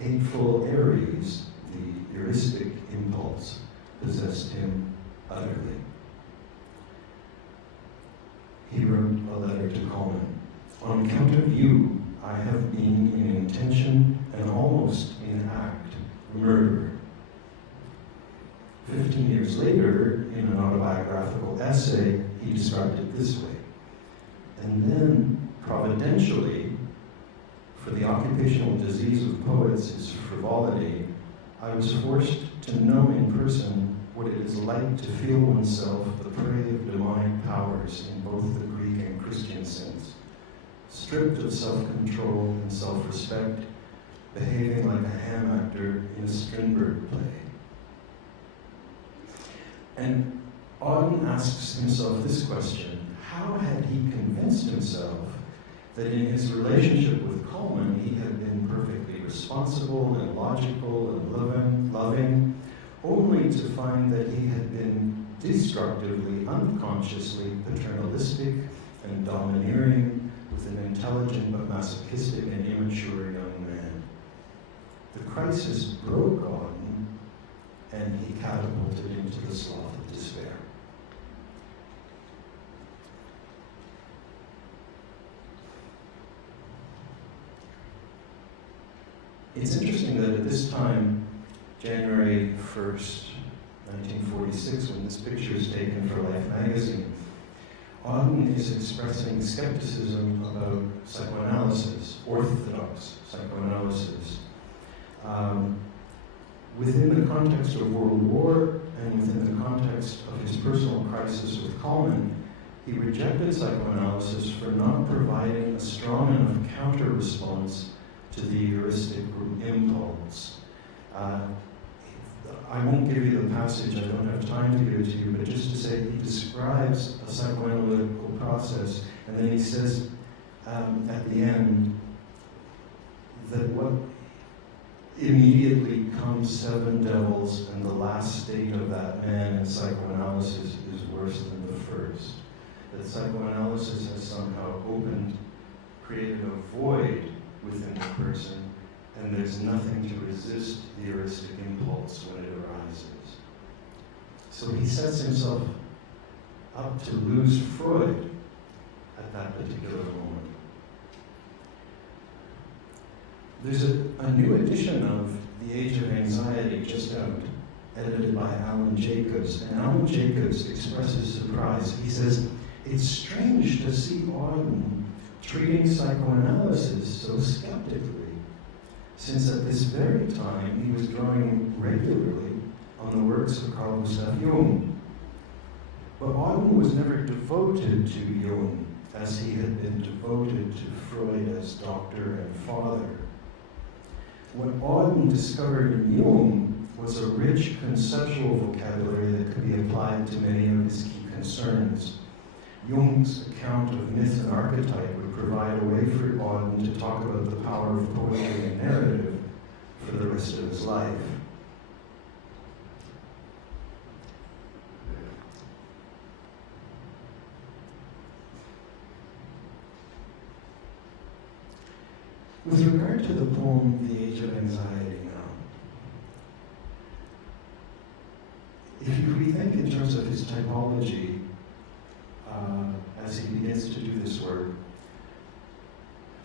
Hateful Aries, the heuristic impulse, possessed him utterly. He wrote a letter to Coleman. On account of you, I have been in intention and almost in act a murderer. 15 years later, in an autobiographical essay, he described it this way. And then, providentially, for the occupational disease of poets is frivolity, I was forced to know in person what it is like to feel oneself the prey of demonic powers in both the Greek and Christian sense, stripped of self-control and self-respect, behaving like a ham actor in a Strindberg play. And Auden asks himself this question: how had he convinced himself that in his relationship with Coleman he had been perfectly responsible and logical and loving, only to find that he had been destructively, unconsciously paternalistic and domineering with an intelligent but masochistic and immature young man? The crisis broke Auden, and he catapulted into the slough of despair. It's interesting that at this time, January 1st, 1946, when this picture is taken for Life magazine, Auden is expressing skepticism about psychoanalysis, orthodox psychoanalysis. Within the context of World War and within the context of his personal crisis with Coleman, he rejected psychoanalysis for not providing a strong enough counter-response to the heuristic impulse. I won't give you the passage, I don't have time to give it to you, but just to say he describes a psychoanalytical process, and then he says at the end that what immediately comes 7 devils, and the last state of that man in psychoanalysis is worse than the first. That psychoanalysis has somehow created a void within the person, and there's nothing to resist the heuristic impulse when it arises. So he sets himself up to lose Freud at that particular moment. There's a new edition of The Age of Anxiety just out, edited by Alan Jacobs, and Alan Jacobs expresses surprise. He says, "It's strange to see Auden treating psychoanalysis so skeptically, since at this very time he was drawing regularly on the works of Carl Gustav Jung. But Auden was never devoted to Jung as he had been devoted to Freud as doctor and father. What Auden discovered in Jung was a rich conceptual vocabulary that could be applied to many of his key concerns. Jung's account of myth and archetype would provide a way for Auden to talk about the power of poetry and narrative for the rest of his life." With regard to the poem, The Age of Anxiety now, if you rethink in terms of his typology as he begins to do this work,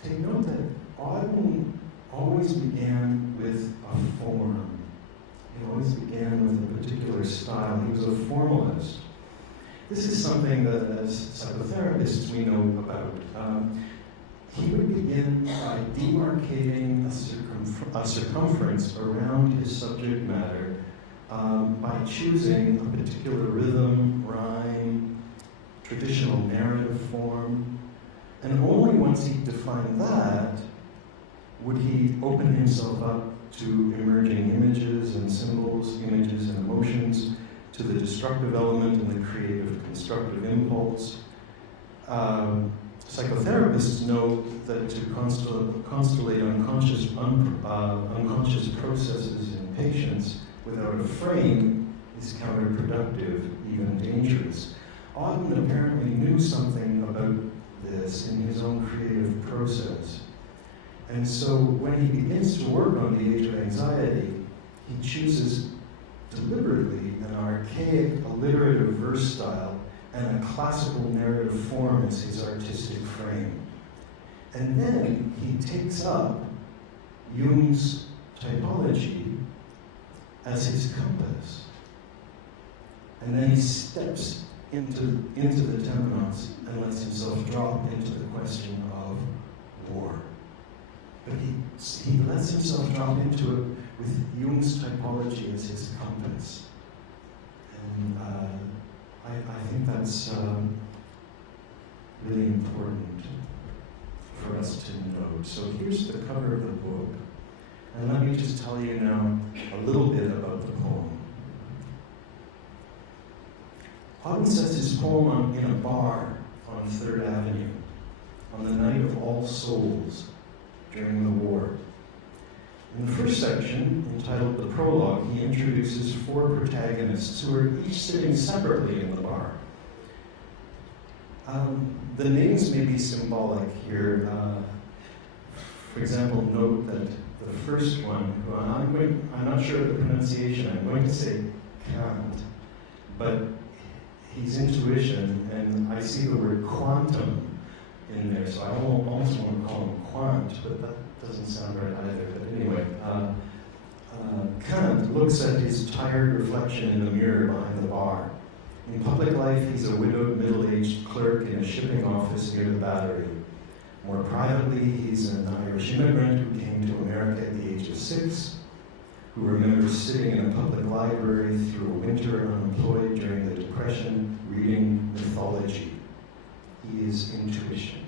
take note that Auden always began with a form. He always began with a particular style. He was a formalist. This is something that as psychotherapists we know about. He would begin by demarcating a circumference around his subject matter by choosing a particular rhythm, rhyme, traditional narrative form, and only once he defined that would he open himself up to emerging images and symbols, images and emotions, to the destructive element and the creative constructive impulse. Psychotherapists know that to constellate unconscious processes in patients without a frame is counterproductive, even dangerous. Auden apparently knew something about this in his own creative process. And so when he begins to work on The Age of Anxiety, he chooses deliberately an archaic alliterative verse style and a classical narrative form as his artistic frame. And then he takes up Jung's typology as his compass. And then he steps into the temenos and lets himself drop into the question of war. But he lets himself drop into it with Jung's typology as his compass. And I think that's really important for us to note. So here's the cover of the book. And let me just tell you now a little bit about the poem. Auden says his poem in a bar on 3rd Avenue on the night of All Souls during the war. In the first section, entitled The Prologue, he introduces 4 protagonists who are each sitting separately in the bar. The names may be symbolic here. For example, note that the first one, who I'm not sure of the pronunciation, I'm going to say Kant, but he's intuition, and I see the word quantum in there, so I almost want to call him Quant, but that doesn't sound right either. But anyway, Kant looks at his tired reflection in the mirror behind the bar. In public life, he's a widowed, middle-aged clerk in a shipping office near the Battery. More privately, he's an Irish immigrant who came to America at the age of 6, who remembers sitting in a public library through a winter unemployed during the Depression, reading mythology. He is intuition.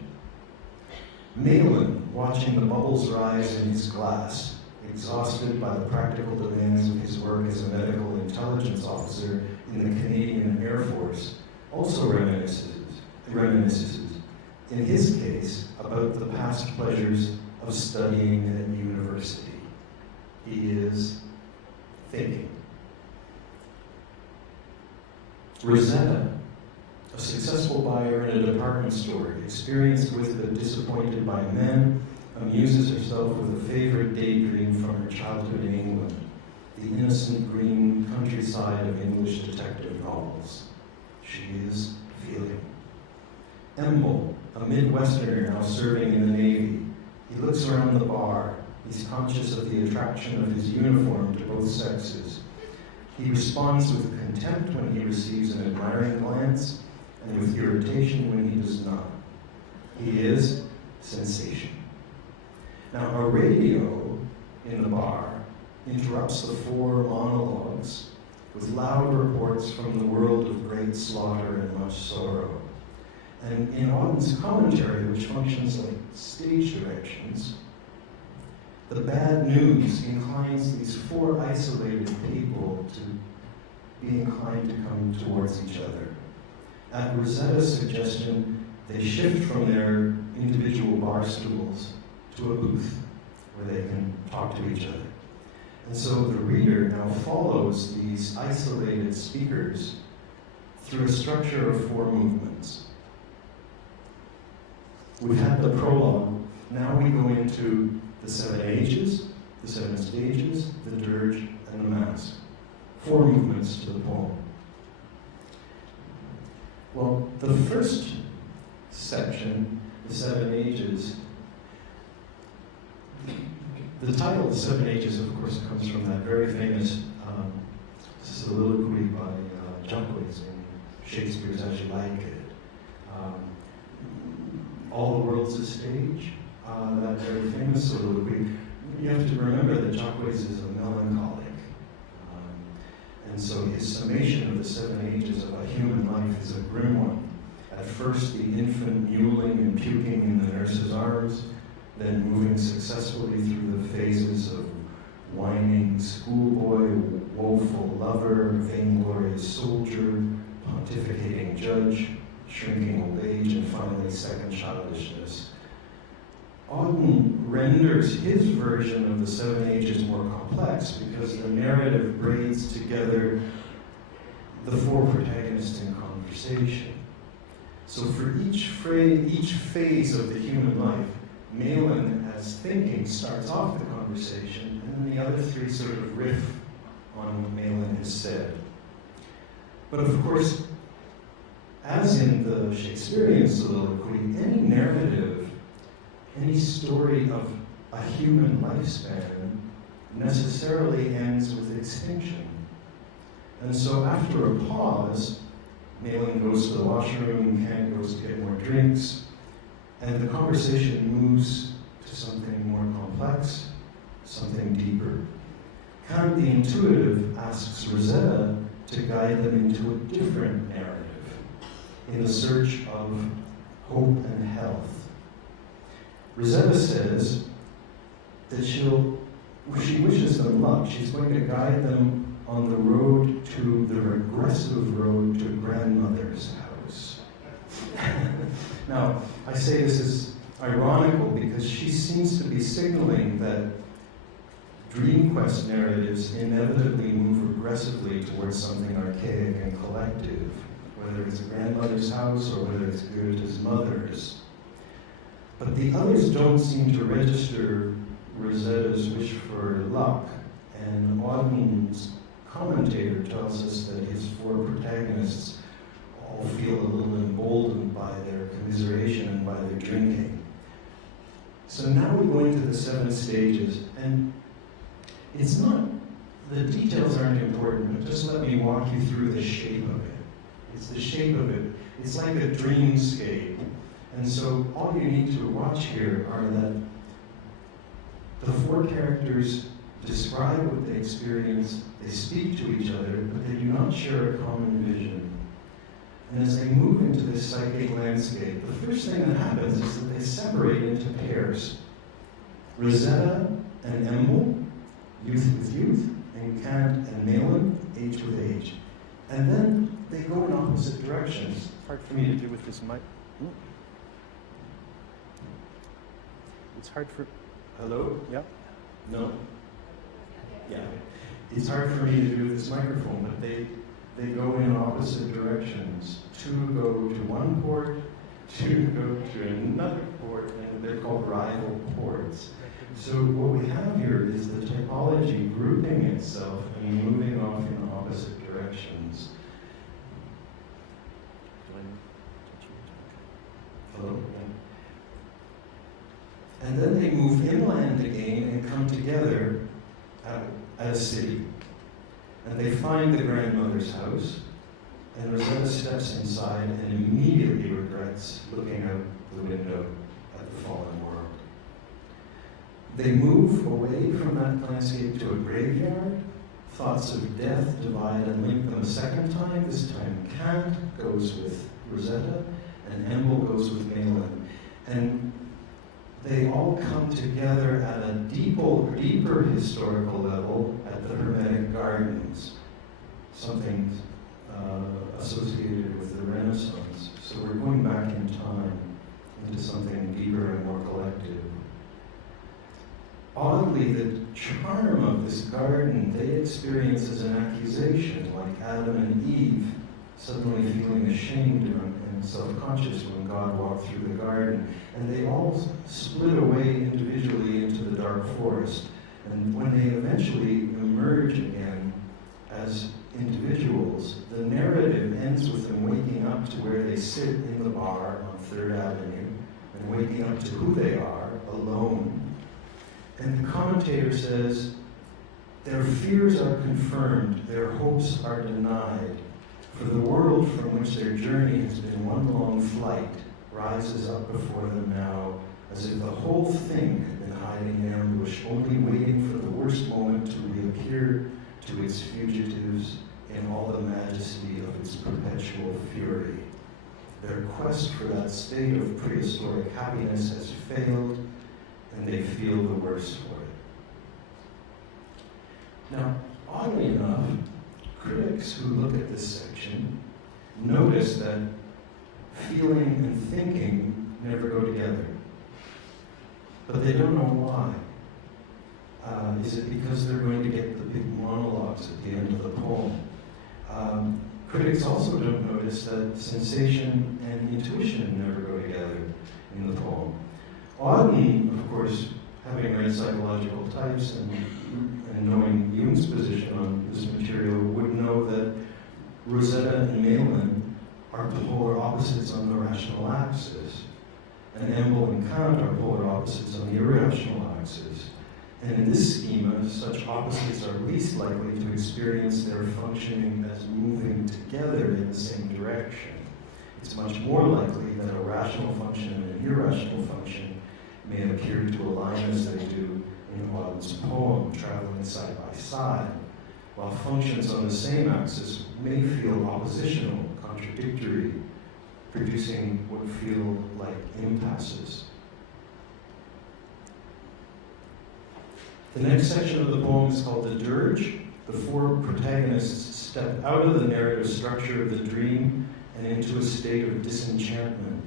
Malin, watching the bubbles rise in his glass, exhausted by the practical demands of his work as a medical intelligence officer in the Canadian Air Force, also reminisces, in his case, about the past pleasures of studying at university. He is thinking. Rosetta, a successful buyer in a department store, experienced with but disappointed by men, amuses herself with a favorite daydream from her childhood in England, the innocent green countryside of English detective novels. She is feeling. Emble, a Midwesterner now serving in the Navy. He looks around the bar. He's conscious of the attraction of his uniform to both sexes. He responds with contempt when he receives an admiring glance, and with irritation when he does not. He is sensation. Now, a radio in the bar interrupts the 4 monologues with loud reports from the world of great slaughter and much sorrow. And in Auden's commentary, which functions like stage directions, the bad news inclines these 4 isolated people to be inclined to come towards each other. At Rosetta's suggestion, they shift from their individual bar stools to a booth where they can talk to each other. And so the reader now follows these isolated speakers through a structure of 4 movements. We've had the prologue. Now we go into the 7 ages, the 7 stages, the dirge, and the mask. 4 movements to the poem. Well, the first section, the 7 ages, the title, The 7 Ages, of course, comes from that very famous soliloquy by Jung in Shakespeare's As You Like It. All the World's a Stage, that very famous soliloquy. You have to remember that Jacques is a melancholic. And so his summation of the 7 ages of a human life is a grim one. At first, the infant mewling and puking in the nurse's arms, then moving successfully through the phases of whining schoolboy, woeful lover, vainglorious soldier, pontificating judge, shrinking old age, and finally second childishness. Auden renders his version of the 7 ages more complex because the narrative braids together the 4 protagonists in conversation. So for each phase of the human life, Malin, as thinking, starts off the conversation, and then the other 3 sort of riff on what Malin has said. But of course, as in the Shakespearean soliloquy, any narrative any story of a human lifespan necessarily ends with extinction. And so after a pause, Malin goes to the washroom, Kant goes to get more drinks, and the conversation moves to something more complex, something deeper. Kant the intuitive asks Rosetta to guide them into a different narrative, in the search of hope and health. Rosetta says that she wishes them luck. She's going to guide them on the road to the regressive road to grandmother's house. Now, I say this is ironical because she seems to be signaling that dream quest narratives inevitably move regressively towards something archaic and collective, whether it's grandmother's house or whether it's Goethe's mother's. But the others don't seem to register Rosetta's wish for luck, and Auden's commentator tells us that his four protagonists all feel a little emboldened by their commiseration and by their drinking. So now we go into the 7 stages, and it's not, the details aren't important, but just let me walk you through the shape of it. It's the shape of it. It's like a dreamscape. And so all you need to watch here are that the 4 characters describe what they experience, they speak to each other, but they do not share a common vision. And as they move into this psychic landscape, the first thing that happens is that they separate into pairs. Rosetta and Emil, youth with youth, and Kant and Malin, age with age. And then they go in opposite directions. It's hard for me to do with this mic. It's hard for, hello? Yeah? No? Yeah. It's hard for me to do with this microphone, but they go in opposite directions. 2 go to one port, 2 go to another port, and they're called rival ports. So what we have here is the typology grouping itself and moving off in opposite directions. Hello? And then they move inland again and come together at a city. And they find the grandmother's house, and Rosetta steps inside and immediately regrets looking out the window at the fallen world. They move away from that landscape to a graveyard. Thoughts of death divide and link them a second time. This time Kant goes with Rosetta, and Emil goes with Malin. And they all come together at a deeper historical level at the Hermetic Gardens, something associated with the Renaissance. So we're going back in time into something deeper and more collective. Oddly, the charm of this garden they experience as an accusation, like Adam and Eve suddenly feeling ashamed and self-conscious when God walked through the garden. And they all split away individually into the dark forest. And when they eventually emerge again as individuals, the narrative ends with them waking up to where they sit in the bar on 3rd Avenue and waking up to who they are, alone. And the commentator says, their fears are confirmed, their hopes are denied. For the world from which their journey has been one long flight rises up before them now, as if the whole thing had been hiding in ambush, only waiting for the worst moment to reappear to its fugitives in all the majesty of its perpetual fury. Their quest for that state of prehistoric happiness has failed, and they feel the worse for it. Now, oddly enough, critics who look at this section notice that feeling and thinking never go together. But they don't know why. Is it because they're going to get the big monologues at the end of the poem? Critics also don't notice that sensation and intuition never go together in the poem. Auden, of course, having read psychological types and knowing Jung's position on this material, would know that Rosetta and Malin are polar opposites on the rational axis. and Emble and Kant are polar opposites on the irrational axis. And in this schema, such opposites are least likely to experience their functioning as moving together in the same direction. It's much more likely that a rational function and an irrational function may appear to align as they do in Auden's poem, traveling side by side, while functions on the same axis may feel oppositional, contradictory, producing what feel like impasses. The next section of the poem is called The Dirge. The four protagonists step out of the narrative structure of the dream and into a state of disenchantment.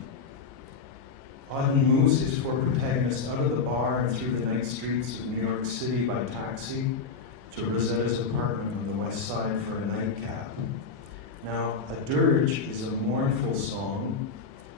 Auden moves his four protagonists out of the bar and through the night streets of New York City by taxi to Rosetta's apartment on the west side for a nightcap. Now, a dirge is a mournful song,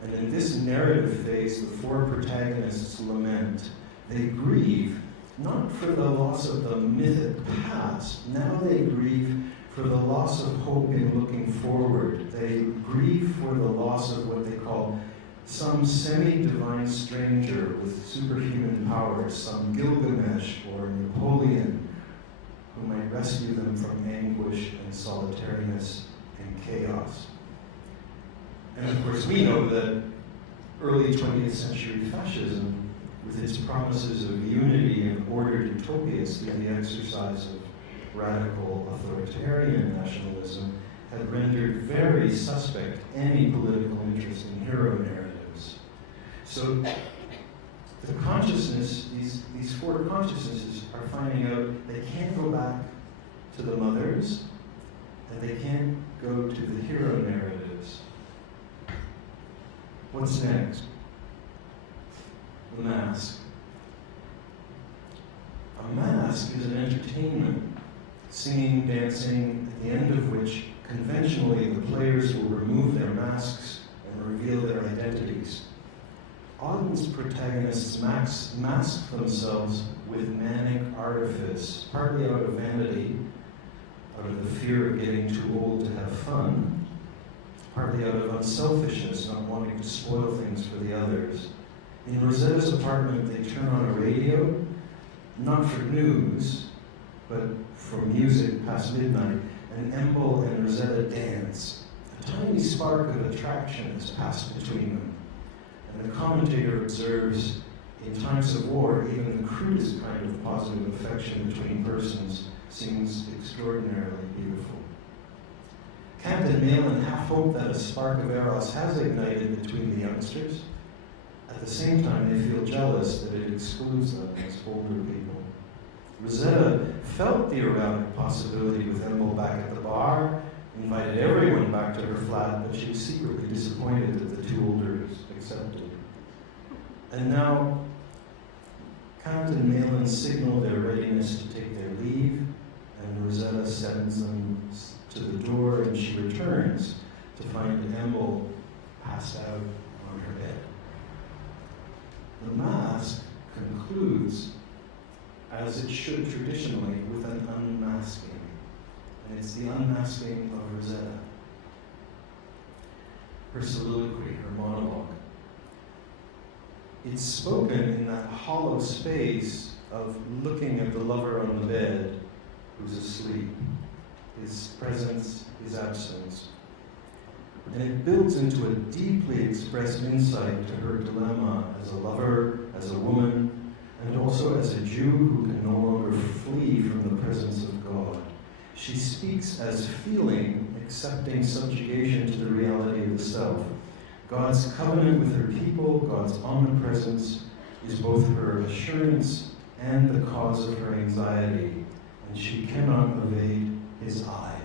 and in this narrative phase, the four protagonists lament. They grieve, not for the loss of the mythic past. Now they grieve for the loss of hope in looking forward. They grieve for the loss of what they call some semi-divine stranger with superhuman powers, some Gilgamesh or Napoleon, who might rescue them from anguish and solitariness and chaos. And of course, we know that early 20th century fascism, with its promises of unity and ordered utopias through the exercise of radical authoritarian nationalism, had rendered very suspect any political interest in hero narratives. So the consciousness, these four consciousnesses are finding out they can't go back to the mothers, and they can't go to the hero narratives. What's next? The mask. A mask is an entertainment, singing, dancing, at the end of which conventionally the players will remove their masks and reveal their identities. Auden's protagonists mask themselves with manic artifice, partly out of vanity, out of the fear of getting too old to have fun, partly out of unselfishness, not wanting to spoil things for the others. In Rosetta's apartment, they turn on a radio, not for news, but for music past midnight, and Emble and Rosetta dance. A tiny spark of attraction has passed between them. And the commentator observes, in times of war, even the crudest kind of positive affection between persons seems extraordinarily beautiful. Kant and Malin half hope that a spark of eros has ignited between the youngsters. At the same time, they feel jealous that it excludes them as older people. Rosetta felt the erotic possibility with Emble back at the bar, invited everyone back to her flat, but she was secretly disappointed that the two olders accepted. And now, Kant and Malin signal their readiness to take their leave, and Rosetta sends them to the door, and she returns to find Emble passed out on her bed. The mask concludes, as it should traditionally, with an unmasking. And it's the unmasking of Rosetta. Her soliloquy, her monologue. It's spoken in that hollow space of looking at the lover on the bed who's asleep, his presence, his absence. And it builds into a deeply expressed insight to her dilemma as a lover, as a woman, and also as a Jew who can no longer flee from the presence of God. She speaks as feeling, accepting subjugation to the reality of the self. God's covenant with her people, God's omnipresence, is both her assurance and the cause of her anxiety, and she cannot evade his eye.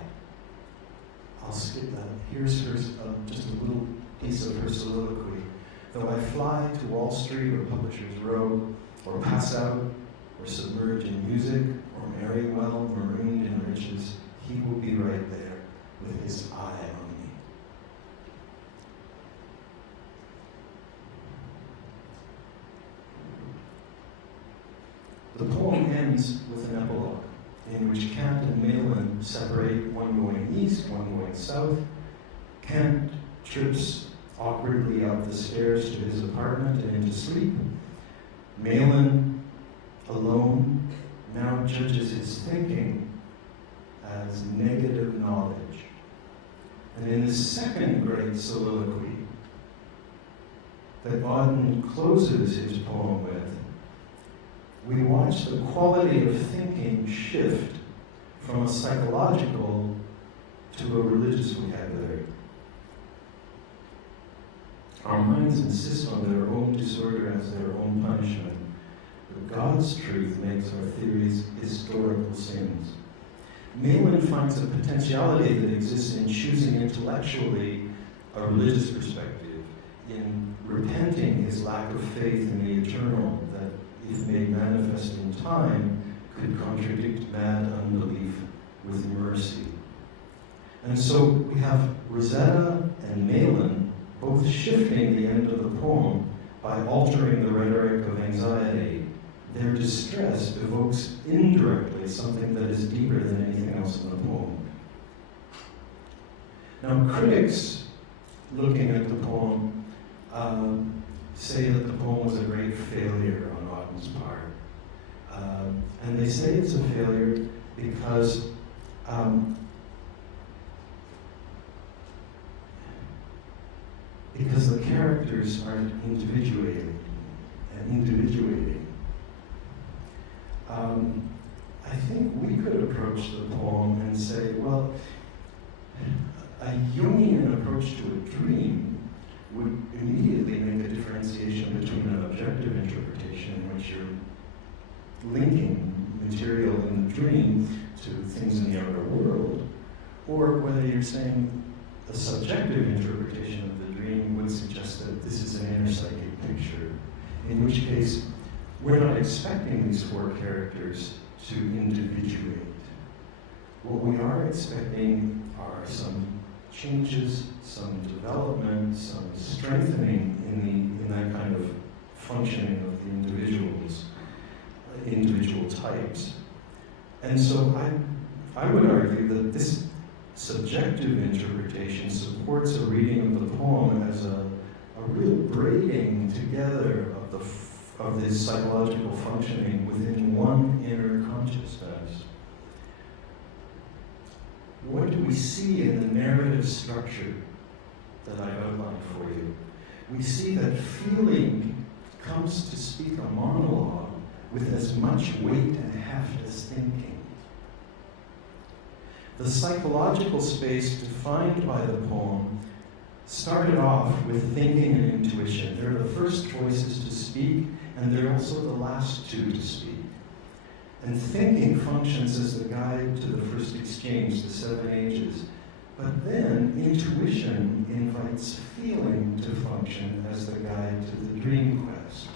I'll skip that. Here's her, just a little piece of her soliloquy. Though I fly to Wall Street or Publishers Row, or pass out, or submerge in music, or marry well, marooned in riches, he will be right there with his eye on me. The poem ends with an epilogue, in which Kant and Malin separate, one going east, one going south. Kant trips awkwardly up the stairs to his apartment and into sleep. Malin, alone, now judges his thinking as negative knowledge. And in the second great soliloquy that Auden closes his poem with, we watch the quality of thinking shift from a psychological to a religious vocabulary. Our minds insist on their own disorder as their own punishment, but God's truth makes our theories historical sins. Malin finds a potentiality that exists in choosing intellectually a religious perspective, in repenting his lack of faith in the eternal that, if made manifest in time, could contradict mad unbelief with mercy. And so we have Rosetta and Malin both shifting the end of the poem by altering the rhetoric of anxiety. Their distress evokes indirectly something that is deeper than anything else in the poem. Now, critics looking at the poem say that the poem was a great failure on Auden's part. And they say it's a failure because the characters aren't individuating. I think we could approach the poem and say, well, a Jungian approach to a dream would immediately make a differentiation between an objective interpretation in which you're linking material in the dream to things in the outer world, or whether you're saying a subjective interpretation of the dream would suggest that this is an inner psychic picture, in which case we're not expecting these four characters to individuate. What we are expecting are some changes, some development, some strengthening in that kind of functioning of the individual types. And so I would argue that this subjective interpretation supports a reading of the poem as a real braiding together of this psychological functioning within one inner consciousness. What do we see in the narrative structure that I've outlined for you? We see that feeling comes to speak a monologue with as much weight and heft as thinking. The psychological space defined by the poem started off with thinking and intuition. They're the first voices to speak, and they're also the last two to speak. And thinking functions as the guide to the first exchange, the 7 ages. But then intuition invites feeling to function as the guide to the dream quest.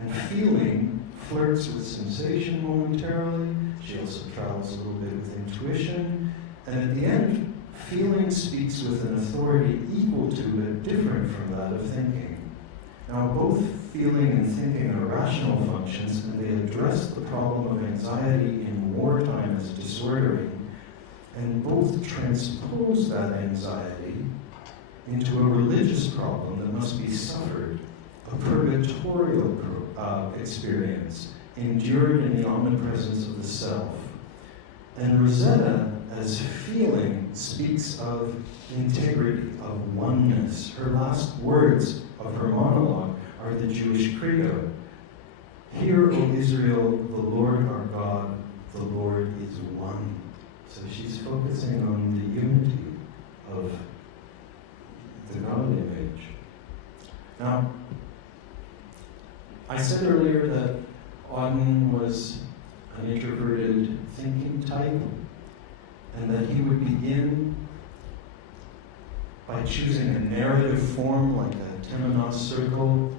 And feeling flirts with sensation momentarily. She also travels a little bit with intuition. And at the end, feeling speaks with an authority equal to but different from that of thinking. Now, both feeling and thinking are rational functions, and they address the problem of anxiety in wartime as disordering, and both transpose that anxiety into a religious problem that must be suffered, a purgatorial experience, endured in the omnipresence of the self. And Rosetta, as feeling, speaks of integrity, of oneness. Her last words of her monologue are the Jewish credo. Hear, O Israel, the Lord our God, the Lord is one. So she's focusing on the unity of the God image. Now, I said earlier that Auden was an introverted thinking type, and that he would begin by choosing a narrative form like a temenos circle,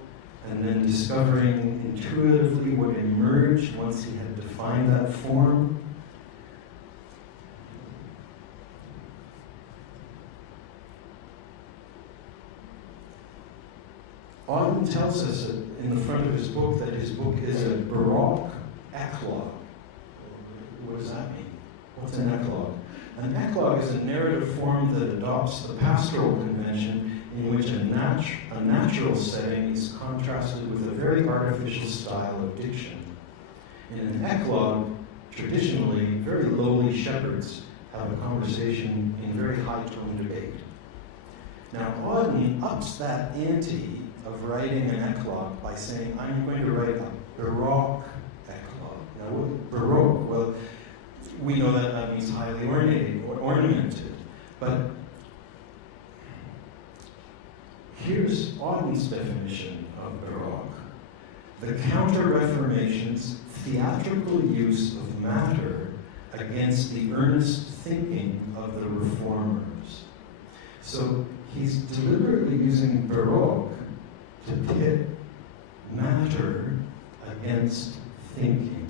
and then discovering intuitively what emerged once he had defined that form. Auden tells us in the front of his book that his book is a Baroque eclogue. What does that mean? What's an eclogue? An eclogue is a narrative form that adopts the pastoral convention in which a natural setting is contrasted with a very artificial style of diction. In an eclogue, traditionally, very lowly shepherds have a conversation in very high-toned debate. Now, Auden ups that ante of writing an eclogue by saying, I'm going to write a Baroque eclogue. Now, what Baroque? Well, we know that that means highly ornate or ornamented. But here's Auden's definition of Baroque. The Counter-Reformation's theatrical use of matter against the earnest thinking of the reformers. So he's deliberately using Baroque to pit matter against thinking.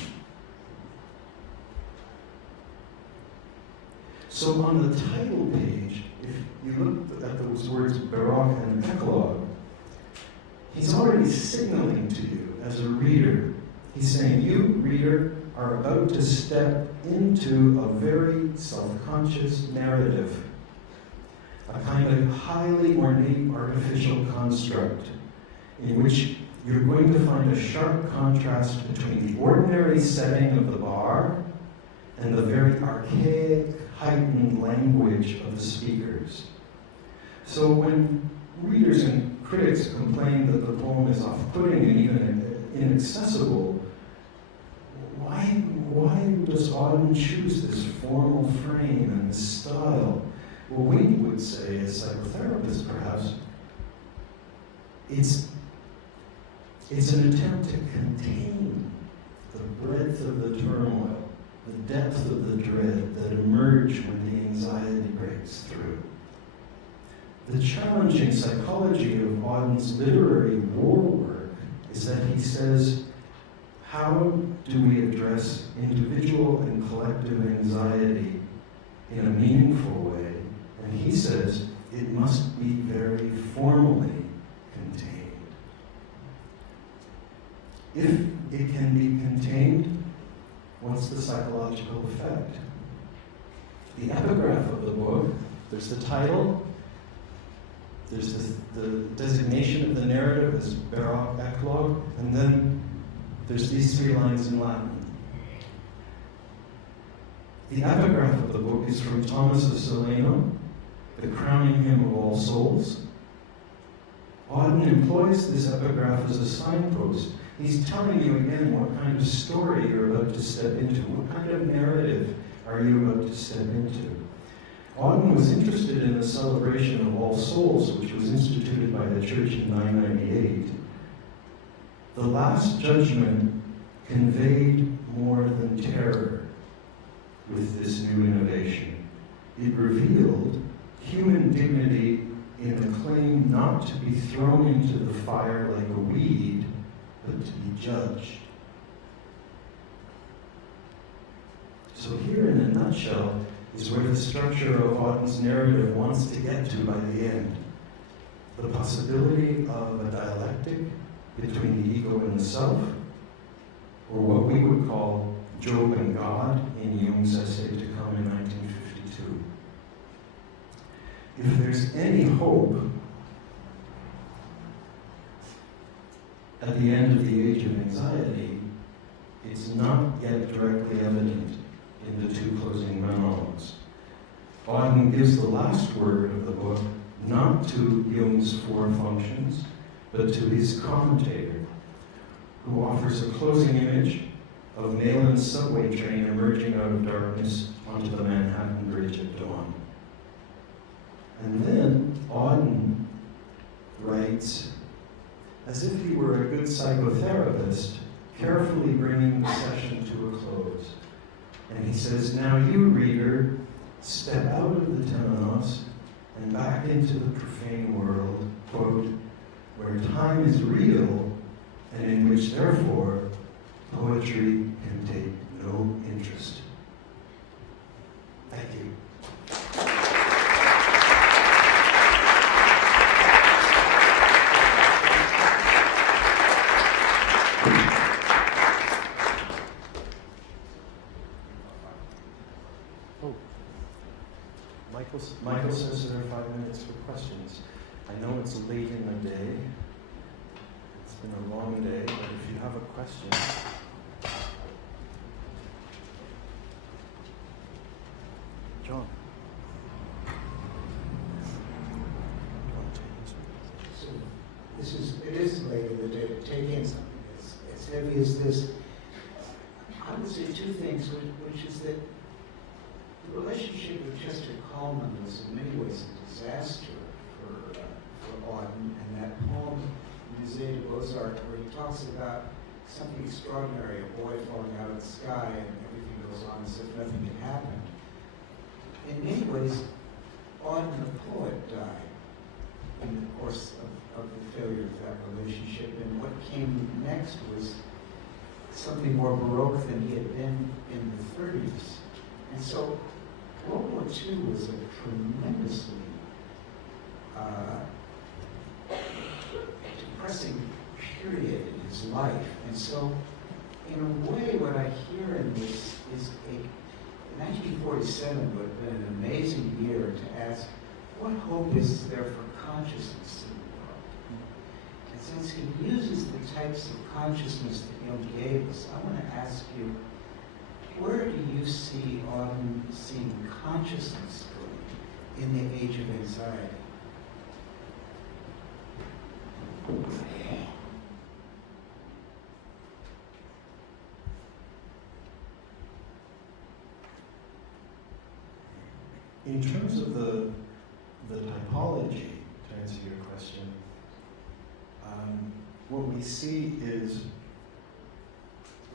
So on the title page, if you look at those words Baroque and eclogue, he's already signaling to you as a reader. He's saying, you, reader, are about to step into a very self-conscious narrative, a kind of highly ornate artificial construct in which you're going to find a sharp contrast between the ordinary setting of the bar and the very archaic, heightened language of the speakers. So when readers and critics complain that the poem is off-putting and even inaccessible, why does Auden choose this formal frame and this style? Well, we would say, as psychotherapists perhaps, it's an attempt to contain the breadth of the turmoil, the depth of the dread that emerge when the anxiety breaks through. The challenging psychology of Auden's literary war work is that he says, how do we address individual and collective anxiety in a meaningful way? And he says, it must be very formally contained. If it can be contained, what's the psychological effect? The epigraph of the book, there's the title, there's the designation of the narrative as Baroque eclogue, and then there's these 3 lines in Latin. The epigraph of the book is from Thomas of Celano, the crowning hymn of all souls. Auden employs this epigraph as a signpost. He's telling you again what kind of story you're about to step into, what kind of narrative are you about to step into. Auden was interested in the celebration of All Souls, which was instituted by the church in 998. The Last Judgment conveyed more than terror with this new innovation. It revealed human dignity in a claim not to be thrown into the fire like a weed, but to be judged. So here in a nutshell is where the structure of Auden's narrative wants to get to by the end. The possibility of a dialectic between the ego and the self, or what we would call Job and God in Jung's essay To Come in 1952. If there's any hope at the end of the age of anxiety, it's not yet directly evident in the 2 closing monologues. Auden gives the last word of the book not to Jung's 4 functions, but to his commentator, who offers a closing image of Malin's subway train emerging out of darkness onto the Manhattan Bridge at dawn. And then Auden writes, as if he were a good psychotherapist, carefully bringing the session to a close. And he says, now you, reader, step out of the temenos and back into the profane world, quote, where time is real and in which, therefore, poetry can take no interest. Thank you. I know it's late in the day. It's been a long day, but if you have a question. John. So it is late in the day to take in something as heavy as this. I would say two things, which is that the relationship with Chester Coleman was in many ways a disaster for Auden, and that poem, Musée de Beaux-Arts, where he talks about something extraordinary, a boy falling out of the sky, and everything goes on as if nothing had happened. In many ways, Auden the poet died in the course of the failure of that relationship, and what came next was something more Baroque than he had been in the 30s. And so World War II was a tremendously depressing period in his life. And so, in a way, what I hear in this is 1947 would have been an amazing year to ask, what hope is there for consciousness in the world? And since he uses the types of consciousness that Jung gave us, I want to ask you, where do you see Auden seeing consciousness going in the age of anxiety? In terms of the typology, to answer your question, what we see is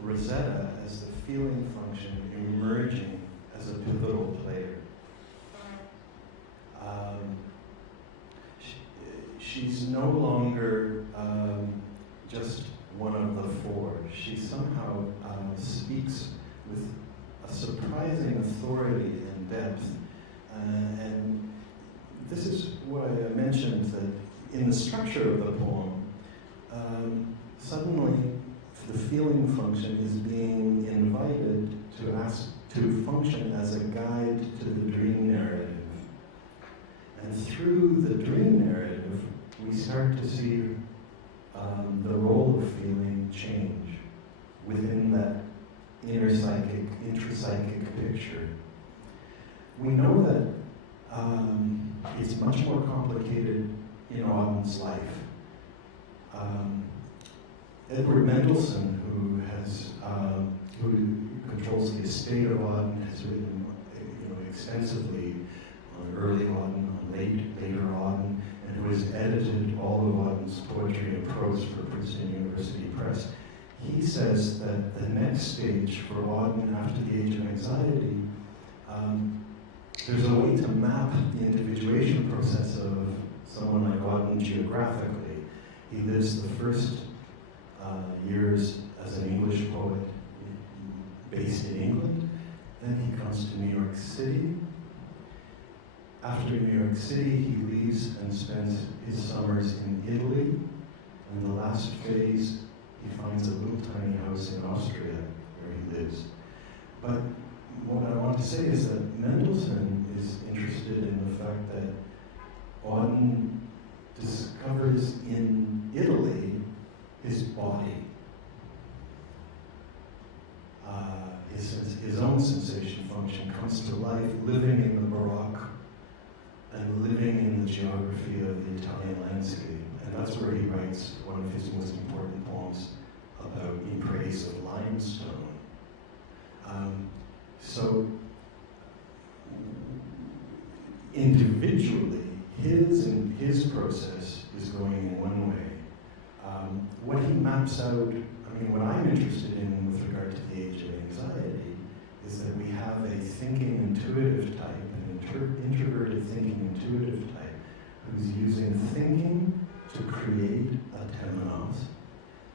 Rosetta as the feeling function emerging as a pivotal player. She's no longer just one of the four. She somehow speaks with a surprising authority and depth. And this is what I mentioned, that in the structure of the poem, suddenly the feeling function is being invited to function as a guide to the dream narrative. And through the dream narrative, we start to see the role of feeling change within that intrapsychic picture. We know that it's much more complicated in Auden's life. Edward Mendelssohn, who controls the estate of Auden, has written extensively on early Auden, on later Auden, and who has edited all of Auden's poetry and prose for Princeton University Press. He says that the next stage for Auden after the age of anxiety, there's a way to map the individuation process of someone like Auden geographically. He lives the first years as an English poet based in England. Then he comes to New York City. After New York City, he leaves and spends his summers in Italy. And the last phase, he finds a little tiny house in Austria where he lives. But what I want to say is that Mendelssohn is interested in the fact that Auden discovers in Italy his body, his own sensation function comes to life living in the Baroque and living in the geography of the Italian landscape. And that's where he writes one of his most important poems about In Praise of Limestone. So individually, his process is going in one way. What he maps out, what I'm interested in with regard to the age of anxiety is that we have a thinking intuitive type, an introverted thinking intuitive type, who's using thinking to create a temenos,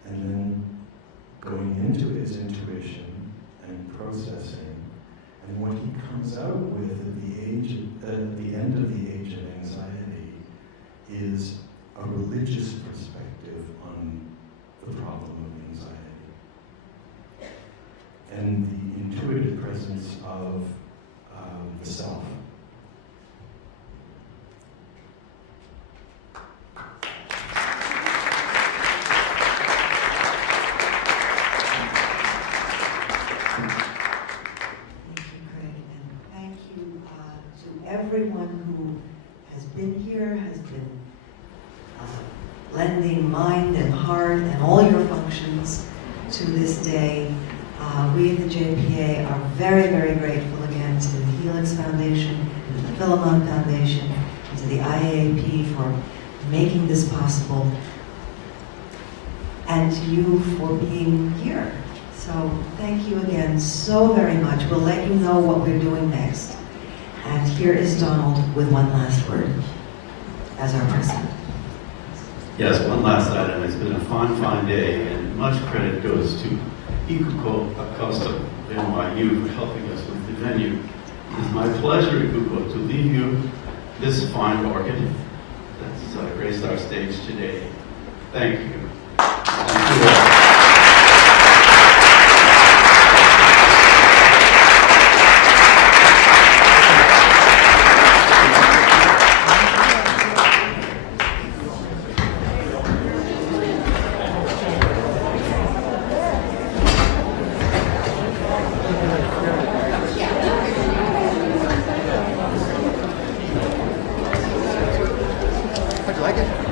and then going into his intuition and processing. And what he comes out with at the end of the age of anxiety is a religious perspective on the problem of anxiety and the intuitive presence of the self. has been lending mind and heart and all your functions to this day. We at the JPA are very, very grateful again to the Helix Foundation, to the Philemon Foundation, and to the IAP for making this possible, and to you for being here. So thank you again so very much. We'll let you know what we're doing next. And here is Donald with one last word as our president. Yes, one last item. It's been a fine day, and much credit goes to Ikuko Acosta of NYU for helping us with the venue. It is my pleasure, Ikuko, to leave you this fine organ that's graced our stage today. Thank you. Thank you all. How'd you like it?